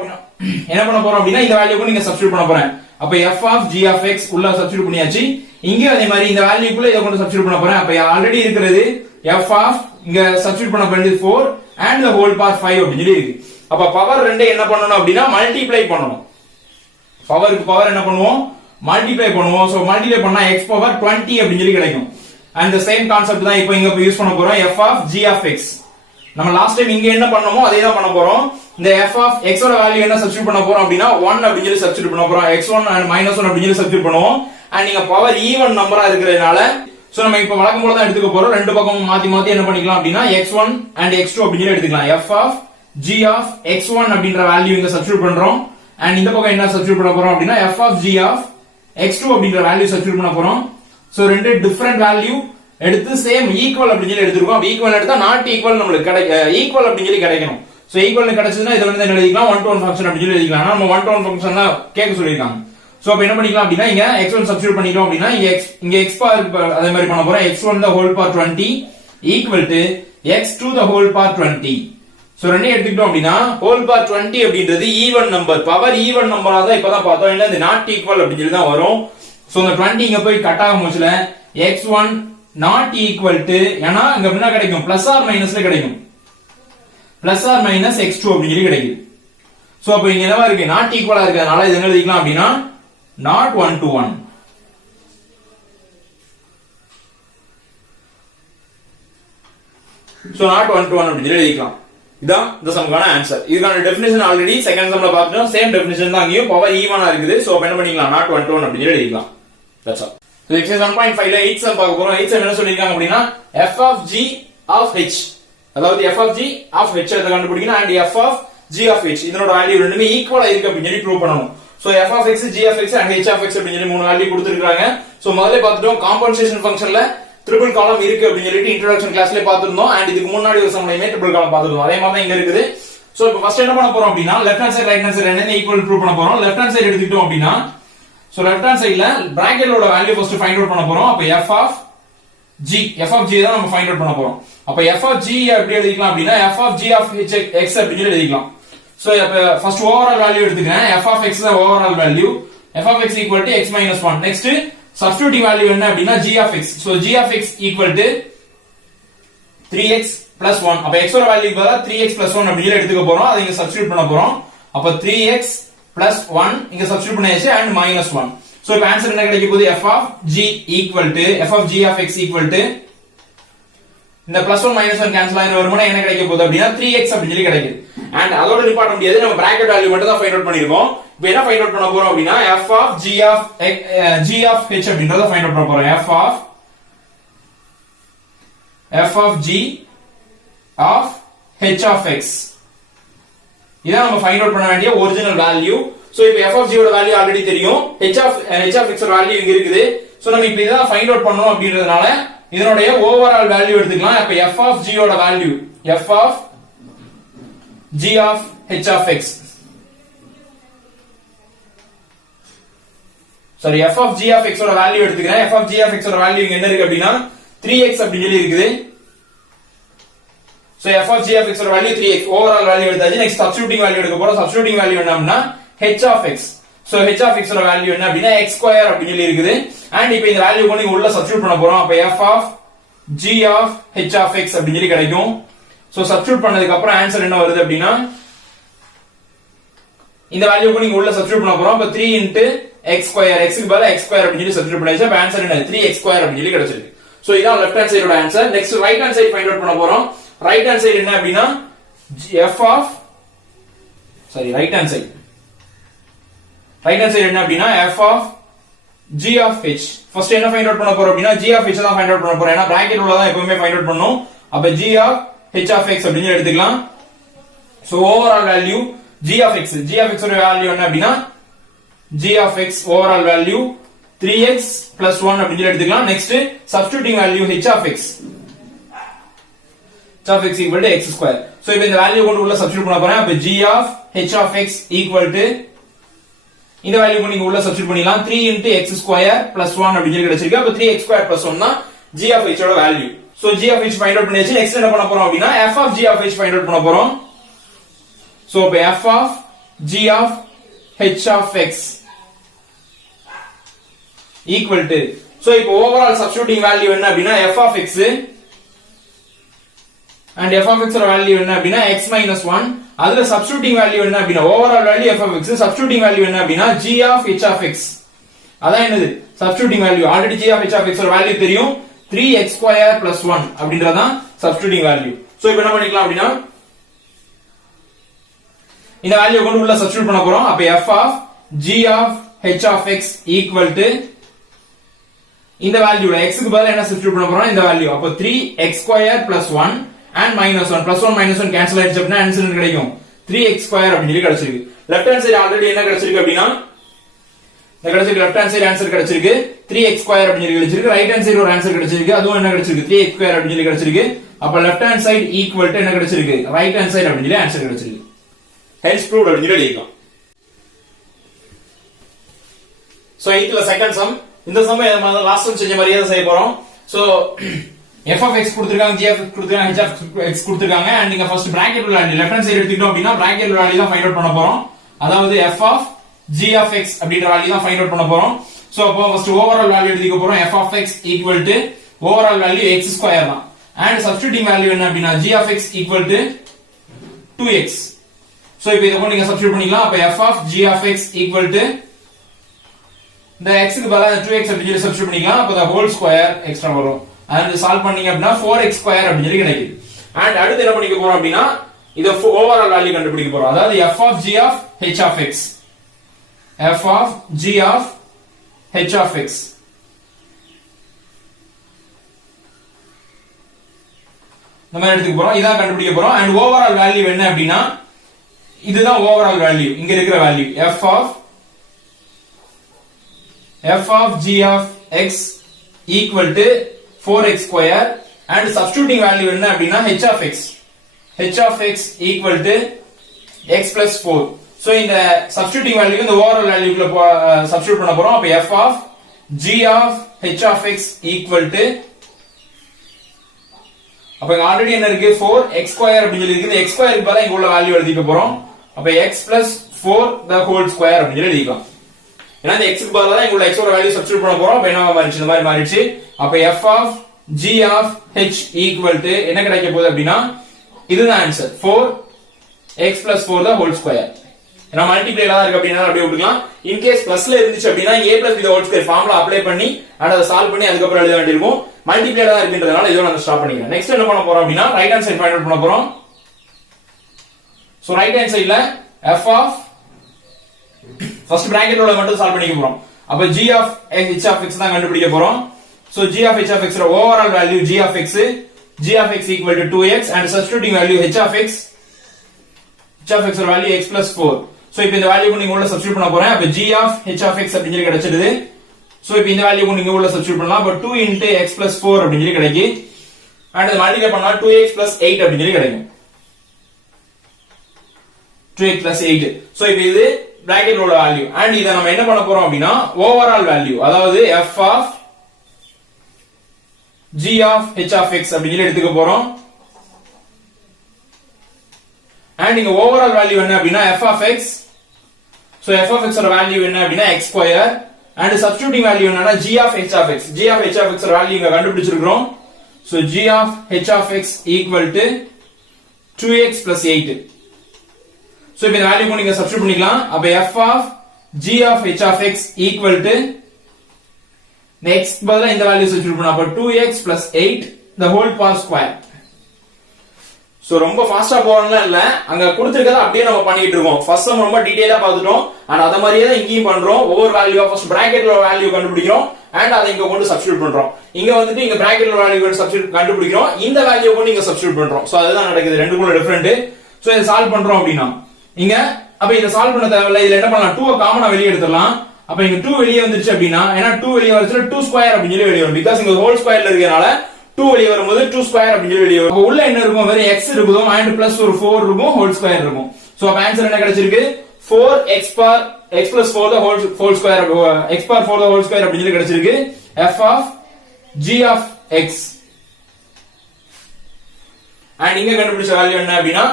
அப்படின்னா இந்த வேல்யூக்கு நீங்க சப்ஸ்டிட்யூட் பண்ண போறேன். அப்ப f of g of x உள்ள சப்ஸ்டிட்யூட் பண்ணியாச்சு. இங்க அதே மாதிரி இந்த வேல்யூக்குள்ள இத கொண்டு சப்ஸ்டிட்யூட் பண்ண போறேன். அப்ப ஆல்ரெடி இருக்கிறது f of இங்க சப்ஸ்டிட்யூட் பண்ண வேண்டியது 4 and the whole power 5 அப்படி சொல்லி இருக்கு. அப்ப பவர் ரெண்டே என்ன பண்ணனும் அப்படின்னா மல்டிப்ளை பண்ணனும். பவருக்கு பவர் என்ன பண்ணுவோம், மல்டிப்ளை பண்ணுவோம். சோ மல்டிப்ளை பண்ணா x பவர் 20 அப்படி சொல்லி கிடைக்கும். and the same concept தான் இப்போ இங்க யூஸ் பண்ண போறோம். f of g of x நம்ம லாஸ்ட் டைம் இங்க என்ன பண்ணோமோ அதே தான் பண்ண போறோம். இந்த f of x ஓட வேல்யூ என்ன சப்ஸ்டிட்யூட் பண்ண போறோம் அப்படினா 1 அப்படி சொல்லி சப்ஸ்டிட்யூட் பண்ண போறோம். x1 and -1 அப்படி சொல்லி சப்ஸ்டிட்யூட் பண்ணுவோம். and நீங்க பவர் ஈவன் நம்பரா இருக்கிறதுனால சோ நம்ம இப்ப வழக்கம் போல தான் எடுத்துக்க போறோம். ரெண்டு பக்கமும் மாத்தி என்ன பண்ணிக்கலாம் அப்படினா x1 and x2 அப்படி சொல்லி எடுத்துக்கலாம். f of g of x1 அப்படிங்கற வேல்யூ இங்க சப்ஸ்டிட்யூட் பண்றோம். and இந்த பக்கம் என்ன சப்ஸ்டிட்யூட் பண்ண போறோம் அப்படினா f of g of x2 அப்படிங்கற வேல்யூ சப்ஸ்டிட்யூட் பண்ண போறோம். சோ ரெண்டு டிஃபரண்ட் வேல்யூ எடுத்து சேம் ஈக்குவல் அப்படி சொல்லி எடுத்துறோம். ஈக்குவல் எடுத்தா நாட் ஈக்குவல் நமக்கு ஈக்குவல் அப்படி சொல்லி கிடைக்கணும். சோ ஈக்குவல் கிடைச்சதுன்னா இத வந்து எழுதிக்கலாம் 1 to 1 ஃபங்க்ஷன் அப்படி சொல்லி எழுதிக்கலாம். நம்ம 1 to 1 ஃபங்க்ஷன் தான் கேட்க சொல்லிருக்காங்க. சோ அப்ப என்ன பண்ணிக்கலாம் அப்படினா இங்க x1 சப்ஸ்டிட்யூட் பண்ணிட்டோம் அப்படினா இங்க x பவர் அதே மாதிரி பண்ண போறோம். x1 the whole power 20 equal to x2 the whole power 20. So ரெண்டையும் எடுத்துக்கிட்டோம் அப்படினா whole power 20 அப்படின்றது ஈவன் நம்பர், பவர் ஈவன் நம்பரா தான் இப்பதான் பார்த்தோம். இல்ல இந்த நாட் ஈக்குவல் அப்படி சொல்லி தான் வரும். சோ இந்த 20 இங்க போய் கட் ஆக முடியல. x1 not equal to ஏனா இங்க என்ன கிடைக்கும் பிளஸ் ஆர் மைனஸ்ல கிடைக்கும். பிளஸ் ஆர் மைனஸ் x2 அப்படி சொல்லி கிடைக்கும். சோ அப்ப இங்க என்னவா இருக்கு நாட் ஈக்குவலா இருக்கறனால இத என்ன எழுதிக்கலாம் அப்படினா not 1 to 1. So not 1 to 1 அப்படி சொல்லி எழுதிக்கலாம். இதான் இந்த சம்கான ஆன்சர். இதுக்கான டெஃபினிஷன் ஆல்ரெடி செகண்ட் சம்ல பார்த்தோம். சேம் டெஃபினிஷன் தான் இங்கேயும் பவர் ஈவனா இருக்குது. சோ அப்ப என்ன பண்ணிக்கலாம் not 1 to 1 அப்படி சொல்லி எழுதிக்கலாம். That's all. So exercise 1.5 ல 8 sum பார்க்க போறோம். 8 sum என்ன சொல்லிருக்காங்க அப்படினா f of g of h, அதாவது f of g of h எத கண்டுபிடிக்கணும் and f of g of h இதனோட வேல்யூ ரெண்டுமே ஈக்குவலா இருக்கு அப்படி சொல்லி ப்ரூவ் பண்ணனும். So f of x, g of x and h of x அப்படி சொல்லி மூணு வேல்யூ கொடுத்திருக்காங்க. சோ முதல்ல பார்த்துட்டோம் காம்பன்சேஷன் ஃபங்க்ஷன்ல ட்ரிபிள் காலம் இருக்கு அப்படி சொல்லிட்டு இன்ட்ரோடக்ஷன் கிளாஸ்ல பார்த்திருந்தோம். and இதுக்கு முன்னாடி ஒரு சம்லயுமே ட்ரிபிள் காலம் பார்த்திருந்தோம். அதே மாதிரி தான் இங்க இருக்குது. சோ இப்போ ஃபர்ஸ்ட் என்ன பண்ண போறோம் அப்படினா left hand side right hand side ரெண்டையும் ஈக்குவல் ப்ரூவ் பண்ண போறோம். லெஃப்ட் ஹேண்ட் சைடு எடுத்துக்கிட்டோம் அப்படினா சோ லெஃப்ட் ஹேண்ட் சைடுல பிராக்கெட்டோட வேல்யூ ஃபர்ஸ்ட் ஃபைண்ட் அவுட் பண்ண போறோம். அப்ப f of g தான் நம்ம ஃபைண்ட் அவுட் பண்ண போறோம். அப்ப f of g எப்படி எழுதிக்கலாம் அப்படினா f of g of x அப்படி எழுதிக்கலாம். சோ அப்ப ஃபர்ஸ்ட் ஓவரால் வேல்யூ எடுத்துக்கிறேன். f of x தான் overall value. f of x equal to x minus 1. Next substituting value என்ன அப்படினா g of x. So g of x equal to 3x plus 1. அப்ப x ஓட value பதிலா 3x plus 1 அப்படி எடுத்துக்க போறோம். அதை இங்க சப்ஸ்டிட்யூட் பண்ண போறோம். அப்ப 3x plus 1 இங்க சப்ஸ்டிட்யூட் பண்ணியாச்சு and minus 1. சோ இப்போ ஆன்சர் என்ன கிடைக்க போகுது f of g equal to f of g of x equal to இந்த plus 1 minus 1 கேன்சல் ஆயிர வரும்னா என்ன கிடைக்க போகுது அப்படினா 3x அப்படி சொல்லி கிடைக்குது. and அதோட நிப்பாட்ட முடியாது, நம்ம பிராக்கெட் வேல்யூ மட்டும் தான் ஃபைண்ட் அவுட் பண்ணிருக்கோம். இப்போ என்ன ஃபைண்ட் அவுட் பண்ண போறோம் அப்படினா f of g of h அப்படிங்கறத ஃபைண்ட் அவுட் பண்ண போறோம். f of g of h of x இதான் நம்ம ஃபைண்ட் அவுட் பண்ண வேண்டிய ஒரிஜினல் வேல்யூ. சோ இப்போ f of g ஓட வேல்யூ ஆல்ரெடி தெரியும். h of x ஓட வேல்யூ இங்க இருக்குது. சோ நம்ம இப்போ இத ஃபைண்ட் அவுட் பண்ணனும் அப்படின்றதுனால இதனுடைய ஓவரால் வேல்யூ எடுத்துக்கலாம். அப்ப f of g ஓட value f of g of h of x sorry f of g of x ஓட வேல்யூ எடுத்துக்கிறேன். f of g of x ஓட வேல்யூ இங்க என்ன இருக்கு அப்படினா 3x அப்படி சொல்லி இருக்குது. So f of g of x ஓட வேல்யூ 3x ஓவரால் வேல்யூ எடுத்தாச்சு. நெக்ஸ்ட் சப்ஸ்டிட்யூட்டிங் வேல்யூ எடுக்க போறோம். சப்ஸ்டிட்யூட்டிங் வேல்யூ என்னன்னா h of x. So h of x ஓட வேல்யூ என்ன அப்படினா x ஸ்கொயர் அப்படி சொல்லி இருக்குது. and இப்போ இந்த வேல்யூ கொண்டு இங்க உள்ள சப்ஸ்டிட்யூட் பண்ண போறோம். அப்ப f of g of h of x அப்படி சொல்லி கிடைக்கும். சோ சப்ஸ்டிட்யூட் பண்ணதுக்கு அப்புறம் ஆன்சர் என்ன வருது அப்படினா இந்த வேல்யூ கொண்டு இங்க உள்ள சப்ஸ்டிட்யூட் பண்ண போறோம். அப்ப 3 into x square x க்கு பதிலா x square அப்படி சொல்லி சப்ஸ்டிட்யூட் பண்ணியாச்சு. அப்ப ஆன்சர் என்ன 3x square அப்படி சொல்லி கிடைச்சிருக்கு. சோ இதான் லெஃப்ட் ஹேண்ட் சைடோட answer. Next right hand side find out பண்ண போறோம். ரைட் ஹேண்ட் சைடு என்ன அப்படினா ரைட் ஹேண்ட் சைடு என்ன அப்படினா f of g of h. First என்ன ஃபைண்ட் அவுட் பண்ண போறோம் அப்படினா g of h தான் ஃபைண்ட் அவுட் பண்ண போறோம். ஏனா பிராக்கெட் உள்ள தான் எப்பவுமே ஃபைண்ட் அவுட் பண்ணனும். அப்ப g of h of x அப்படினு எடுத்துக்கலாம். So overall value g of x ஓட வேல்யூ என்ன அப்படினா g of x overall value 3x plus 1 அப்படினு எடுத்துக்கலாம். Next substituting value h of x of x equal to x square. So இப்போ இந்த value கொண்டு உள்ள சப்ஸ்டிட்யூட் பண்ண போறேன். அப்ப g of h of x equal to இந்த வேல்யூ கொண்டு இங்க உள்ள சப்ஸ்டிட்யூட் பண்ணிடலாம். 3 into x square plus 1 அப்படி சொல்லி கிடைச்சிருக்கு. அப்ப 3x square plus 1 தான் g of h ஓட value. So g of h find out பண்ணியாச்சு. நெக்ஸ்ட் என்ன பண்ண போறோம் அப்படினா f of g of h find out பண்ண போறோம். சோ இப்போ f of g of h of x equal to, so இப்போ ஓவரால் சப்ஸ்டிட்யூட்டிங் வேல்யூ என்ன அப்படினா f of x and f of x ஓட வேல்யூ என்ன அப்படினா x minus 1. அதுல சப்ஸ்டிட்யூட்டிங் வேல்யூ என்ன அப்படினா overall value f of x, substituting value என்ன அப்படினா g of h of x. அதான் என்னது substituting value. Already g of h of x ஓட வேல்யூ தெரியும், 3x square plus 1 அப்படின்றதான் சப்ஸ்டிட்யூட்டிங் வேல்யூ. சோ இப்போ என்ன பண்ணிக்கலாம் அப்படினா இந்த வேல்யூ கொண்டு உள்ள சப்ஸ்டிட்யூட் பண்ண போறோம். அப்ப f of g of h of x equal to இந்த வேல்யூல x க்கு பதிலா என்ன சப்ஸ்டிட்யூட் பண்ண போறோம், இந்த வேல்யூ. அப்ப 3x square plus 1 and minus 1 plus 1 minus 1 cancel ஆயிடுச்சு அப்படினா ஆன்சர் என்ன கிடைக்கும், 3x square அப்படி சொல்லி கிடைச்சிருக்கு. லெஃப்ட் ஹேண்ட் சைடு ஆல்ரெடி என்ன கிடைச்சிருக்கு அப்படினா இந்த கிடைச்சிருக்கு லெஃப்ட் ஹேண்ட் சைடு ஆன்சர் கிடைச்சிருக்கு 3x square அப்படி சொல்லி கிடைச்சிருக்கு. ரைட் ஹேண்ட் சைடு ஒரு ஆன்சர் கிடைச்சிருக்கு, அதுவும் என்ன கிடைச்சிருக்கு 3x square அப்படி சொல்லி கிடைச்சிருக்கு. அப்ப left hand side equal to என்ன கிடைச்சிருக்கு, ரைட் ஹேண்ட் சைடு அப்படி சொல்லி ஆன்சர் கிடைச்சிருக்கு. ஹென்ஸ் ப்ரூவ்ட் அப்படி சொல்லி எழுதிக்கலாம். சோ இதுல செகண்ட் சம், இந்த சம் லாஸ்ட் சம் செஞ்ச மாதிரியே செய்ய போறோம். சோ f of x கொடுத்திருக்காங்க, g of x கொடுத்திருக்காங்க, h of x கொடுத்திருக்காங்க. அண்ட் நீங்க ஃபர்ஸ்ட் பிராக்கெட் உள்ள வேல்யூ லெஃப்ட் ஹேண்ட் சைடு எடுத்துக்கிட்டோம் அப்படினா பிராக்கெட் உள்ள வேல்யூ தான் ஃபைண்ட் அவுட் பண்ண போறோம். அதாவது f of g of x அப்படிங்கற வேல்யூ தான் ஃபைண்ட் அவுட் பண்ண போறோம். சோ அப்போ ஃபர்ஸ்ட் ஓவரால் வேல்யூ எடுத்துக்க போறோம். f of x equal to overall value x square தான். அண்ட் சப்ஸ்டிட்யூட்டிங் வேல்யூ என்ன அப்படினா g of x equal to 2x. So இப்போ இத கொண்டு நீங்க சப்ஸ்டிட்யூட் பண்ணிக்கலாம். அப்ப f of g of x equal to இந்த x க்கு பதிலா 2x அப்படி சொல்லி சப்ஸ்டிட்யூட் பண்ணிக்கலாம். அப்ப the whole square எக்ஸ்ட்ரா வரும். அண்ட் சால்வ் பண்ணீங்க அப்படினா 4x square அப்படி சொல்லி கிடைக்குது. அண்ட் அடுத்து என்ன பண்ணிக்க போறோம் அப்படினா இத ஓவரால் வேல்யூ கண்டுபிடிக்க போறோம். அதாவது f of g of h of x, f of g of h of x. நம்ம எடுத்துக்க போறோம், இதான் கண்டுபிடிக்க போறோம். அண்ட் ஓவரால் வேல்யூ என்ன அப்படினா இதுதான் ஓவரால் வேல்யூ, இங்க இருக்கிற value f of g of x equal to 4x square. and substituting value என்ன அப்படினா h of x equal to x plus 4. so இந்த substituting value இந்த overall value குள்ள substitute பண்ண போறோம். அப்ப f of g of h of x equal to, அப்ப இங்க ஆல்ரெடி என்ன இருக்கு 4x square அப்படி சொல்லி இருக்கு. x square க்கு பதிலா இங்க உள்ள வேல்யூ எழுதிக்க போறோம். அப்ப x plus 4 the whole square அப்படி சொல்லி எழுதிக்கலாம். ஏன்னா இந்த x க்கு பதிலா தான் இங்க உள்ள x ஓட வேல்யூ சப்ஸ்டிட்யூட் பண்ண போறோம். அப்ப என்ன மாறிச்சு, இந்த மாதிரி மாறிச்சு. அப்ப f of g of h equal to என்ன கிடைக்க போகுது அப்படினா இதுதான் answer 4x plus 4 the whole square. ஏன்னா மல்டிப்ளைல தான் இருக்கு அப்படினா அப்படியே விட்டுக்கலாம். இன் கேஸ் பிளஸ்ல இருந்துச்சு அப்படினா a plus b the whole square formula apply பண்ணி அத சால்வ் பண்ணி அதுக்கு அப்புறம் எழுத வேண்டியிருக்கும். மல்டிப்ளைல தான் இருக்குன்றதனால இதோட நான் ஸ்டாப் பண்ணிக்கிறேன். நெக்ஸ்ட் என்ன பண்ண போறோம் அப்படினா right hand side find out பண்ண போறோம். சோ ரைட் ஹேண்ட் சைடுல f of ஃபர்ஸ்ட் பிராக்கெட் உள்ள மட்டும் சால்வ் பண்ணிக்க போறோம். அப்ப g of h of x தான் கண்டுபிடிக்க போறோம். so g of h of x ஓட overall value g of x equal to 2x and substituting value h of x ஓட வேல்யூ x plus 4. so இப்போ இந்த வேல்யூ நீங்க உள்ள சப்ஸ்டிட்யூட் பண்ண போறேன். அப்ப g of h of x அப்படி சொல்லி கிடைச்சிடுது. so இப்போ இந்த வேல்யூ நீங்க உள்ள சப்ஸ்டிட்யூட் பண்ணலாம். அப்ப 2 into x plus 4 அப்படி சொல்லி கிடைக்கு. and இத மல்டிப்ளை பண்ணா 2x plus 8 அப்படி சொல்லி கிடைக்கும். 2x plus 8. so இப்போ இது bracket உள்ள வேல்யூ. and இத நம்ம என்ன பண்ண போறோம் அப்படினா ஓவரால் வேல்யூ, அதாவது f of g of h of x அப்படி சொல்லி எடுத்துக்க போறோம். and இங்க ஓவரால் வேல்யூ என்ன அப்படினா f of x. so f of x ஓட வேல்யூ என்ன அப்படினா x square. and substituting value என்னன்னா g of h of x. g of h of x ஓட வேல்யூ இங்க கண்டுபிடிச்சிருக்கோம். so g of h of x equal to 2x plus 8. so இப்போ இந்த value நீங்க சப்ஸ்டிட்யூட் பண்ணிக்கலாம். அப்ப f of g of h of x equal to x பதிலா இந்த வேல்யூ சப்ஸ்டிட்யூட் பண்ணா அப்ப 2x plus 8 the whole power square. So ரொம்ப ஃபாஸ்டா போறோம்னா இல்ல, அங்க கொடுத்திருக்கத அப்படியே நம்ம பண்ணிட்டு இருக்கோம். ஃபர்ஸ்ட் சம் ரொம்ப டீடைலா பார்த்துட்டோம். and அத மாதிரியே தான் இங்கேயும் பண்றோம். ஒவ்வொரு வேல்யூ ஃபர்ஸ்ட் பிராக்கெட்ல வேல்யூ கண்டுபிடிக்கிறோம் and அதை இங்க கொண்டு சப்ஸ்டிட்யூட் பண்றோம். இங்க வந்துட்டு இங்க பிராக்கெட்ல வேல்யூ கொண்டு சப்ஸ்டிட்யூட் கண்டுபிடிக்கிறோம், இந்த வேல்யூ கொண்டு இங்க சப்ஸ்டிட்யூட் பண்றோம். சோ அதுதான் நடக்குது, ரெண்டுக்குள்ள டிஃபரண்ட். சோ இத சால்வ் பண்றோம் அப்படினா இங்க அப்ப இத சால்வ் பண்ண தேவையில்ல. இதுல என்ன பண்ணலாம், 2 காமனா வெளிய எடுத்துறலாம். அப்ப இங்க 2 வெளிய வந்துருச்சு அப்படினா, ஏனா 2 வெளிய வரதுல 2 ஸ்கொயர் அப்படி சொல்லி வெளிய வரும். பிகாஸ் இங்க ஹோல் ஸ்கொயர்ல இருக்கறனால 2 வெளிய வரும்போது 2 ஸ்கொயர் அப்படி சொல்லி வெளிய வரும். அப்ப உள்ள என்ன இருக்கும், வெறும் x இருக்கும் and plus ஒரு 4 இருக்கும், ஹோல் ஸ்கொயர் இருக்கும். சோ அப்ப ஆன்சர் என்ன கிடைச்சிருக்கு, 4x plus 4 the whole square, x power 4 the whole square அப்படி சொல்லி கிடைச்சிருக்கு. f of g of x and இங்க கண்டுபிடிச்ச வேல்யூ என்ன அப்படின்னா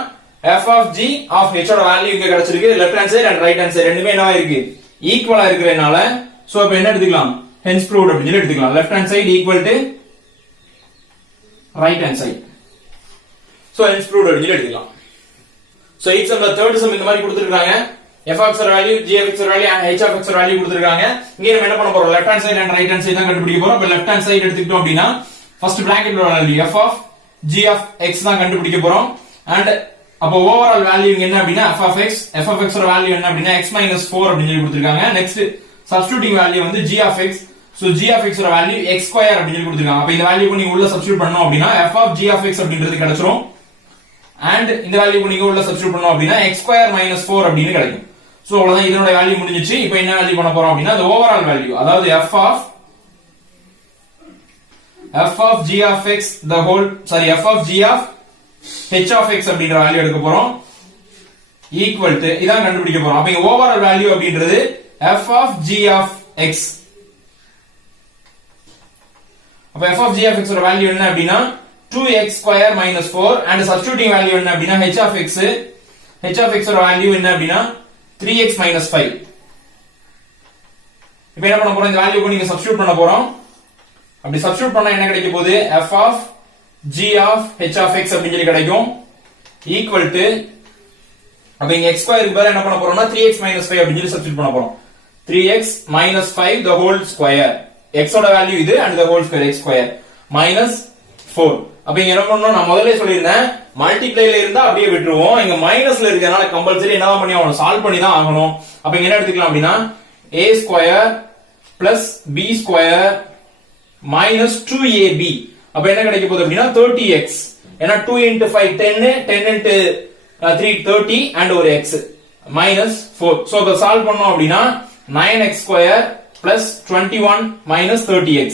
f of g of h ஓட வேல்யூ இங்க கிடைச்சிருக்கு. Left hand side and right hand side ரெண்டுமே என்னவா இருக்கு, ஈக்குவலா இருக்கிறதுனால சோ இப்போ என்ன எடுத்துக்கலாம், hence proved அப்படி சொல்லி எடுத்துக்கலாம். Left hand side equal to right hand side, so hence proved அப்படி சொல்லி எடுத்துக்கலாம். So each sum third sum இந்த மாதிரி கொடுத்திருக்காங்க. f of x ஓட வேல்யூ, g of x ஓட value and h of x ஓட வேல்யூ கொடுத்திருக்காங்க. இங்க நம்ம என்ன பண்ண போறோம், left hand side and right hand side தான் கண்டுபிடிக்க போறோம். இப்போ லெஃப்ட் ஹேண்ட் சைடு எடுத்துக்கிட்டோம் அப்படினா ஃபர்ஸ்ட் பிராக்கெட்ல உள்ள value f of g of x தான் கண்டுபிடிக்க போறோம். அண்ட் அப்போ ஓவரால் வேல்யூ என்ன அப்படினா f of x ஓட வேல்யூ என்ன அப்படினா x - 4 அப்படி சொல்லி கொடுத்திருக்காங்க. நெக்ஸ்ட் சப்ஸ்டிட்யூட்டிங் வேல்யூ வந்து g of x. So g of x ஓட வேல்யூ x2 அப்படி சொல்லி கொடுத்திருக்காங்க. அப்ப இந்த வேல்யூக்கு நீங்க உள்ள சப்ஸ்டிட்யூட் பண்ணனும் அப்படினா f of g of x அப்படின்றது கிடைச்சிரும். அண்ட் இந்த வேல்யூக்கு நீங்க உள்ள சப்ஸ்டிட்யூட் பண்ணனும் அப்படினா x2 - 4 அப்படினு கிடைக்கும். சோ அவ்வளவுதான், இதனோட வேல்யூ முடிஞ்சிச்சு. இப்போ என்ன வேல்யூ பண்ண போறோம் அப்படினா the overall வேல்யூ, அதாவது f of g of x the whole f of g of h of x அப்படிங்கற வேல்யூ எடுக்க போறோம். ஈக்குவல் டு இதான் கண்டுபிடிக்க போறோம். அப்ப இங்க ஓவரால் வேல்யூ அப்படின்றது f of g of x. அப்ப f of g of x ஓட வேல்யூ என்ன அப்படினா 2x2 - 4 and substituting வேல்யூ என்ன அப்படினா h of x ஓட வேல்யூ என்ன அப்படினா 3x - 5. இப்போ என்ன பண்ண போறோம், இந்த வேல்யூக்கு நீங்க சப்ஸ்டிட்யூட் பண்ண போறோம். அப்படி சப்ஸ்டிட்யூட் பண்ணா என்ன கிடைக்க போகுது, f of g of h of x அப்படி சொல்லி கிடைக்கும். ஈக்குவல் டு அப்ப இங்க x2 க்கு பதிலா என்ன பண்ண போறோம்னா 3x - 5 அப்படி சொல்லி சப்ஸ்டிட்யூட் பண்ண போறோம். 3x - 5 the whole square, x ஓட வேல்யூ இது and the whole square x2 minus 4. அப்ப இங்க என்ன பண்ணனும், நான் முதல்ல சொல்லிருந்தேன் மல்டிப்ளைல இருந்தா அப்படியே விட்டுருவோம். இங்க மைனஸ்ல இருக்கறனால கம்பல்சரி என்னதான் பண்ணி ஆகணும், சால்வ் பண்ணி தான் ஆகணும். அப்ப இங்க என்ன எடுத்துக்கலாம் அப்படினா a2 plus b2 minus 2ab. அப்ப என்ன கிடைக்க போகுது அப்படினா 30x. ஏனா 2 into 5 10 into 3 30 and ஒரு x minus 4. சோ இத சால்வ் பண்ணோம் அப்படினா 9x2 plus 21 minus 30x.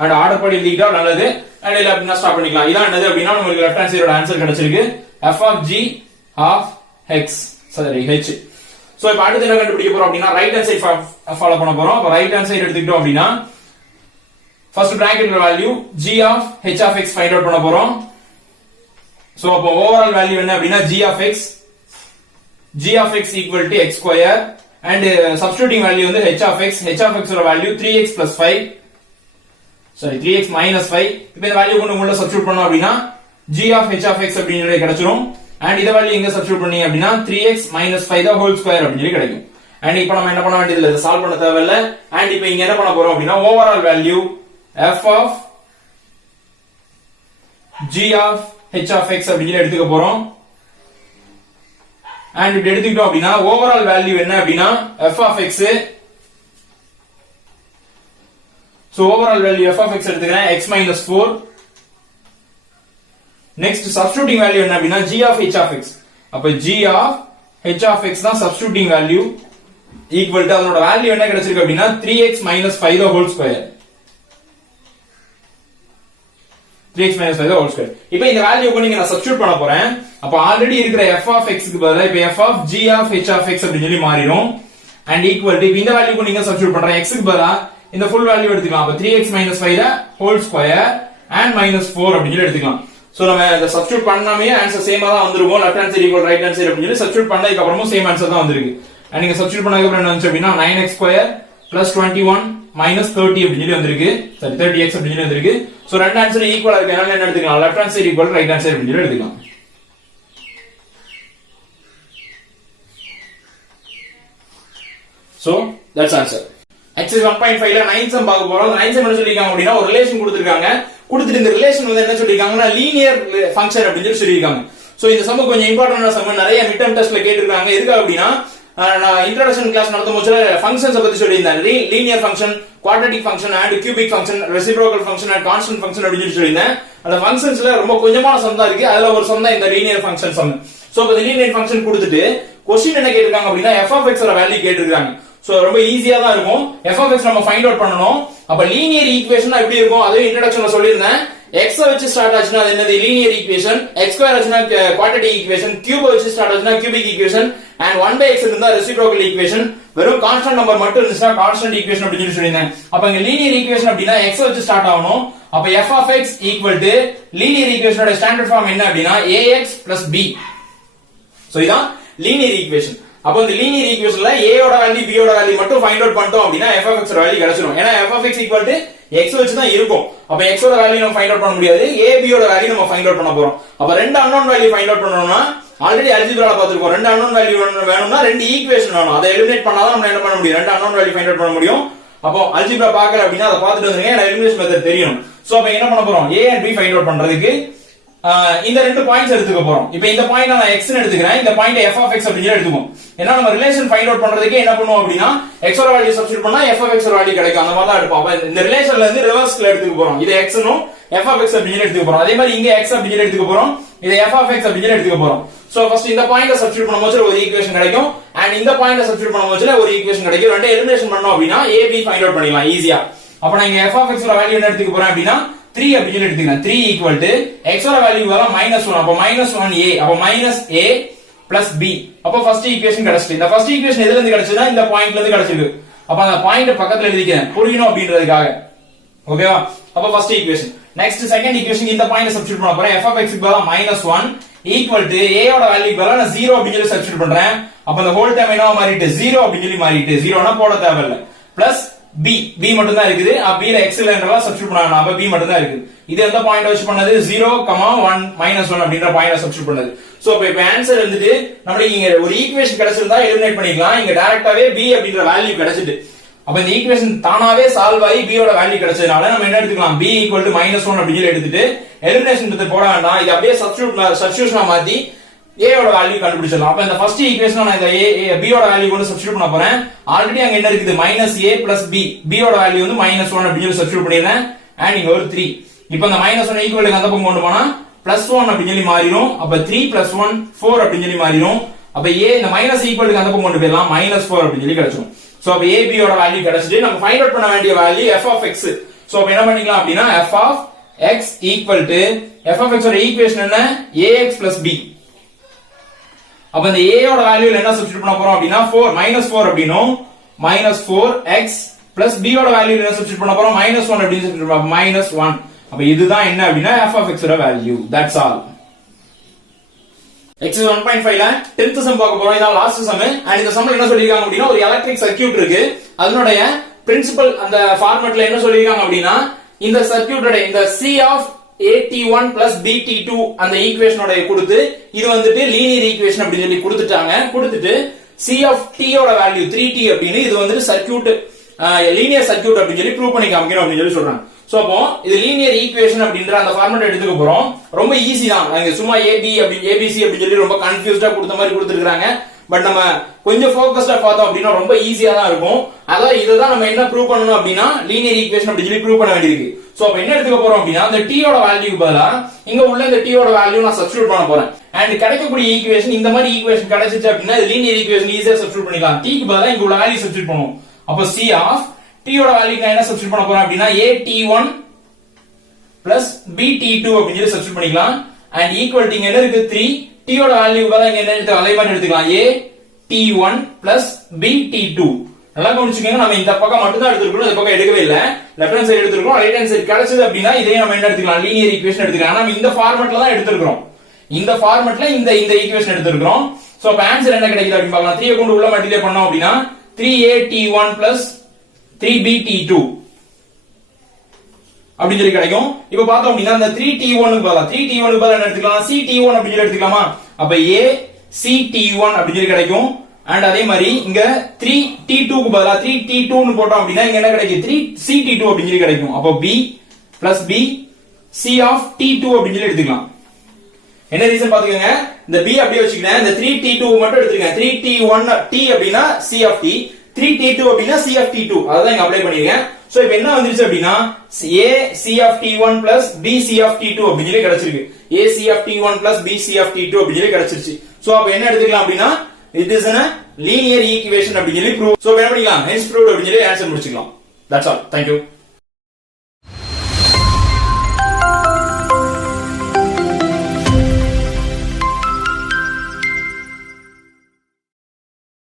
and order படி எழுதிட்டா நல்லது. and இல்ல அப்படினா ஸ்டாப் பண்ணிக்கலாம். இதான் என்னது அப்படினா உங்களுக்கு லெஃப்ட் ஹேண்ட் சைடோட ஆன்சர் கிடைச்சிருக்கு f of g of x சரி h. சோ இப்போ அடுத்து என்ன கண்டுபிடிக்க போறோம் அப்படினா ரைட் ஹேண்ட் சைடு ஃபாலோ பண்ண போறோம். அப்ப ரைட் ஹேண்ட் சைடு எடுத்துக்கிட்டோம் அப்படினா ஃபர்ஸ்ட் பிராக்கெட்ல value g of h of x find out பண்ண போறோம். சோ அப்போ ஓவரால் வேல்யூ என்ன அப்படினா g of x equal to x square and substituting value வந்து h of x ஓட value 3x plus 5 sorry 3x minus 5. இப்போ இந்த வேல்யூ கொண்டு உள்ள சப்ஸ்டிட்யூட் பண்ணோம் அப்படினா g of h of x அப்படிங்கறது கிடைச்சிரும். and இத வேல்யூ இங்க சப்ஸ்டிட்யூட் பண்ணி அப்படினா 3x minus 5 the whole square அப்படிங்கறது கிடைக்கும். and இப்போ நம்ம என்ன பண்ண வேண்டியது இல்ல, சால்வ் பண்ண தேவையில்ல. and இப்போ இங்க என்ன பண்ண போறோம் அப்படினா overall value f of g of h of x அப்படிங்கறது எடுத்துக்க போறோம். and இப்படி எடுத்துக்கிட்டோம் அப்படினா ஓவரால் வேல்யூ என்ன அப்படினா f of x. So overall value f of x எடுத்துக்கிறேன் x minus 4. Next substituting value என்ன அப்படினா g of h of x. அப்ப g of h of x தான் சப்ஸ்டிட்யூட்டிங் வேல்யூ. ஈக்குவல் டு அதனோட வேல்யூ என்ன கிடைச்சிருக்கு அப்படினா 3x minus 5 the whole square. 3x minus 5 the whole square. இப்போ இந்த வேல்யூக்கு நீங்க நான் சப்ஸ்டிட்யூட் பண்ண போறேன். அப்ப ஆல்ரெடி இருக்கிற f of x க்கு பதிலா இப்போ f of g of h of x அப்படி சொல்லி மாறிடும். and equal to இந்த வேல்யூக்கு நீங்க சப்ஸ்டிட்யூட் பண்ற x க்கு பதிலா இந்த ஃபுல் வேல்யூ எடுத்துக்கலாம். அப்ப 3x minus 5 the whole square and minus 4 அப்படி சொல்லி எடுத்துக்கலாம். சோ நம்ம இத சப்ஸ்டிட்யூட் பண்ணாமே ஆன்சர் சேமா தான் வந்திருக்கும். Left hand side equal right hand side அப்படி சொல்லி சப்ஸ்டிட்யூட் பண்ணதுக்கு அப்புறமும் சேம் ஆன்சர் தான் வந்திருக்கு. and நீங்க சப்ஸ்டிட்யூட் பண்ணதுக்கு அப்புறம் என்ன வந்துச்சு அப்படினா 9x2 plus 21 minus 30 அப்படி சொல்லி வந்திருக்கு. சரி 30x அப்படி சொல்லி வந்திருக்கு. சோ ரெண்டு ஆன்சர் ஈக்குவலா இருக்கனால என்ன எடுத்துக்கலாம், left hand side equal right hand side அப்படி சொல்லி எடுத்துக்கலாம். So that's answer. Exercise 1.5 ல 9 sum பார்க்க போறோம். 9 sum என்ன சொல்லிருக்காங்க அப்படினா ஒரு ரிலேஷன் கொடுத்திருக்காங்க. கொடுத்துட்டு இந்த ரிலேஷன் வந்து என்ன சொல்லிருக்காங்கன்னா லீனியர் ஃபங்க்ஷன் அப்படின்னு சொல்லிருக்காங்க. சோ இந்த சம் கொஞ்சம் இம்பார்ட்டன்டான சம், நிறைய மிட் டர்ம் டெஸ்ட்ல கேட்டிருக்காங்க. எதுக்கு அப்படினா நான் இன்ட்ரோடக்ஷன் கிளாஸ் நடத்தும் போது ஃபங்க்ஷன்ஸ் பத்தி சொல்லியிருந்தேன். Linear function, quadratic function and cubic function, reciprocal function and constant function அப்படின்னு சொல்லியிருந்தேன். அந்த ஃபங்க்ஷன்ஸ்ல ரொம்ப கொஞ்சமான சம் தான் இருக்கு. அதுல ஒரு சம் தான் இந்த லீனியர் ஃபங்க்ஷன் சம். சோ இந்த லீனியர் ஃபங்க்ஷன் கொடுத்துட்டு क्वेश्चन என்ன கேட்டிருக்காங்க அப்படினா f of x ஓட வேல்யூ கேட்டிருக்காங்க. சோ ரொம்ப ஈஸியா தான் இருக்கும். f of x நம்ம ஃபைண்ட் அவுட் பண்ணனும். அப்ப லீனியர் ஈக்குவேஷன் எப்படி இருக்கும் அதே இன்ட்ரோடக்ஷன்ல சொல்லியிருந்தேன். x வச்சு ஸ்டார்ட் ஆச்சுனா அது என்னது லீனியர் ஈக்குவேஷன், x ஸ்கொயர் ஆச்சுனா குவாட்ரட்டிக் ஈக்குவேஷன், கியூப் வச்சு ஸ்டார்ட் ஆச்சுனா கியூபிக் ஈக்குவேஷன் and 1/x இருந்தா ரெசிப்ரோக்கல் ஈக்குவேஷன், வெறும் கான்ஸ்டன்ட் நம்பர் மட்டும் இருந்துச்சுனா கான்ஸ்டன்ட் ஈக்குவேஷன் அப்படி சொல்லியிருந்தேன். அப்ப இங்க லீனியர் ஈக்குவேஷன் அப்படினா x வச்சு ஸ்டார்ட் ஆகணும். அப்ப f of x equal to linear ஈக்குவேஷனோட ஸ்டாண்டர்ட் ஃபார்ம் என்ன அப்படின்னா ax plus b. சோ இதான் லீனியர் ஈக்குவேஷன். அப்ப இந்த லீனியர் ஈக்குவேஷன்ல a ஓட வேல்யூ b ஓட வேல்யூ மட்டும் ஃபைண்ட் அவுட் பண்ணிட்டோம் அப்படினா f of x ஓட வேல்யூ கிடைச்சிரும். ஏனா f of x equal to x வச்சு தான் இருக்கும். அப்ப x ஓட வேல்யூ நம்ம ஃபைண்ட் அவுட் பண்ண முடியாது, a b ஓட வேல்யூ நம்ம ஃபைண்ட் அவுட் பண்ண போறோம். அப்ப ரெண்டு அன்னோன் வேல்யூ ஃபைண்ட் அவுட் பண்ணனும்னா ஆல்ரெடி அல்ஜிப்ரால பாத்துறோம். ரெண்டு அன்னோன் வேல்யூ வேணும்னா ரெண்டு ஈக்குவேஷன் வேணும். அதை எலிமினேட் பண்ணாதான் நம்ம என்ன பண்ண முடியும், ரெண்டு அன்னோன் வேல்யூ ஃபைண்ட் அவுட் பண்ண முடியும். அப்போ அல்ஜிப்ரா பார்க்கல அப்படினா அதை பார்த்துட்டு வந்துருங்க. ஏனா எலிமினேஷன் மெத்தட் தெரியும். சோ அப்ப என்ன பண்ண போறோம், a and b find out பண்றதுக்கு இந்த ரெண்டு பாயிண்ட்ஸ் எடுத்துக்க போறோம். இப்போ இந்த பாயிண்ட் நான் x ன்னு எடுத்துக்கிறேன், இந்த பாயிண்ட் f of x அப்படினு எடுத்துப்போம். ஏன்னா நம்ம ரிலேஷன் ஃபைண்ட் அவுட் பண்றதுக்கு என்ன பண்ணுவோம் அப்படினா x ஓட வேல்யூ சப்ஸ்டிட்யூட் பண்ணா f of x ஓட வேல்யூ கிடைக்கும். அந்த மாதிரி தான் எடுப்போம். அப்ப இந்த ரிலேஷன்ல இருந்து ரிவர்ஸ்ல எடுத்துக்க போறோம். இது x னும் f of x அப்படினு எடுத்துக்க போறோம். அதே மாதிரி இங்க x அப்படினு எடுத்துக்க போறோம், இது f of x அப்படினு எடுத்துக்க போறோம். சோ ஃபர்ஸ்ட் இந்த பாயிண்ட சப்ஸ்டிட்யூட் பண்ணும்போது ஒரு ஈக்குவேஷன் கிடைக்கும், and இந்த பாயிண்ட சப்ஸ்டிட்யூட் பண்ணும்போது ஒரு ஈக்குவேஷன் கிடைக்கும். ரெண்டு எலிமினேஷன் பண்ணோம் அப்படினா a b ஃபைண்ட் அவுட் பண்ணிடலாம் ஈஸியா. அப்ப நான் இங்க f of x ஓட வேல்யூ என்ன எடுத்துக்க போறேன் அப்படினா 3 அப்படினு எடுத்துக்கலாம். 3 equal to x ஓட வேல்யூ வர -1. அப்ப -1a. அப்ப -a plus b. அப்ப ஃபர்ஸ்ட் ஈக்குவேஷன் கிடைச்சிட்டு. இந்த ஃபர்ஸ்ட் ஈக்குவேஷன் எதுல இருந்து கிடைச்சதுனா இந்த பாயிண்ட்ல இருந்து கிடைச்சிருக்கு. அப்ப அந்த பாயிண்ட் பக்கத்துல எழுதிக்கிறேன் புரியணும் அப்படின்றதுக்காக. ஓகேவா? அப்ப first equation. Next second equation இந்த பாயிண்ட சப்ஸ்டிட்யூட் பண்ண போறேன். f of x க்கு பதிலா -1 equal to a ஓட வேல்யூ பதிலா நான் 0 அப்படினு சொல்லி சப்ஸ்டிட்யூட் பண்றேன். அப்ப அந்த ஹோல் டைம் என்னவா மாறிட்டு 0 அப்படினு சொல்லி மாறிட்டு 0னா போட தேவையில்லை. பிளஸ் b மட்டும் தான் இருக்குது. b ல x இல்லன்றதா சப்ஸ்டிட்யூட் பண்ணனும். அப்ப b மட்டும் தான் இருக்குது. இது எந்த பாயிண்ட் வச்சு பண்ணது 0, 1 -1 அப்படிங்கற பாயிண்ட சப்ஸ்டிட்யூட் பண்ணது. சோ இப்ப ஆன்சர் வந்துட்டு நமக்கு இங்க ஒரு ஈக்குவேஷன் கிடைச்சிருந்தா எலிமினேட் பண்ணிக்கலாம். இங்க டைரக்டாவே b அப்படிங்கற வேல்யூ கிடைச்சிட்டு. அப்ப இந்த ஈக்குவேஷன் தானாவே சால்வ் ஆகி b ஓட வேல்யூ கிடைச்சதனால நம்ம என்ன எடுத்துக்கலாம், b -1 அப்படிங்கற எடுத்துட்டு எலிமினேஷன் மெத்தட் போட வேண்டாம். இது அப்படியே சப்ஸ்டிட்யூஷனா மாத்தி a ஓட வேல்யூ கண்டுபிடிச்சிடலாம். அப்ப இந்த ஃபர்ஸ்ட் ஈக்குவேஷன் நான் இந்த b ஓட வேல்யூ கொண்டு சப்ஸ்டிட்யூட் பண்ண போறேன். ஆல்ரெடி அங்க என்ன இருக்குது -a plus b ஓட வேல்யூ வந்து -1 அப்படினு சப்ஸ்டிட்யூட் பண்ணிறேன். அண்ட் இங்க ஒரு 3. இப்போ இந்த -1 ஈக்குவல் அந்த பக்கம் கொண்டு போனா +1 அப்படினு சொல்லி மாறிடும். அப்ப 3 + 1 4 அப்படினு சொல்லி மாறிடும். அப்ப a இந்த மைனஸ் ஈக்குவல் அந்த பக்கம் கொண்டு போயிடலாம், -4 அப்படினு சொல்லி கிடைச்சிடும். சோ அப்ப a b ஓட வேல்யூ கிடைச்சிட்டு நம்ம ஃபைண்ட் அவுட் பண்ண வேண்டிய value f of x. So அப்ப என்ன பண்ணிக்கலாம் அப்படினா f of x equal to f of x ஓட ஈக்குவேஷன் என்ன ax plus b. அப்ப இந்த a ஓட வேல்யூல என்ன சப்ஸ்டிட்யூட் பண்ண போறோம் அப்படினா 4 அப்படினும் -4x plus b ஓட வேல்யூல என்ன சப்ஸ்டிட்யூட் பண்ண போறோம் -1 அப்படினு சப்ஸ்டிட்யூட் பண்ண -1. அப்ப இதுதான் என்ன அப்படினா f of x ஓட வேல்யூ. That's all. எக்ஸசைஸ் 1.5 ல 10th சம் பார்க்க போறோம். இதான் லாஸ்ட் சம். அண்ட் இந்த சம்ல என்ன சொல்லிருக்காங்க அப்படினா ஒரு எலக்ட்ரிக் சர்க்யூட் இருக்கு. அதனுடைய பிரின்சிபல் அந்த ஃபார்மட்ல என்ன சொல்லிருக்காங்க அப்படினா இந்த சர்க்யூட்டோட இந்த C of at1 plus bt2 அந்த ஈக்குவேஷனோட கொடுத்து இது வந்துட்டு லீனியர் ஈக்குவேஷன் அப்படி சொல்லி கொடுத்துட்டாங்க. கொடுத்துட்டு c of t ஓட வேல்யூ 3t அப்படினு இது வந்துட்டு சர்க்யூட் லீனியர் சர்க்யூட் அப்படி சொல்லி ப்ரூவ் பண்ணி காமிக்கணும் அப்படி சொல்லி சொல்றாங்க. சோ அப்போ இது லீனியர் ஈக்குவேஷன் அப்படின்ற அந்த ஃபார்மட் எடுத்துக்க போறோம். ரொம்ப ஈஸி தான். அங்க சும்மா abc அப்படி சொல்லி ரொம்ப கன்ஃபியூஸ்டா கொடுத்த மாதிரி கொடுத்திருக்காங்க. பட் நம்ம கொஞ்சம் ஃபோக்கஸ்டா பார்த்தோம் அப்படினா ரொம்ப ஈஸியா தான் இருக்கும். அதாவது இததான் நம்ம என்ன ப்ரூவ் பண்ணனும் அப்படினா லீனியர் ஈக்குவேஷன் அப்படி சொல்லி ப்ரூவ் பண்ண வேண்டியிருக்கு. சோ அப்ப என்ன எடுத்துக்க போறோம் அப்படினா அந்த t ஓட வேல்யூக்கு பதிலா இங்க உள்ள இந்த t ஓட வேல்யூ நான் சப்ஸ்டிட்யூட் பண்ண போறேன். அண்ட் கிடைக்கக்கூடிய ஈக்குவேஷன் இந்த மாதிரி ஈக்குவேஷன் கிடைச்சிச்சு அப்படினா இது லீனியர் ஈக்குவேஷன் ஈஸியா சப்ஸ்டிட்யூட் பண்ணிடலாம். t க்கு பதிலா இங்க உள்ள வேல்யூ சப்ஸ்டிட்யூட் பண்ணுவோம். அப்ப c of t ஓட வேல்யூ நான் என்ன சப்ஸ்டிட்யூட் பண்ண போறேன் அப்படினா at1 plus bt2 அப்படினு சொல்லி சப்ஸ்டிட்யூட் பண்ணிக்கலாம். அண்ட் ஈக்குவல் டு இங்க என்ன இருக்கு 3 t ஓட வேல்யூக்கு பதிலா இங்க என்ன எடுத்து அதே மாதிரி எடுத்துக்கலாம் at1 plus bt2. நல்லா கவனிச்சுக்கங்க. நம்ம இந்த பக்கம் மட்டும் தான் எடுத்துக்கணும், இந்த பக்கம் எடுக்கவே இல்ல. லெஃப்ட் ஹேண்ட் சைடு எடுத்துக்கணும், ரைட் ஹேண்ட் சைடு கிடைச்சது அப்படினா இதே நம்ம என்ன எடுத்துக்கலாம் லீனியர் ஈக்குவேஷன் எடுத்துக்கலாம். நம்ம இந்த ஃபார்மட்ல தான் எடுத்துக்கிறோம். இந்த ஃபார்மட்ல இந்த ஈக்குவேஷன் எடுத்துக்கிறோம். சோ அப்ப ஆன்சர் என்ன கிடைக்குது அப்படி பார்க்கலாம். 3 கொண்டு உள்ள மல்டிப்ளை பண்ணோம் அப்படினா 3at1 plus 3bt2 அப்படி சொல்லி கிடைக்கும். இப்போ பார்த்தோம் அப்படினா இந்த 3t1 க்கு பதிலா என்ன எடுத்துக்கலாம் ct1 அப்படி சொல்லி எடுத்துக்கலாமா. அப்ப a ct1 அப்படி சொல்லி கிடைக்கும். அண்ட் அதே மாதிரி இங்க 3t2 க்கு பதிலா 3t2 னு போட்டோம் அப்படினா இங்க என்ன கிடைக்கும் 3ct2 அப்படி சொல்லி கிடைக்கும். அப்ப b plus b c of t2 அப்படி சொல்லி எடுத்துக்கலாம். என்ன ரீசன் பாத்துக்கங்க. இந்த b அப்படியே வச்சுக்கிறேன், இந்த 3t2 மட்டும் எடுத்துக்கங்க. 3t1 t அப்படினா c of t, 3t2 அப்படினா c of t2. அதான் இங்க அப்ளை பண்ணிருக்கேன். சோ இப்போ என்ன வந்துருச்சு அப்படினா a c of t1 plus b c of t2 அப்படி சொல்லி கிடைச்சிருக்கு. a c of t1 plus b c of t2 அப்படி சொல்லி கிடைச்சிருச்சு. சோ அப்ப என்ன எடுத்துக்கலாம் அப்படினா it is a linear equation அப்படி சொல்லி ப்ரூவ். சோ என்ன பண்ணிக்கலாம் hence proved அப்படி சொல்லி ஆன்சர் முடிச்சுக்கலாம். That's all. Thank you.